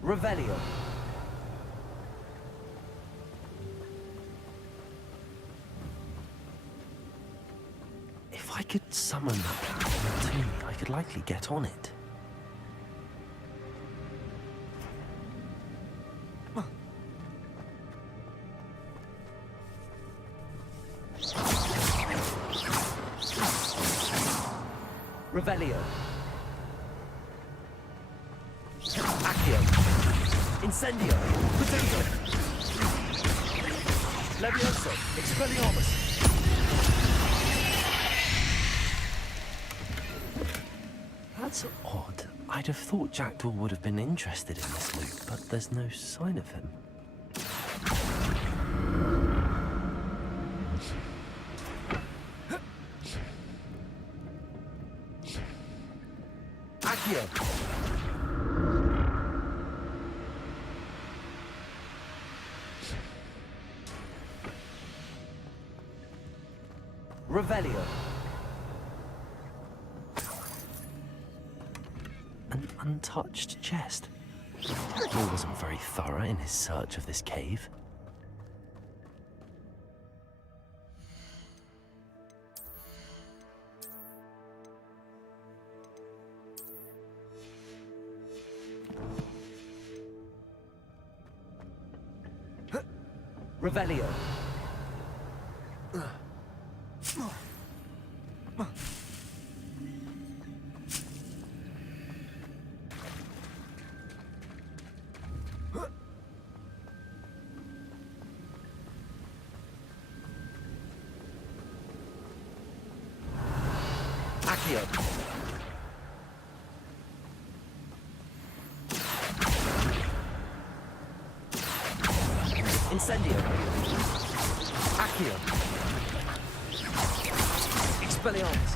Revelio. If I could summon that platform to me, I could likely get on it. Revelio. Incendio! Potato! Levioso! Expelliarmus! That's odd. I'd have thought Jackdaw would have been interested in this loot, but there's no sign of him. Accio! Revelio. An untouched chest. Jackdaw wasn't very thorough in his search of this cave. Revelio. Accio. Incendio. Accio. Expelliarmus.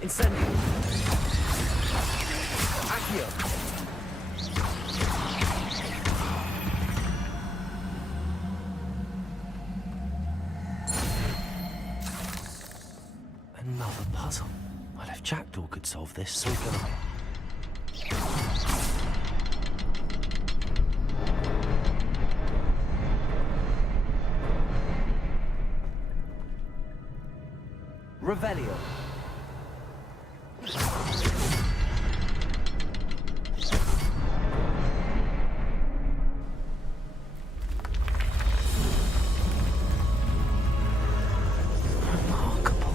Incendio. Accio. Another puzzle. Well, if Jackdaw could solve this, so can I. Revelio. Remarkable.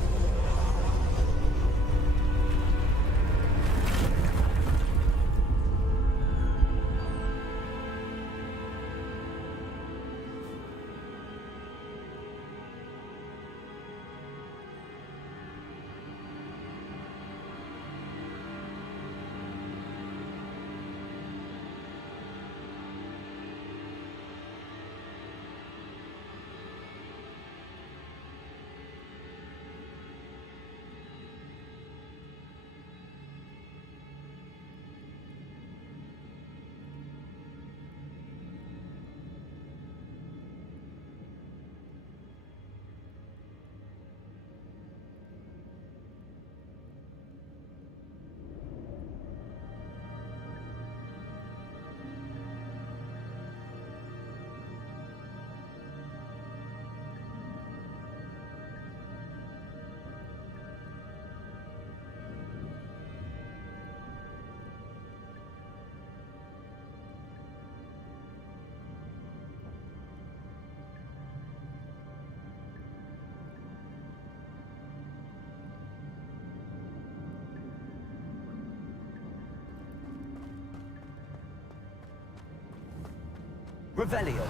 Revelio.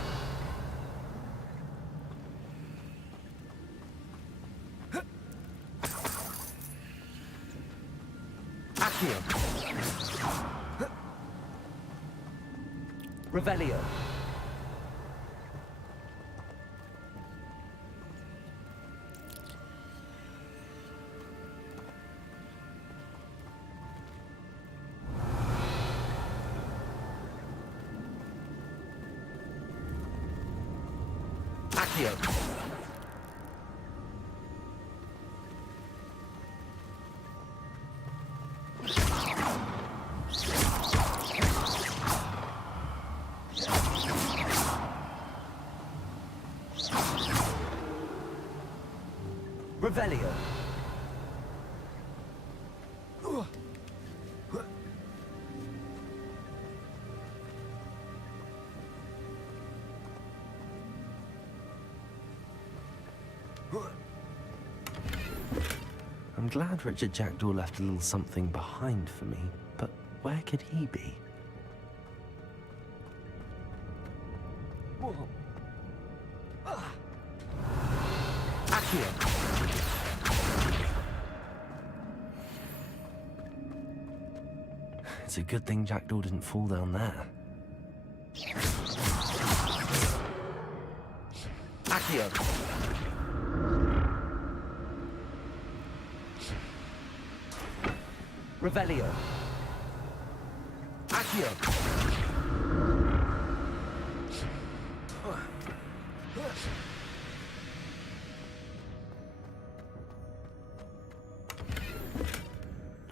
Accio. Revelio. Accio. Revelio. I'm glad Richard Jackdaw left a little something behind for me, but where could he be? Accio! It's a good thing Jackdaw didn't fall down there. Accio! Revelio! Accio!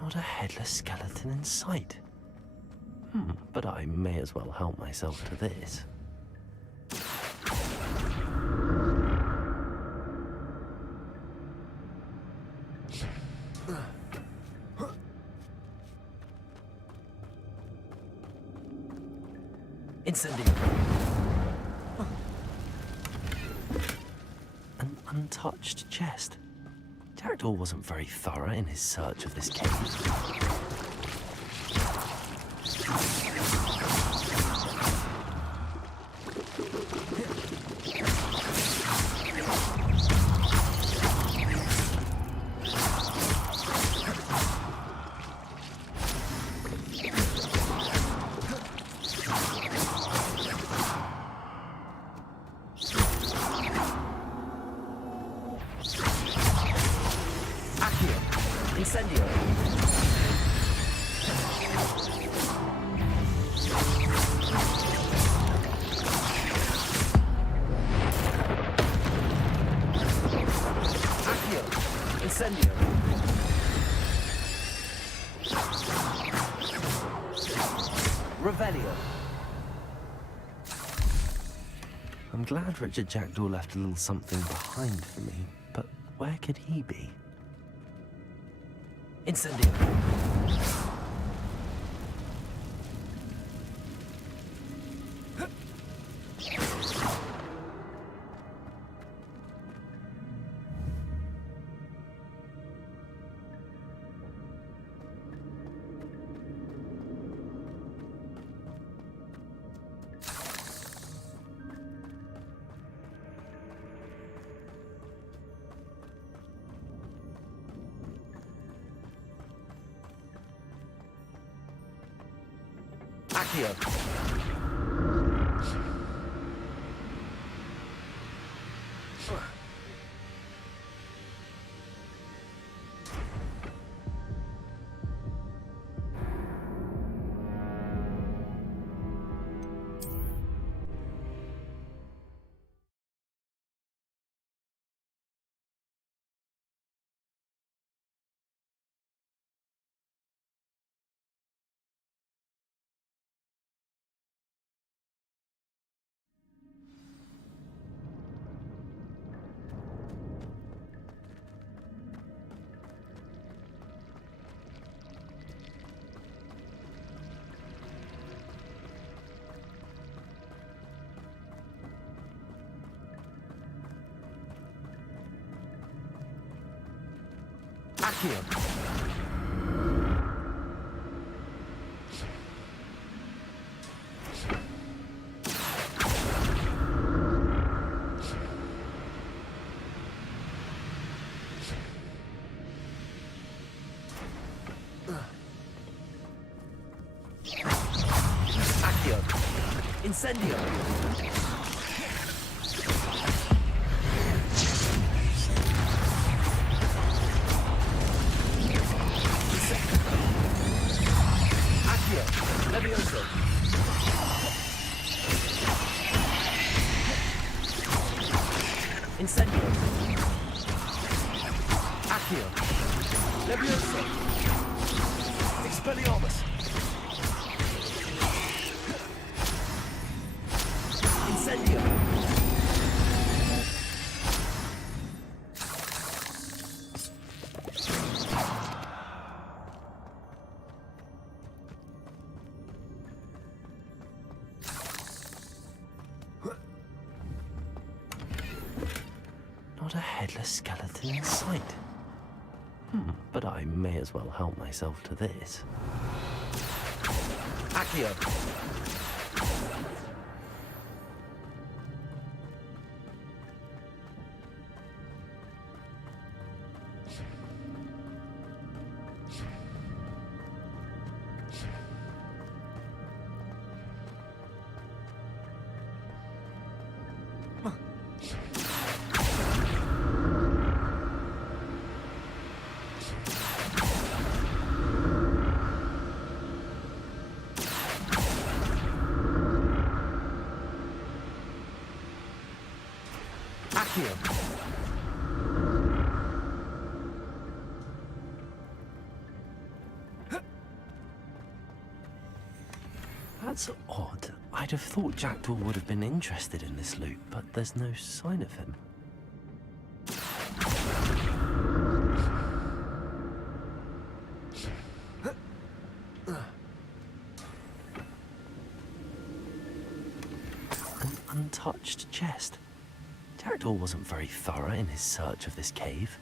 Not a headless skeleton in sight. But I may as well help myself to this. Incendio. An untouched chest. Jackdaw wasn't very thorough in his search of this cave. Incendio. Accio. Incendio. Revelio. I'm glad Richard Jackdaw left a little something behind for me, but where could he be? Incendio. Accio. Accio. Accio. Incendio. Levioso. Incendio. Accio. Levioso. Expelliarmus. Incendio. Not a headless skeleton in sight. but I may as well help myself to this. Accio. That's odd. I'd have thought Jackdaw would have been interested in this loot, but there's no sign of him. An untouched chest. Jackdaw wasn't very thorough in his search of this cave.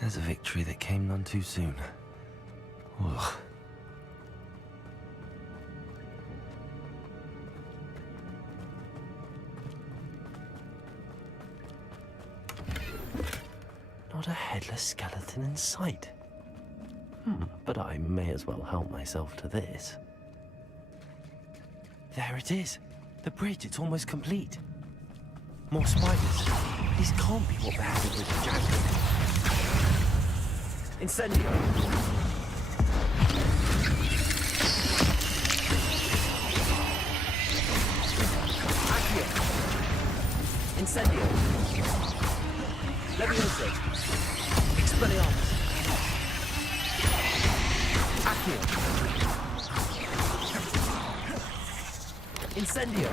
There's a victory that came none too soon. Ugh. Not a headless skeleton in sight. But I may as well help myself to this. There it is. The bridge, it's almost complete. More spiders. These can't be what beheaded with the jacket. Incendio. Accio. Incendio. Levioso. Expelliarmus. Accio. Incendio.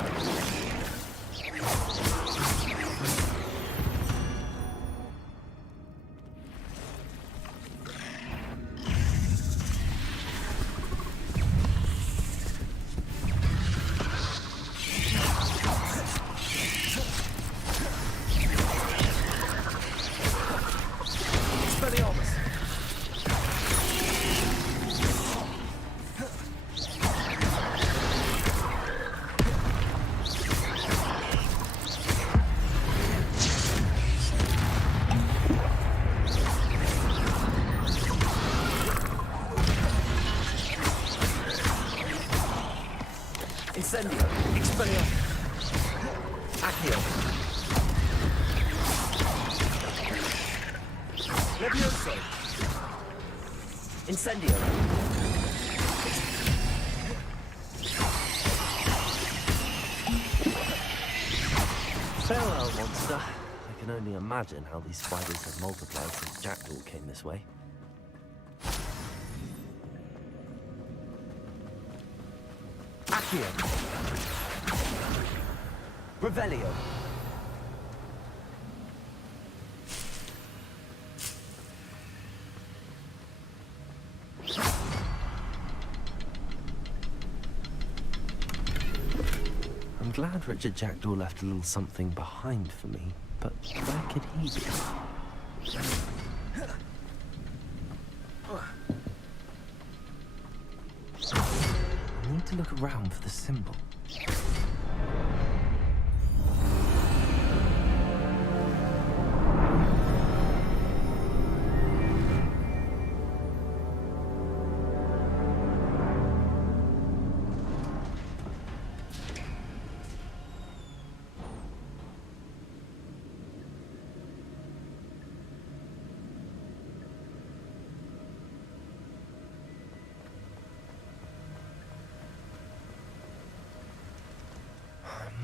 Incendio. Expelliarmus. Accio. Levioso. Incendio. Farewell, monster. I can only imagine how these spiders have multiplied since Jackdaw came this way. Accio. Revelio. I'm glad Richard Jackdaw left a little something behind for me, but where could he be? I need to look around for the symbol.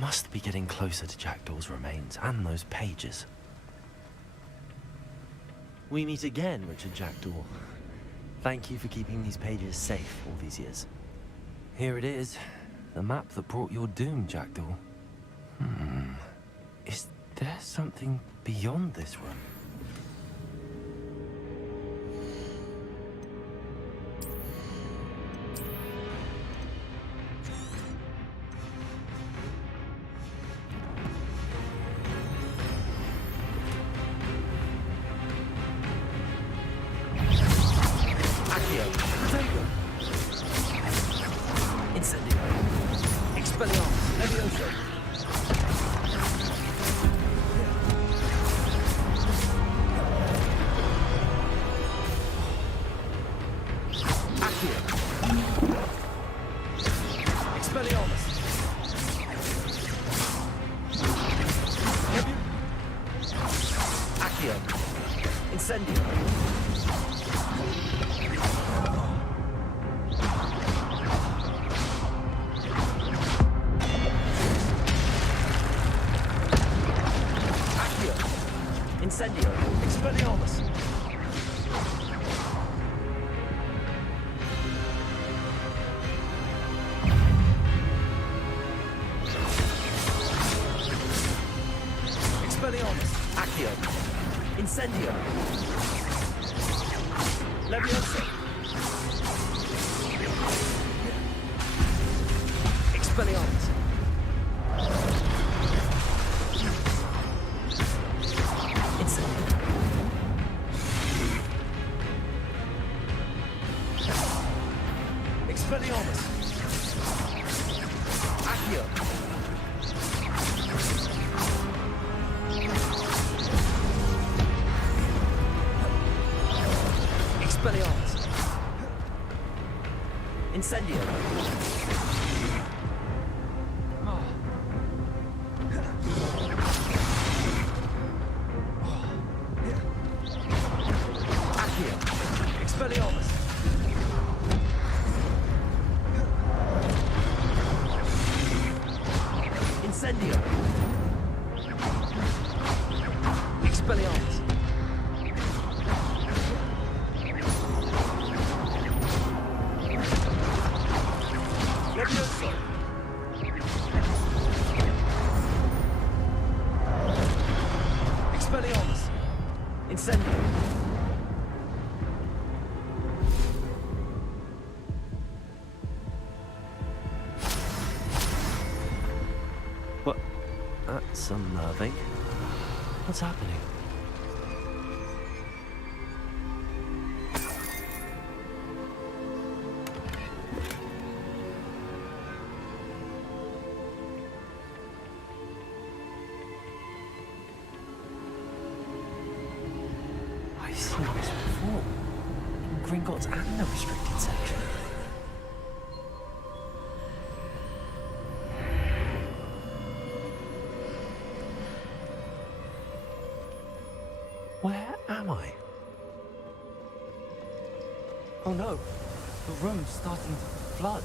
must be getting closer to Jackdaw's remains and those pages. We meet again, Richard Jackdaw. Thank you for keeping these pages safe all these years. Here it is, the map that brought your doom, Jackdaw. Is there something beyond this room? Incendio! Expelliarmus! Expelliarmus! Accio! Incendio! Levioso! Expelliarmus! Expelliarmus! Accio! Expelliarmus! Incendio! Accio! Expelliarmus! Incendio! Expelliarmus! Levioso! Expelliarmus! Incendio! What? That's unnerving. What's happening? I've seen this before. In Gringotts and the restricted section. Where am I? Oh no, the road's starting to flood.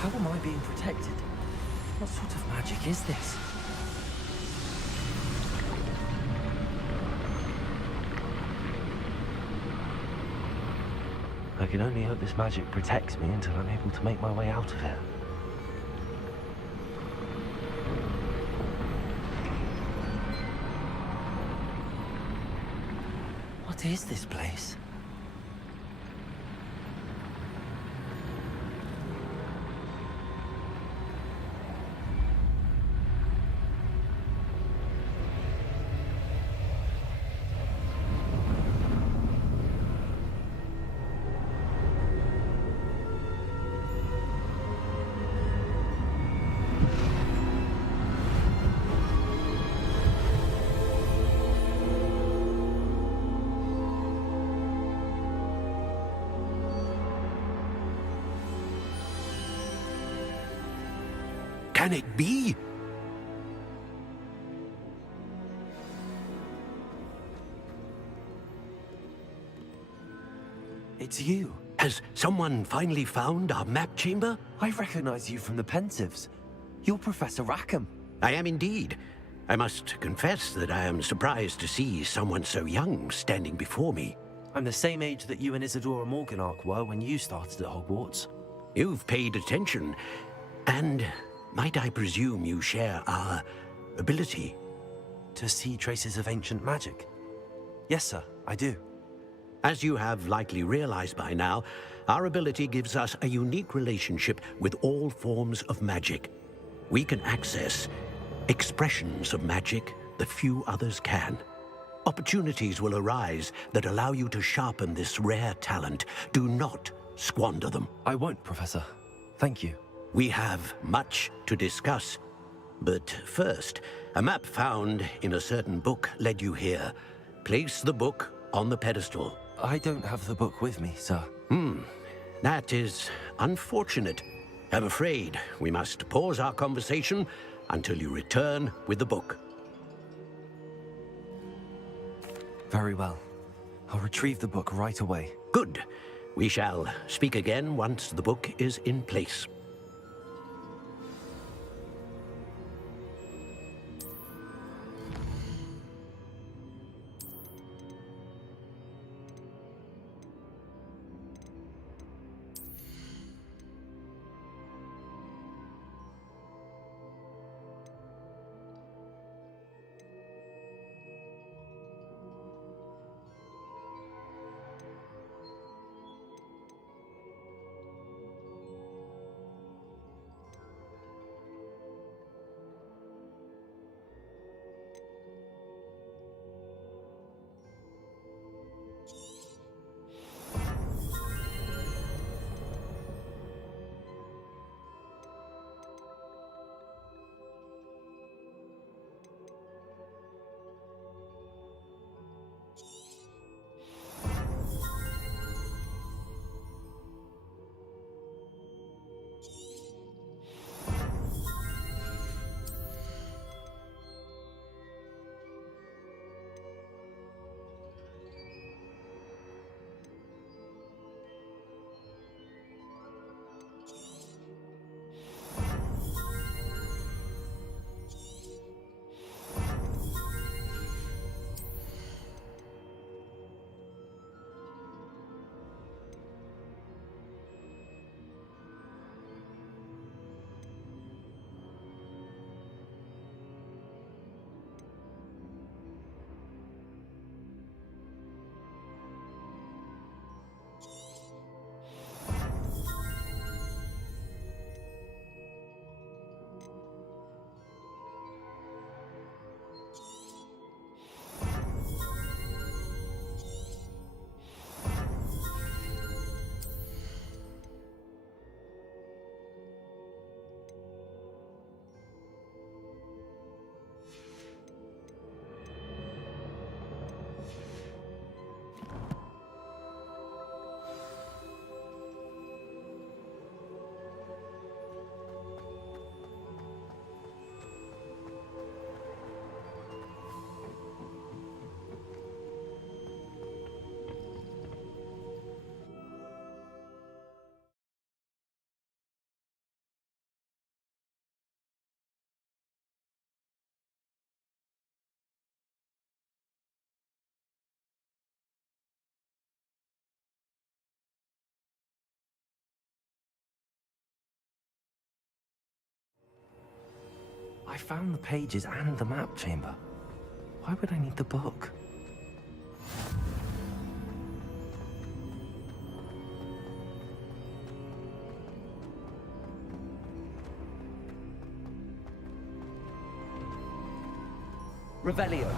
How am I being protected? What sort of magic is this? I can only hope this magic protects me until I'm able to make my way out of here. What is this place? Can it be? It's you. Has someone finally found our map chamber? I recognize you from the Pensieves. You're Professor Rackham. I am indeed. I must confess that I am surprised to see someone so young standing before me. I'm the same age that you and Isadora Morganach were when you started at Hogwarts. You've paid attention, and might I presume you share our ability? To see traces of ancient magic? Yes, sir, I do. As you have likely realized by now, our ability gives us a unique relationship with all forms of magic. We can access expressions of magic that few others can. Opportunities will arise that allow you to sharpen this rare talent. Do not squander them. I won't, Professor. Thank you. We have much to discuss. But first, a map found in a certain book led you here. Place the book on the pedestal. I don't have the book with me, sir. That is unfortunate. I'm afraid we must pause our conversation until you return with the book. Very well. I'll retrieve the book right away. Good. We shall speak again once the book is in place. I found the pages and the map chamber. Why would I need the book? Revelio.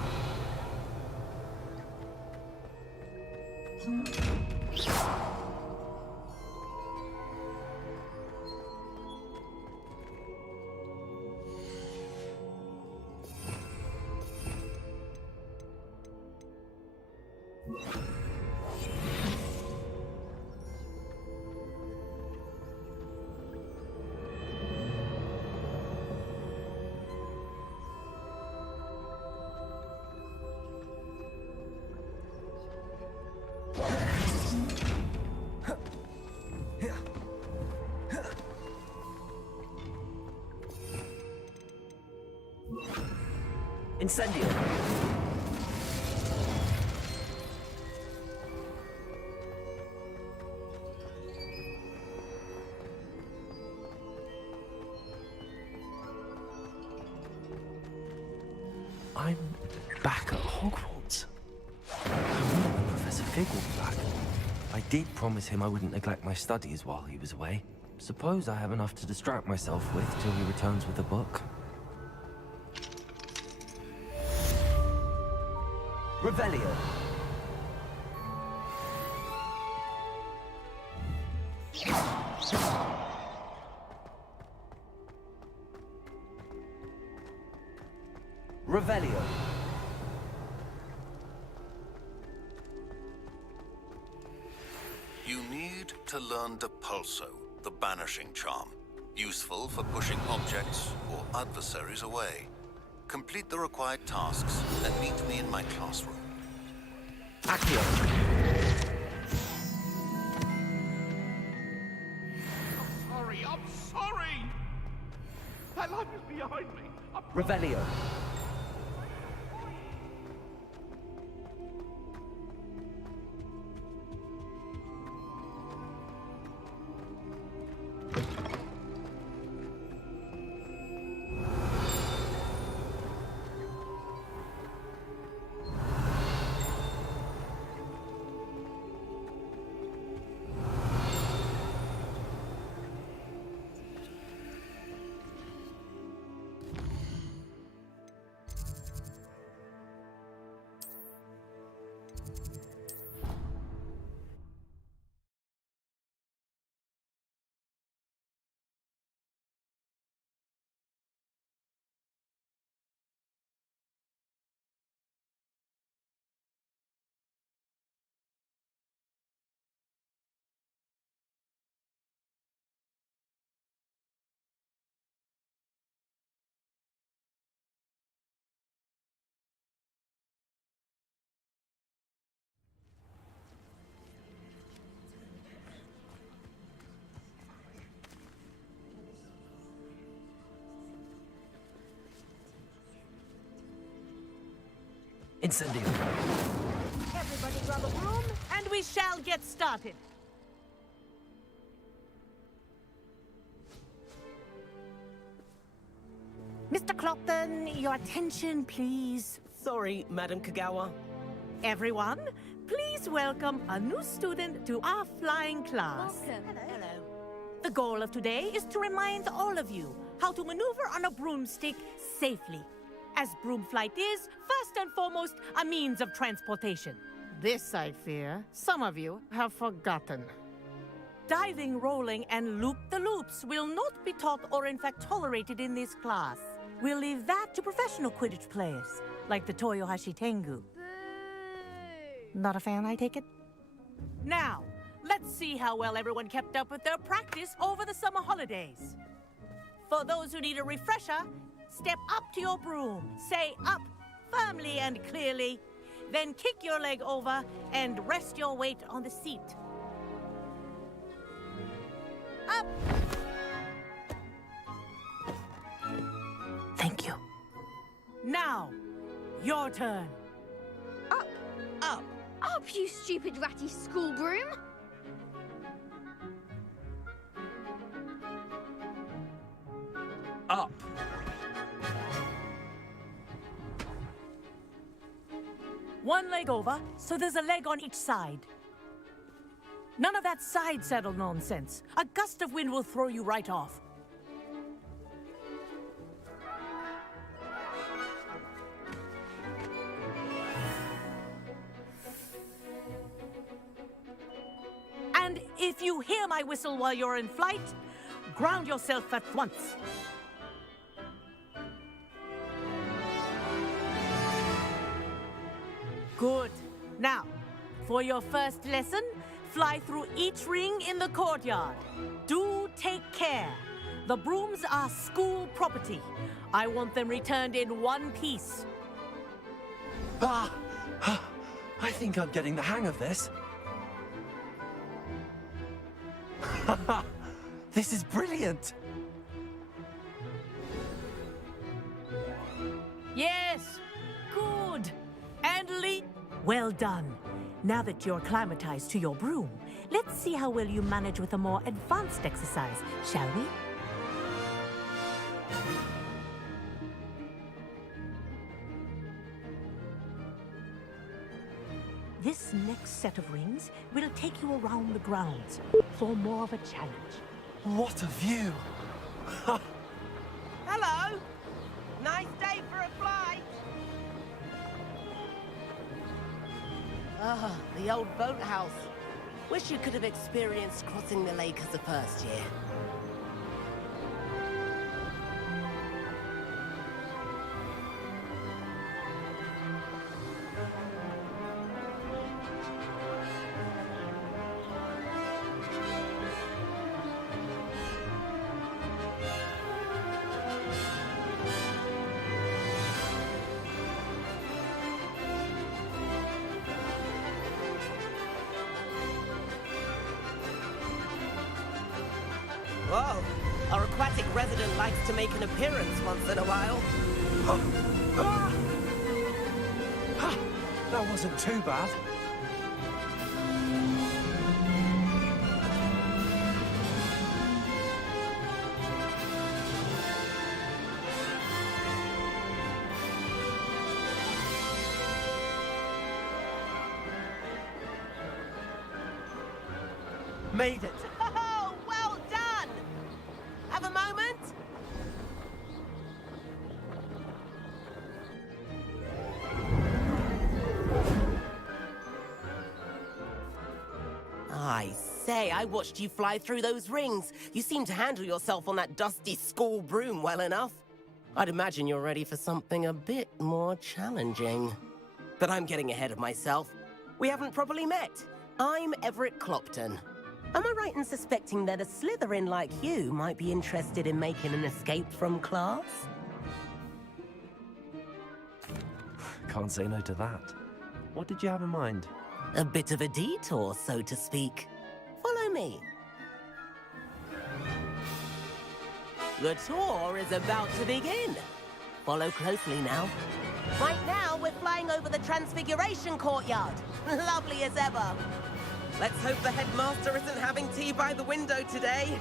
Incendio. I'm back at Hogwarts. I wonder when Professor Fig will be back. I did promise him I wouldn't neglect my studies while he was away. Suppose I have enough to distract myself with till he returns with a book. Revelio. Revelio. You need to learn Depulso, the banishing charm. Useful for pushing objects or adversaries away. Complete the required tasks and meet me in my classroom. Accio. I'm sorry! That life is behind me. Revelio. Incendio. Everybody grab a broom, and we shall get started. Mr. Clopton, your attention, please. Sorry, Madam Kagawa. Everyone, please welcome a new student to our flying class. Welcome. Hello. The goal of today is to remind all of you how to maneuver on a broomstick safely, as broom flight is, first and foremost, a means of transportation. This, I fear, some of you have forgotten. Diving, rolling, and loop-the-loops will not be taught or in fact tolerated in this class. We'll leave that to professional Quidditch players, like the Toyohashi Tengu. Not a fan, I take it? Now, let's see how well everyone kept up with their practice over the summer holidays. For those who need a refresher, step up to your broom, say up firmly and clearly, then kick your leg over and rest your weight on the seat. Up! Thank you. Now, your turn. Up! Up! Up, you stupid ratty school broom! Up. One leg over, so there's a leg on each side. None of that side saddle nonsense. A gust of wind will throw you right off. And if you hear my whistle while you're in flight, ground yourself at once. Good. Now, for your first lesson, fly through each ring in the courtyard. Do take care. The brooms are school property. I want them returned in one piece. I think I'm getting the hang of this. This is brilliant. Yes, Well done. Now that you're acclimatized to your broom, let's see how well you manage with a more advanced exercise, shall we? This next set of rings will take you around the grounds for more of a challenge. What a view! Hello! Nice day for a flight! Ah, the old boathouse. Wish you could have experienced crossing the lake as a first year. Whoa, our aquatic resident likes to make an appearance once in a while. That wasn't too bad. Made it. Oh, well done! Have a moment? I say, I watched you fly through those rings. You seem to handle yourself on that dusty school broom well enough. I'd imagine you're ready for something a bit more challenging. But I'm getting ahead of myself. We haven't properly met. I'm Everett Clopton. Am I right in suspecting that a Slytherin like you might be interested in making an escape from class? Can't say no to that. What did you have in mind? A bit of a detour, so to speak. Follow me. The tour is about to begin. Follow closely now. Right now, we're flying over the Transfiguration Courtyard. Lovely as ever. Let's hope the headmaster isn't having tea by the window today.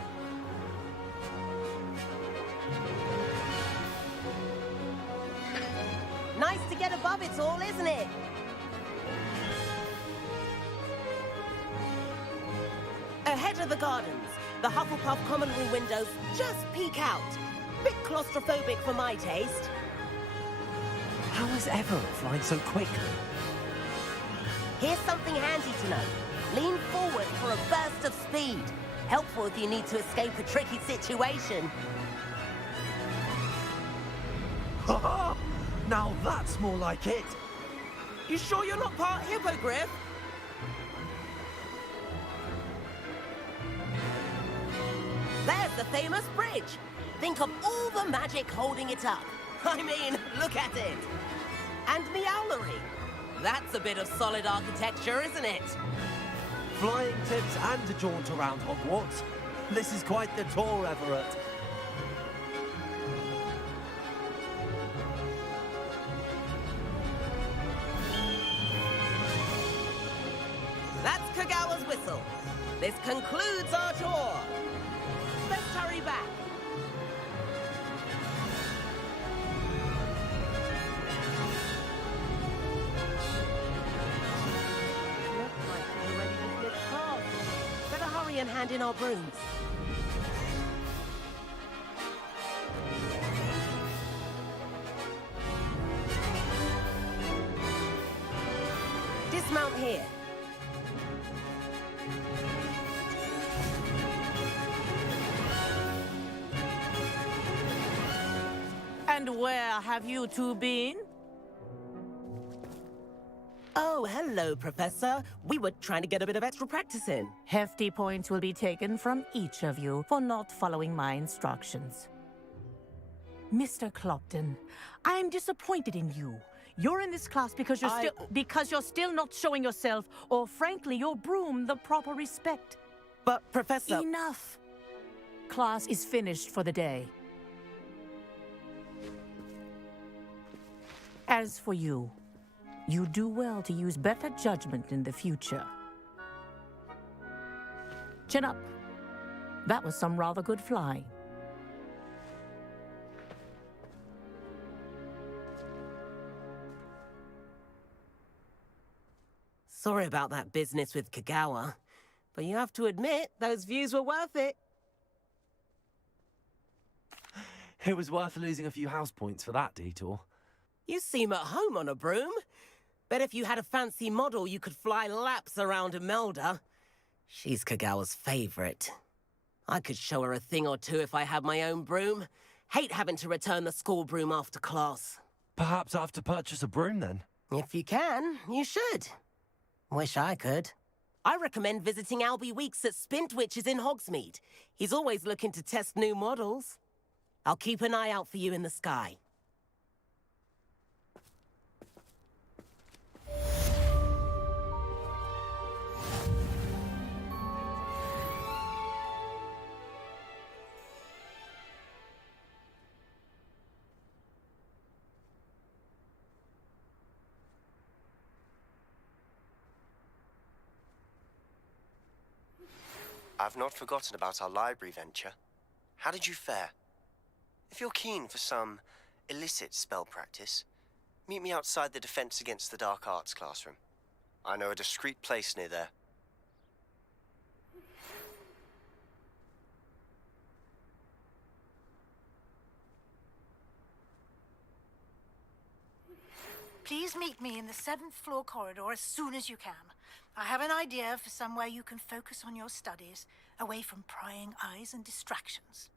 Nice to get above it all, isn't it? Ahead of the gardens, the Hufflepuff common room windows just peek out. Bit claustrophobic for my taste. How is Everett flying so quickly? Here's something handy to know. Lean forward for a burst of speed. Helpful if you need to escape a tricky situation. Ha! Now that's more like it. You sure you're not part hippogriff? There's the famous bridge. Think of all the magic holding it up. I mean, look at it. And Meowlery. That's a bit of solid architecture, isn't it? Flying tips and a jaunt around Hogwarts. This is quite the tour, Everett. That's Kagawa's whistle. This concludes our tour. Let's hurry back. Looks like we're ready to flip cars. Better hurry and hand in our brooms. Dismount here. And where have you two been? Oh, hello, Professor. We were trying to get a bit of extra practice in. Hefty points will be taken from each of you for not following my instructions. Mr. Clopton, I am disappointed in you. You're in this class because you're still not showing yourself, or frankly, your broom, the proper respect. But, Professor... Enough. Class is finished for the day. As for you, You do well to use better judgment in the future. Chin up. That was some rather good flying. Sorry about that business with Kagawa, but you have to admit, those views were worth it. It was worth losing a few house points for that detour. You seem at home on a broom. Bet if you had a fancy model, you could fly laps around Imelda. She's Kagawa's favorite. I could show her a thing or two if I had my own broom. Hate having to return the school broom after class. Perhaps I have to purchase a broom then? If you can, you should. Wish I could. I recommend visiting Albie Weeks at Spintwitches in Hogsmeade. He's always looking to test new models. I'll keep an eye out for you in the sky. I've not forgotten about our library venture. How did you fare? If you're keen for some illicit spell practice, meet me outside the Defense Against the Dark Arts classroom. I know a discreet place near there. Please meet me in the 7th floor corridor as soon as you can. I have an idea for somewhere you can focus on your studies, away from prying eyes and distractions.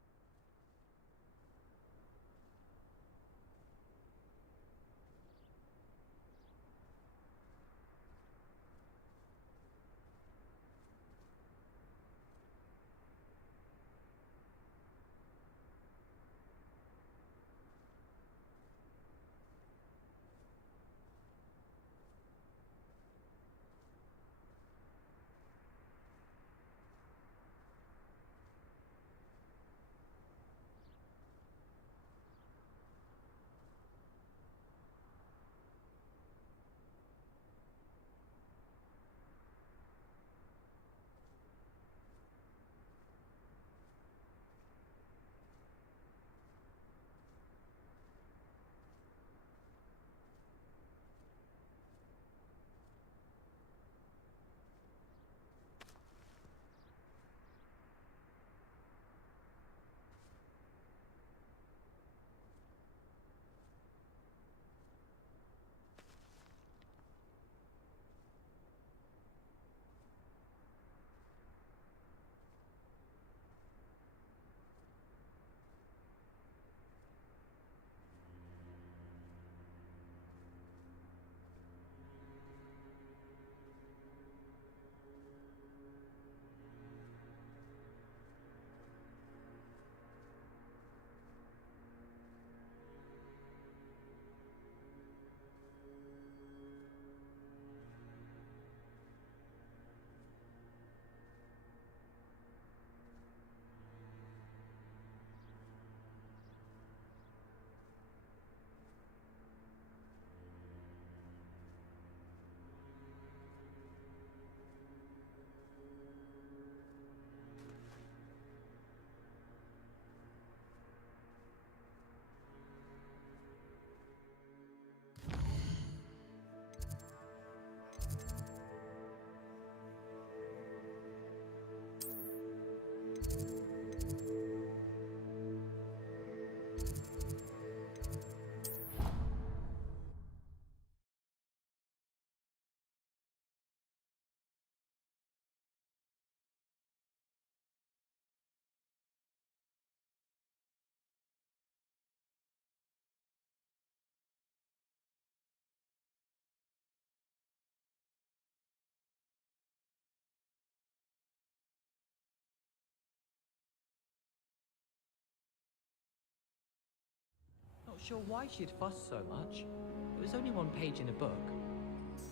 Not sure why she'd fuss so much. It was only one page in a book.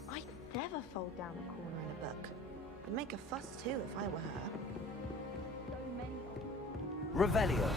I'd never fold down a corner in a book. I'd make a fuss too if I were her. Revelio.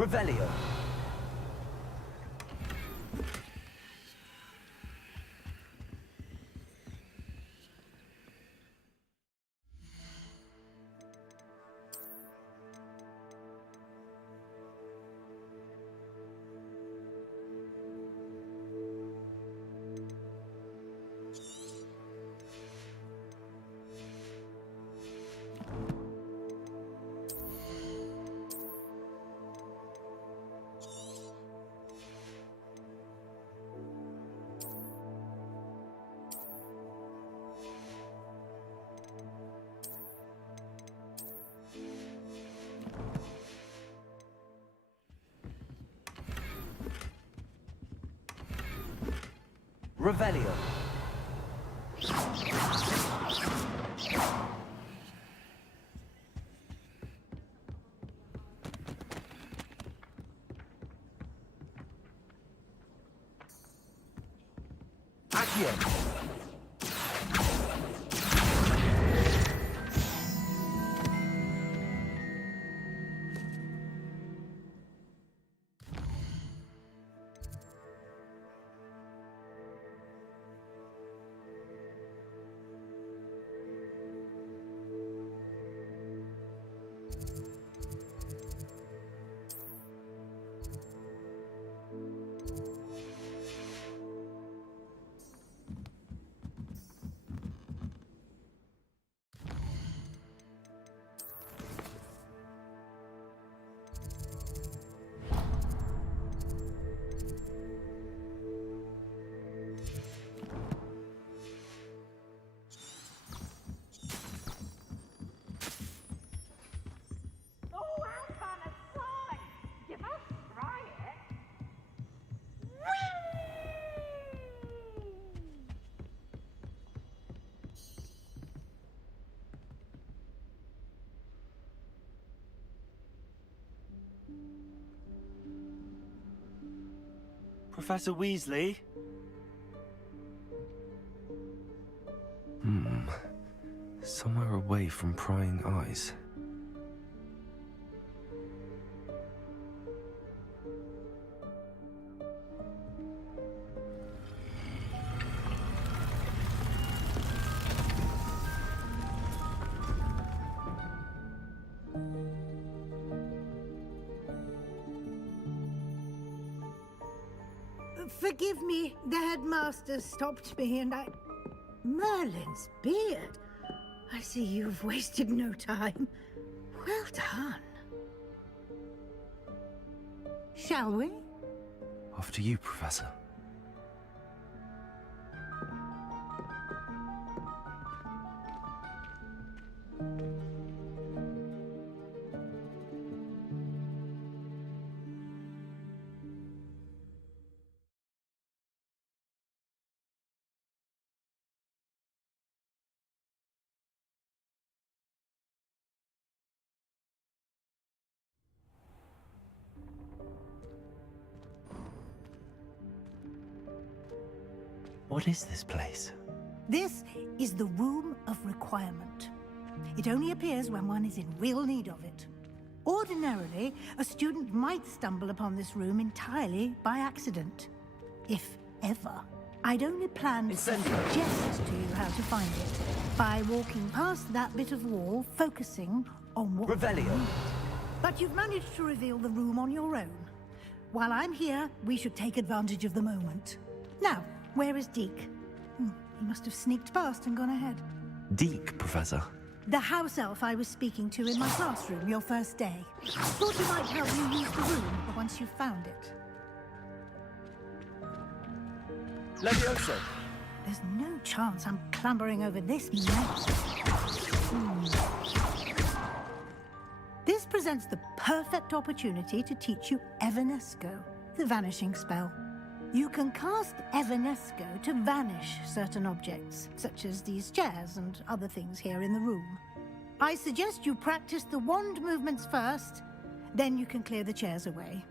Revelio. Revelio. Accio. Professor Weasley? Somewhere away from prying eyes. Forgive me, the headmaster stopped me and I... Merlin's beard. I see you've wasted no time. Well done. Shall we? After you, Professor. What is this place? This is the Room of Requirement. It only appears when one is in real need of it. Ordinarily, a student might stumble upon this room entirely by accident. If ever. I'd only plan to suggest to you how to find it by walking past that bit of wall, focusing on what... Revelio. But you've managed to reveal the room on your own. While I'm here, we should take advantage of the moment. Now, where is Deke? He must have sneaked past and gone ahead. Deke, Professor. The house elf I was speaking to in my classroom your first day. Thought he might help you use the room once you've found it. Levioso. There's no chance I'm clambering over this mess. This presents the perfect opportunity to teach you Evanesco, the vanishing spell. You can cast Evanesco to vanish certain objects, such as these chairs and other things here in the room. I suggest you practice the wand movements first, then you can clear the chairs away.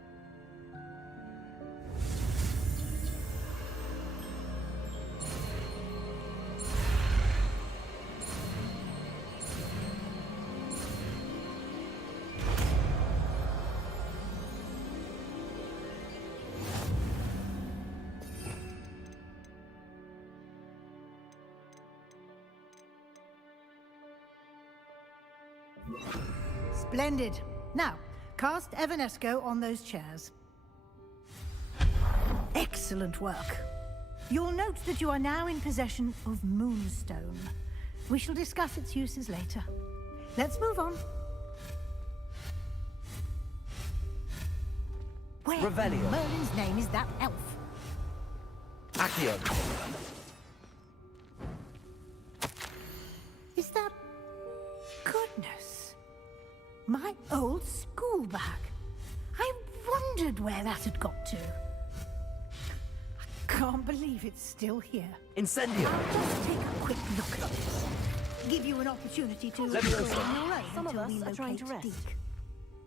Splendid. Now, cast Evanesco on those chairs. Excellent work. You'll note that you are now in possession of Moonstone. We shall discuss its uses later. Let's move on. Where Revelio. in Merlin's name is that elf? Accio. Is that... Goodness. My old school bag. I wondered where that had got to. I can't believe it's still here. Incendio. I'll just take a quick look at this. Give you an opportunity to Levioso. on your own Some of until us we are trying to locate rest. Deke.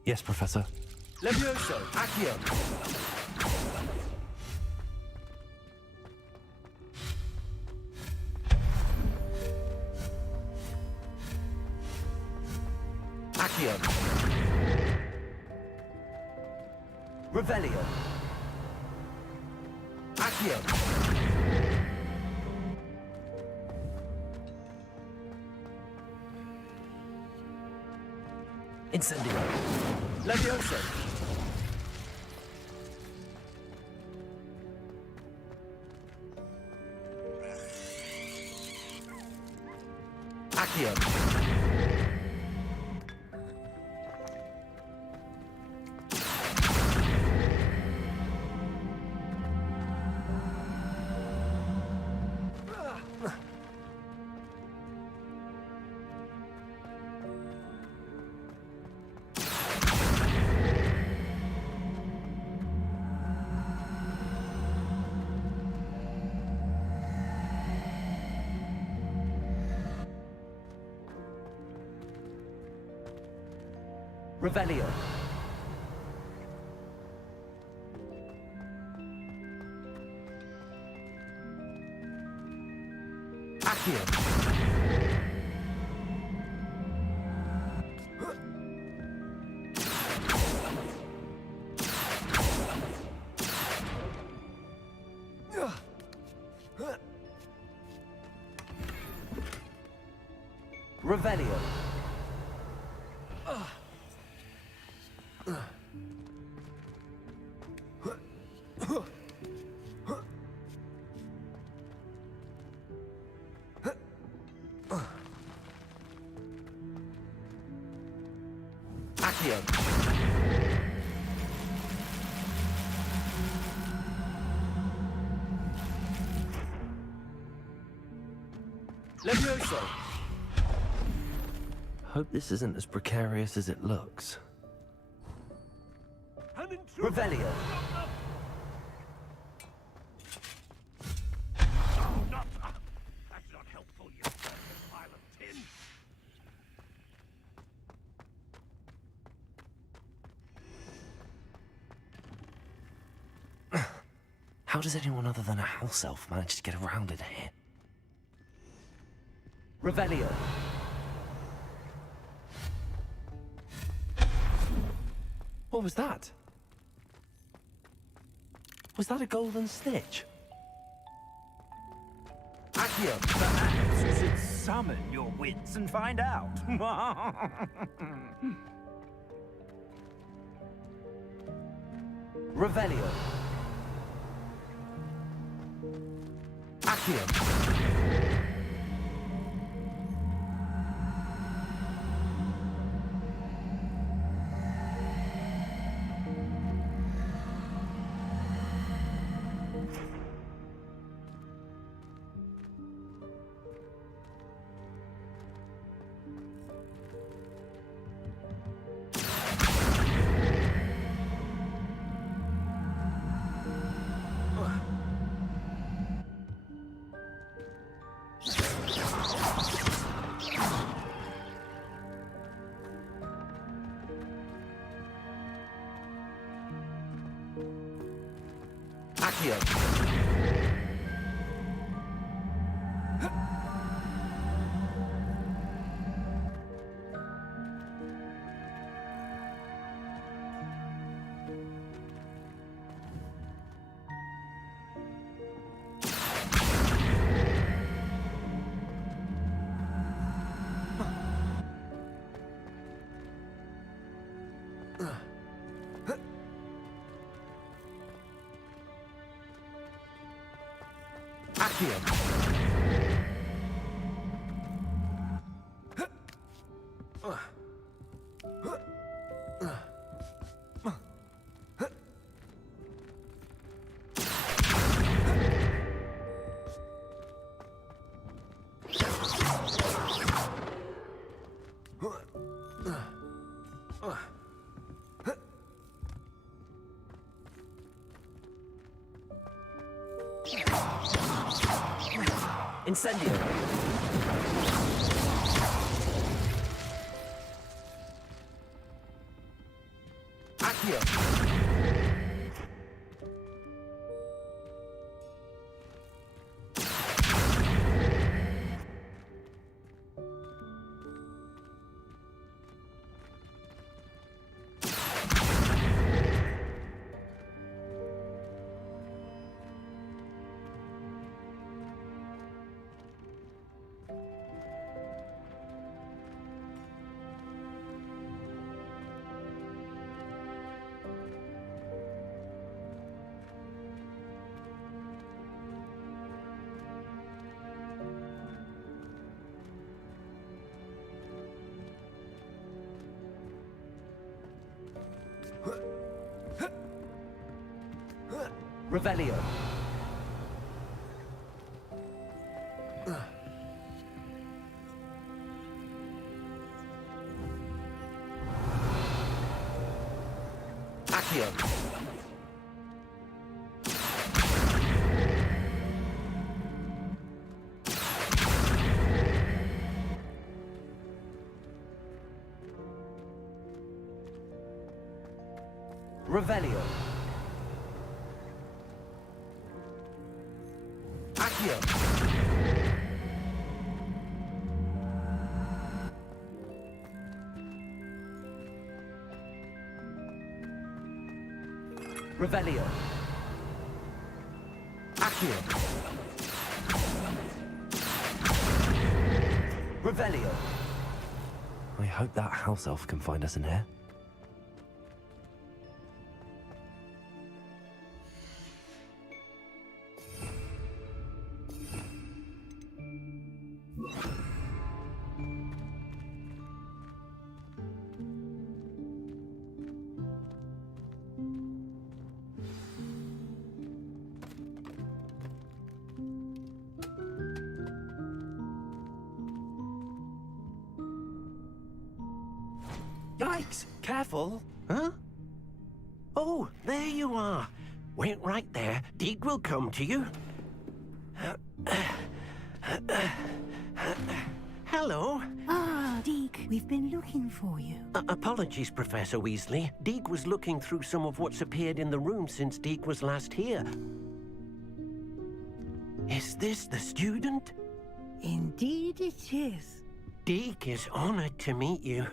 Yes, Professor. Levioso. Accio. Accio. Revelio. Accio. Incendio. Levioso. Accio. Revelio. Accio. Revelio. Accio. Levioso. Hope this isn't as precarious as it looks. Revelio. That's not helpful, you pile of tin. How does anyone other than a house elf manage to get around in here? Revelio. What was that? Was that a golden stitch? Accio. Summon your wits and find out. Revelio. Accio. Accio. Incendio. Accio. Revelio. Accio. Revelio. Accio. Revelio. Accio. Revelio. I hope that house elf can find us in here. Yikes! Careful! Huh? Oh, there you are. Wait right there. Deke will come to you. Hello. Ah, Deke, we've been looking for you. Apologies, Professor Weasley. Deke was looking through some of what's appeared in the room since Deke was last here. Is this the student? Indeed it is. Deke is honored to meet you.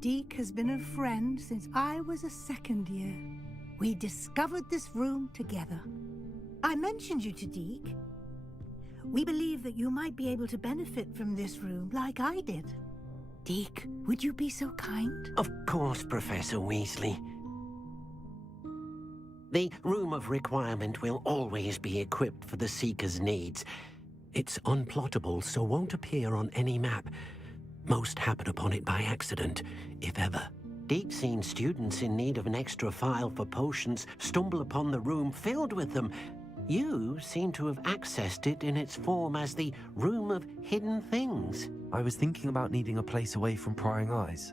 Deke has been a friend since I was a second year. We discovered this room together. I mentioned you to Deke. We believe that you might be able to benefit from this room like I did. Deke, would you be so kind? Of course, Professor Weasley. The Room of Requirement will always be equipped for the Seeker's needs. It's unplottable, so won't appear on any map. Most happen upon it by accident, if ever. Deke's seen students in need of an extra file for potions stumble upon the room filled with them. You seem to have accessed it in its form as the Room of Hidden Things. I was thinking about needing a place away from prying eyes.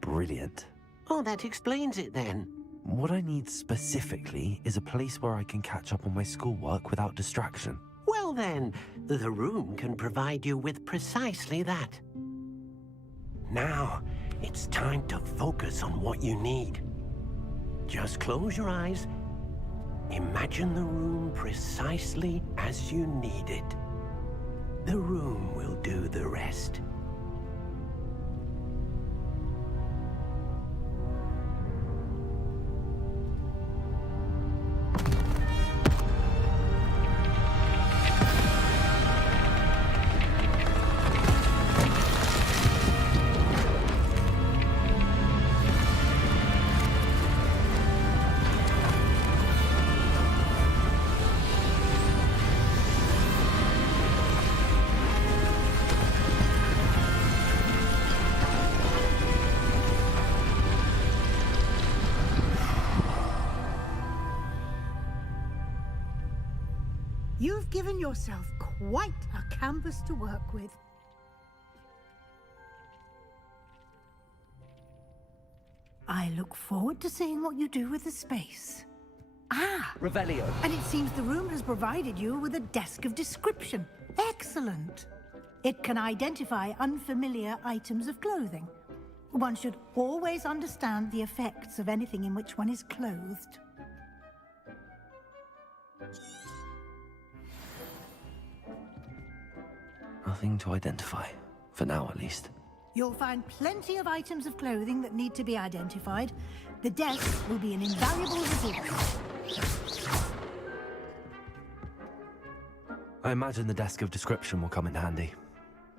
Brilliant. Oh, that explains it then. What I need specifically is a place where I can catch up on my schoolwork without distraction. Well then, the room can provide you with precisely that. Now, it's time to focus on what you need. Just close your eyes. Imagine the room precisely as you need it. The room will do the rest. You've given yourself quite a canvas to work with. I look forward to seeing what you do with the space. Ah! Revelio. And it seems the room has provided you with a desk of description. Excellent. It can identify unfamiliar items of clothing. One should always understand the effects of anything in which one is clothed. Nothing to identify, for now at least. You'll find plenty of items of clothing that need to be identified. The desk will be an invaluable resource. I imagine the desk of description will come in handy.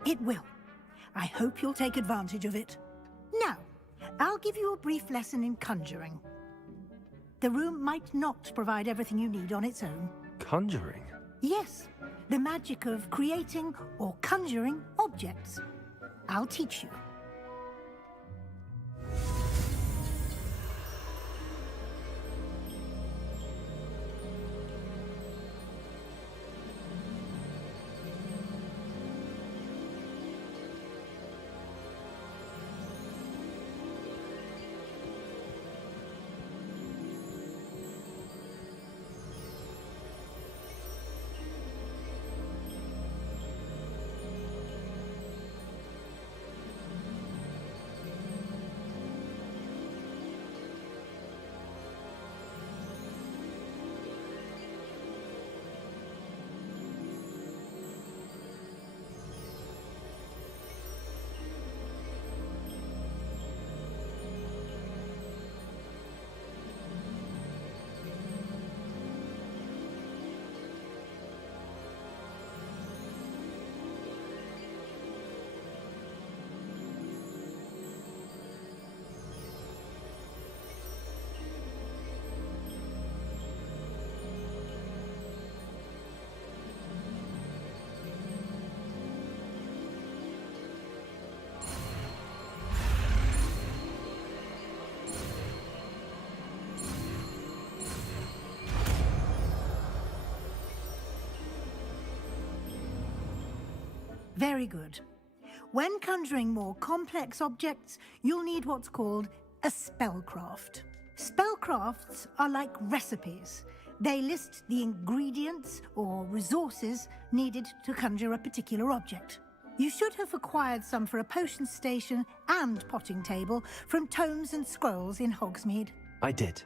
It will. I hope you'll take advantage of it. Now, I'll give you a brief lesson in conjuring. The room might not provide everything you need on its own. Conjuring? Yes, the magic of creating or conjuring objects. I'll teach you. Very good. When conjuring more complex objects, you'll need what's called a spellcraft. Spellcrafts are like recipes. They list the ingredients or resources needed to conjure a particular object. You should have acquired some for a potion station and potting table from tomes and scrolls in Hogsmeade. I did.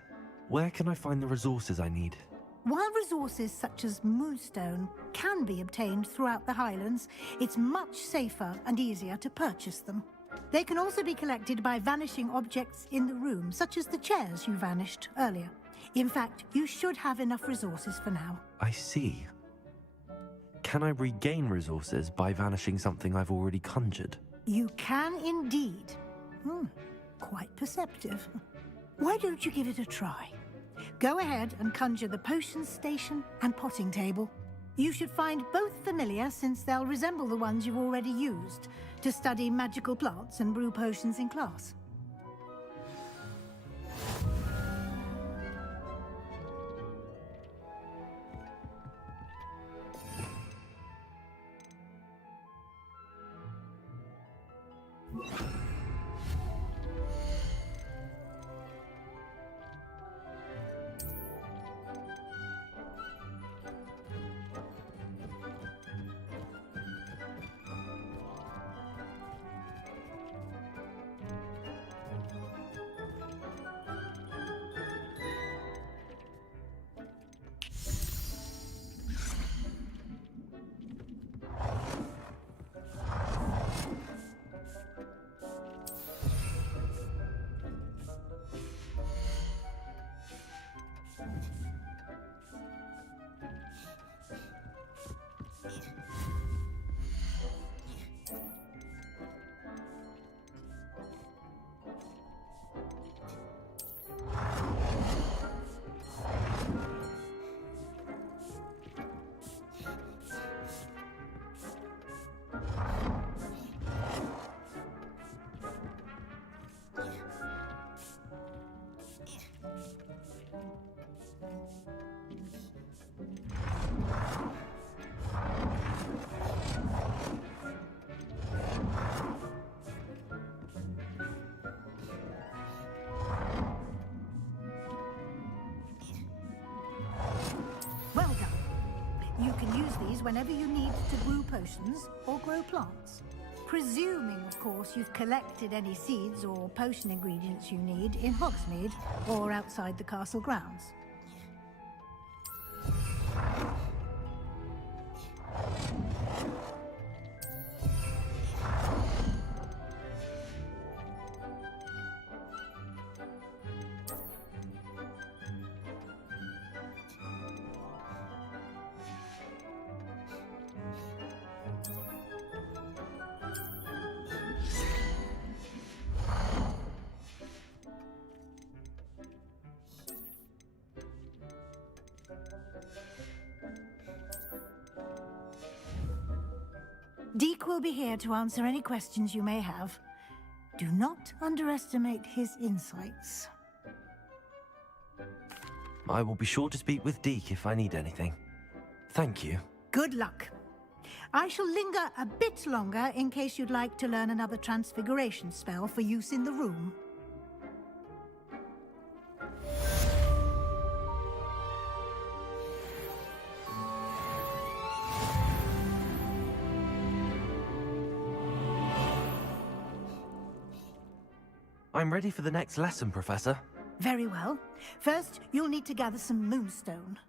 Where can I find the resources I need? While resources such as moonstone can be obtained throughout the Highlands, it's much safer and easier to purchase them. They can also be collected by vanishing objects in the room, such as the chairs you vanished earlier. In fact, you should have enough resources for now. I see. Can I regain resources by vanishing something I've already conjured? You can indeed. Quite perceptive. Why don't you give it a try? Go ahead and conjure the potions station and potting table. You should find both familiar, since they'll resemble the ones you've already used to study magical plants and brew potions in class. Well done. You can use these whenever you need to brew potions or grow plants. Presuming, of course, you've collected any seeds or potion ingredients you need in Hogsmeade or outside the castle grounds. Deke will be here to answer any questions you may have. Do not underestimate his insights. I will be sure to speak with Deke if I need anything. Thank you. Good luck. I shall linger a bit longer in case you'd like to learn another transfiguration spell for use in the room. I'm ready for the next lesson, Professor. Very well. First, you'll need to gather some moonstone.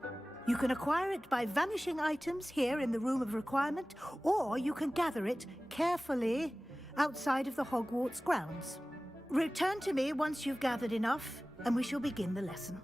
You can acquire it by vanishing items here in the Room of Requirement, or you can gather it carefully outside of the Hogwarts grounds. Return to me once you've gathered enough, and we shall begin the lesson.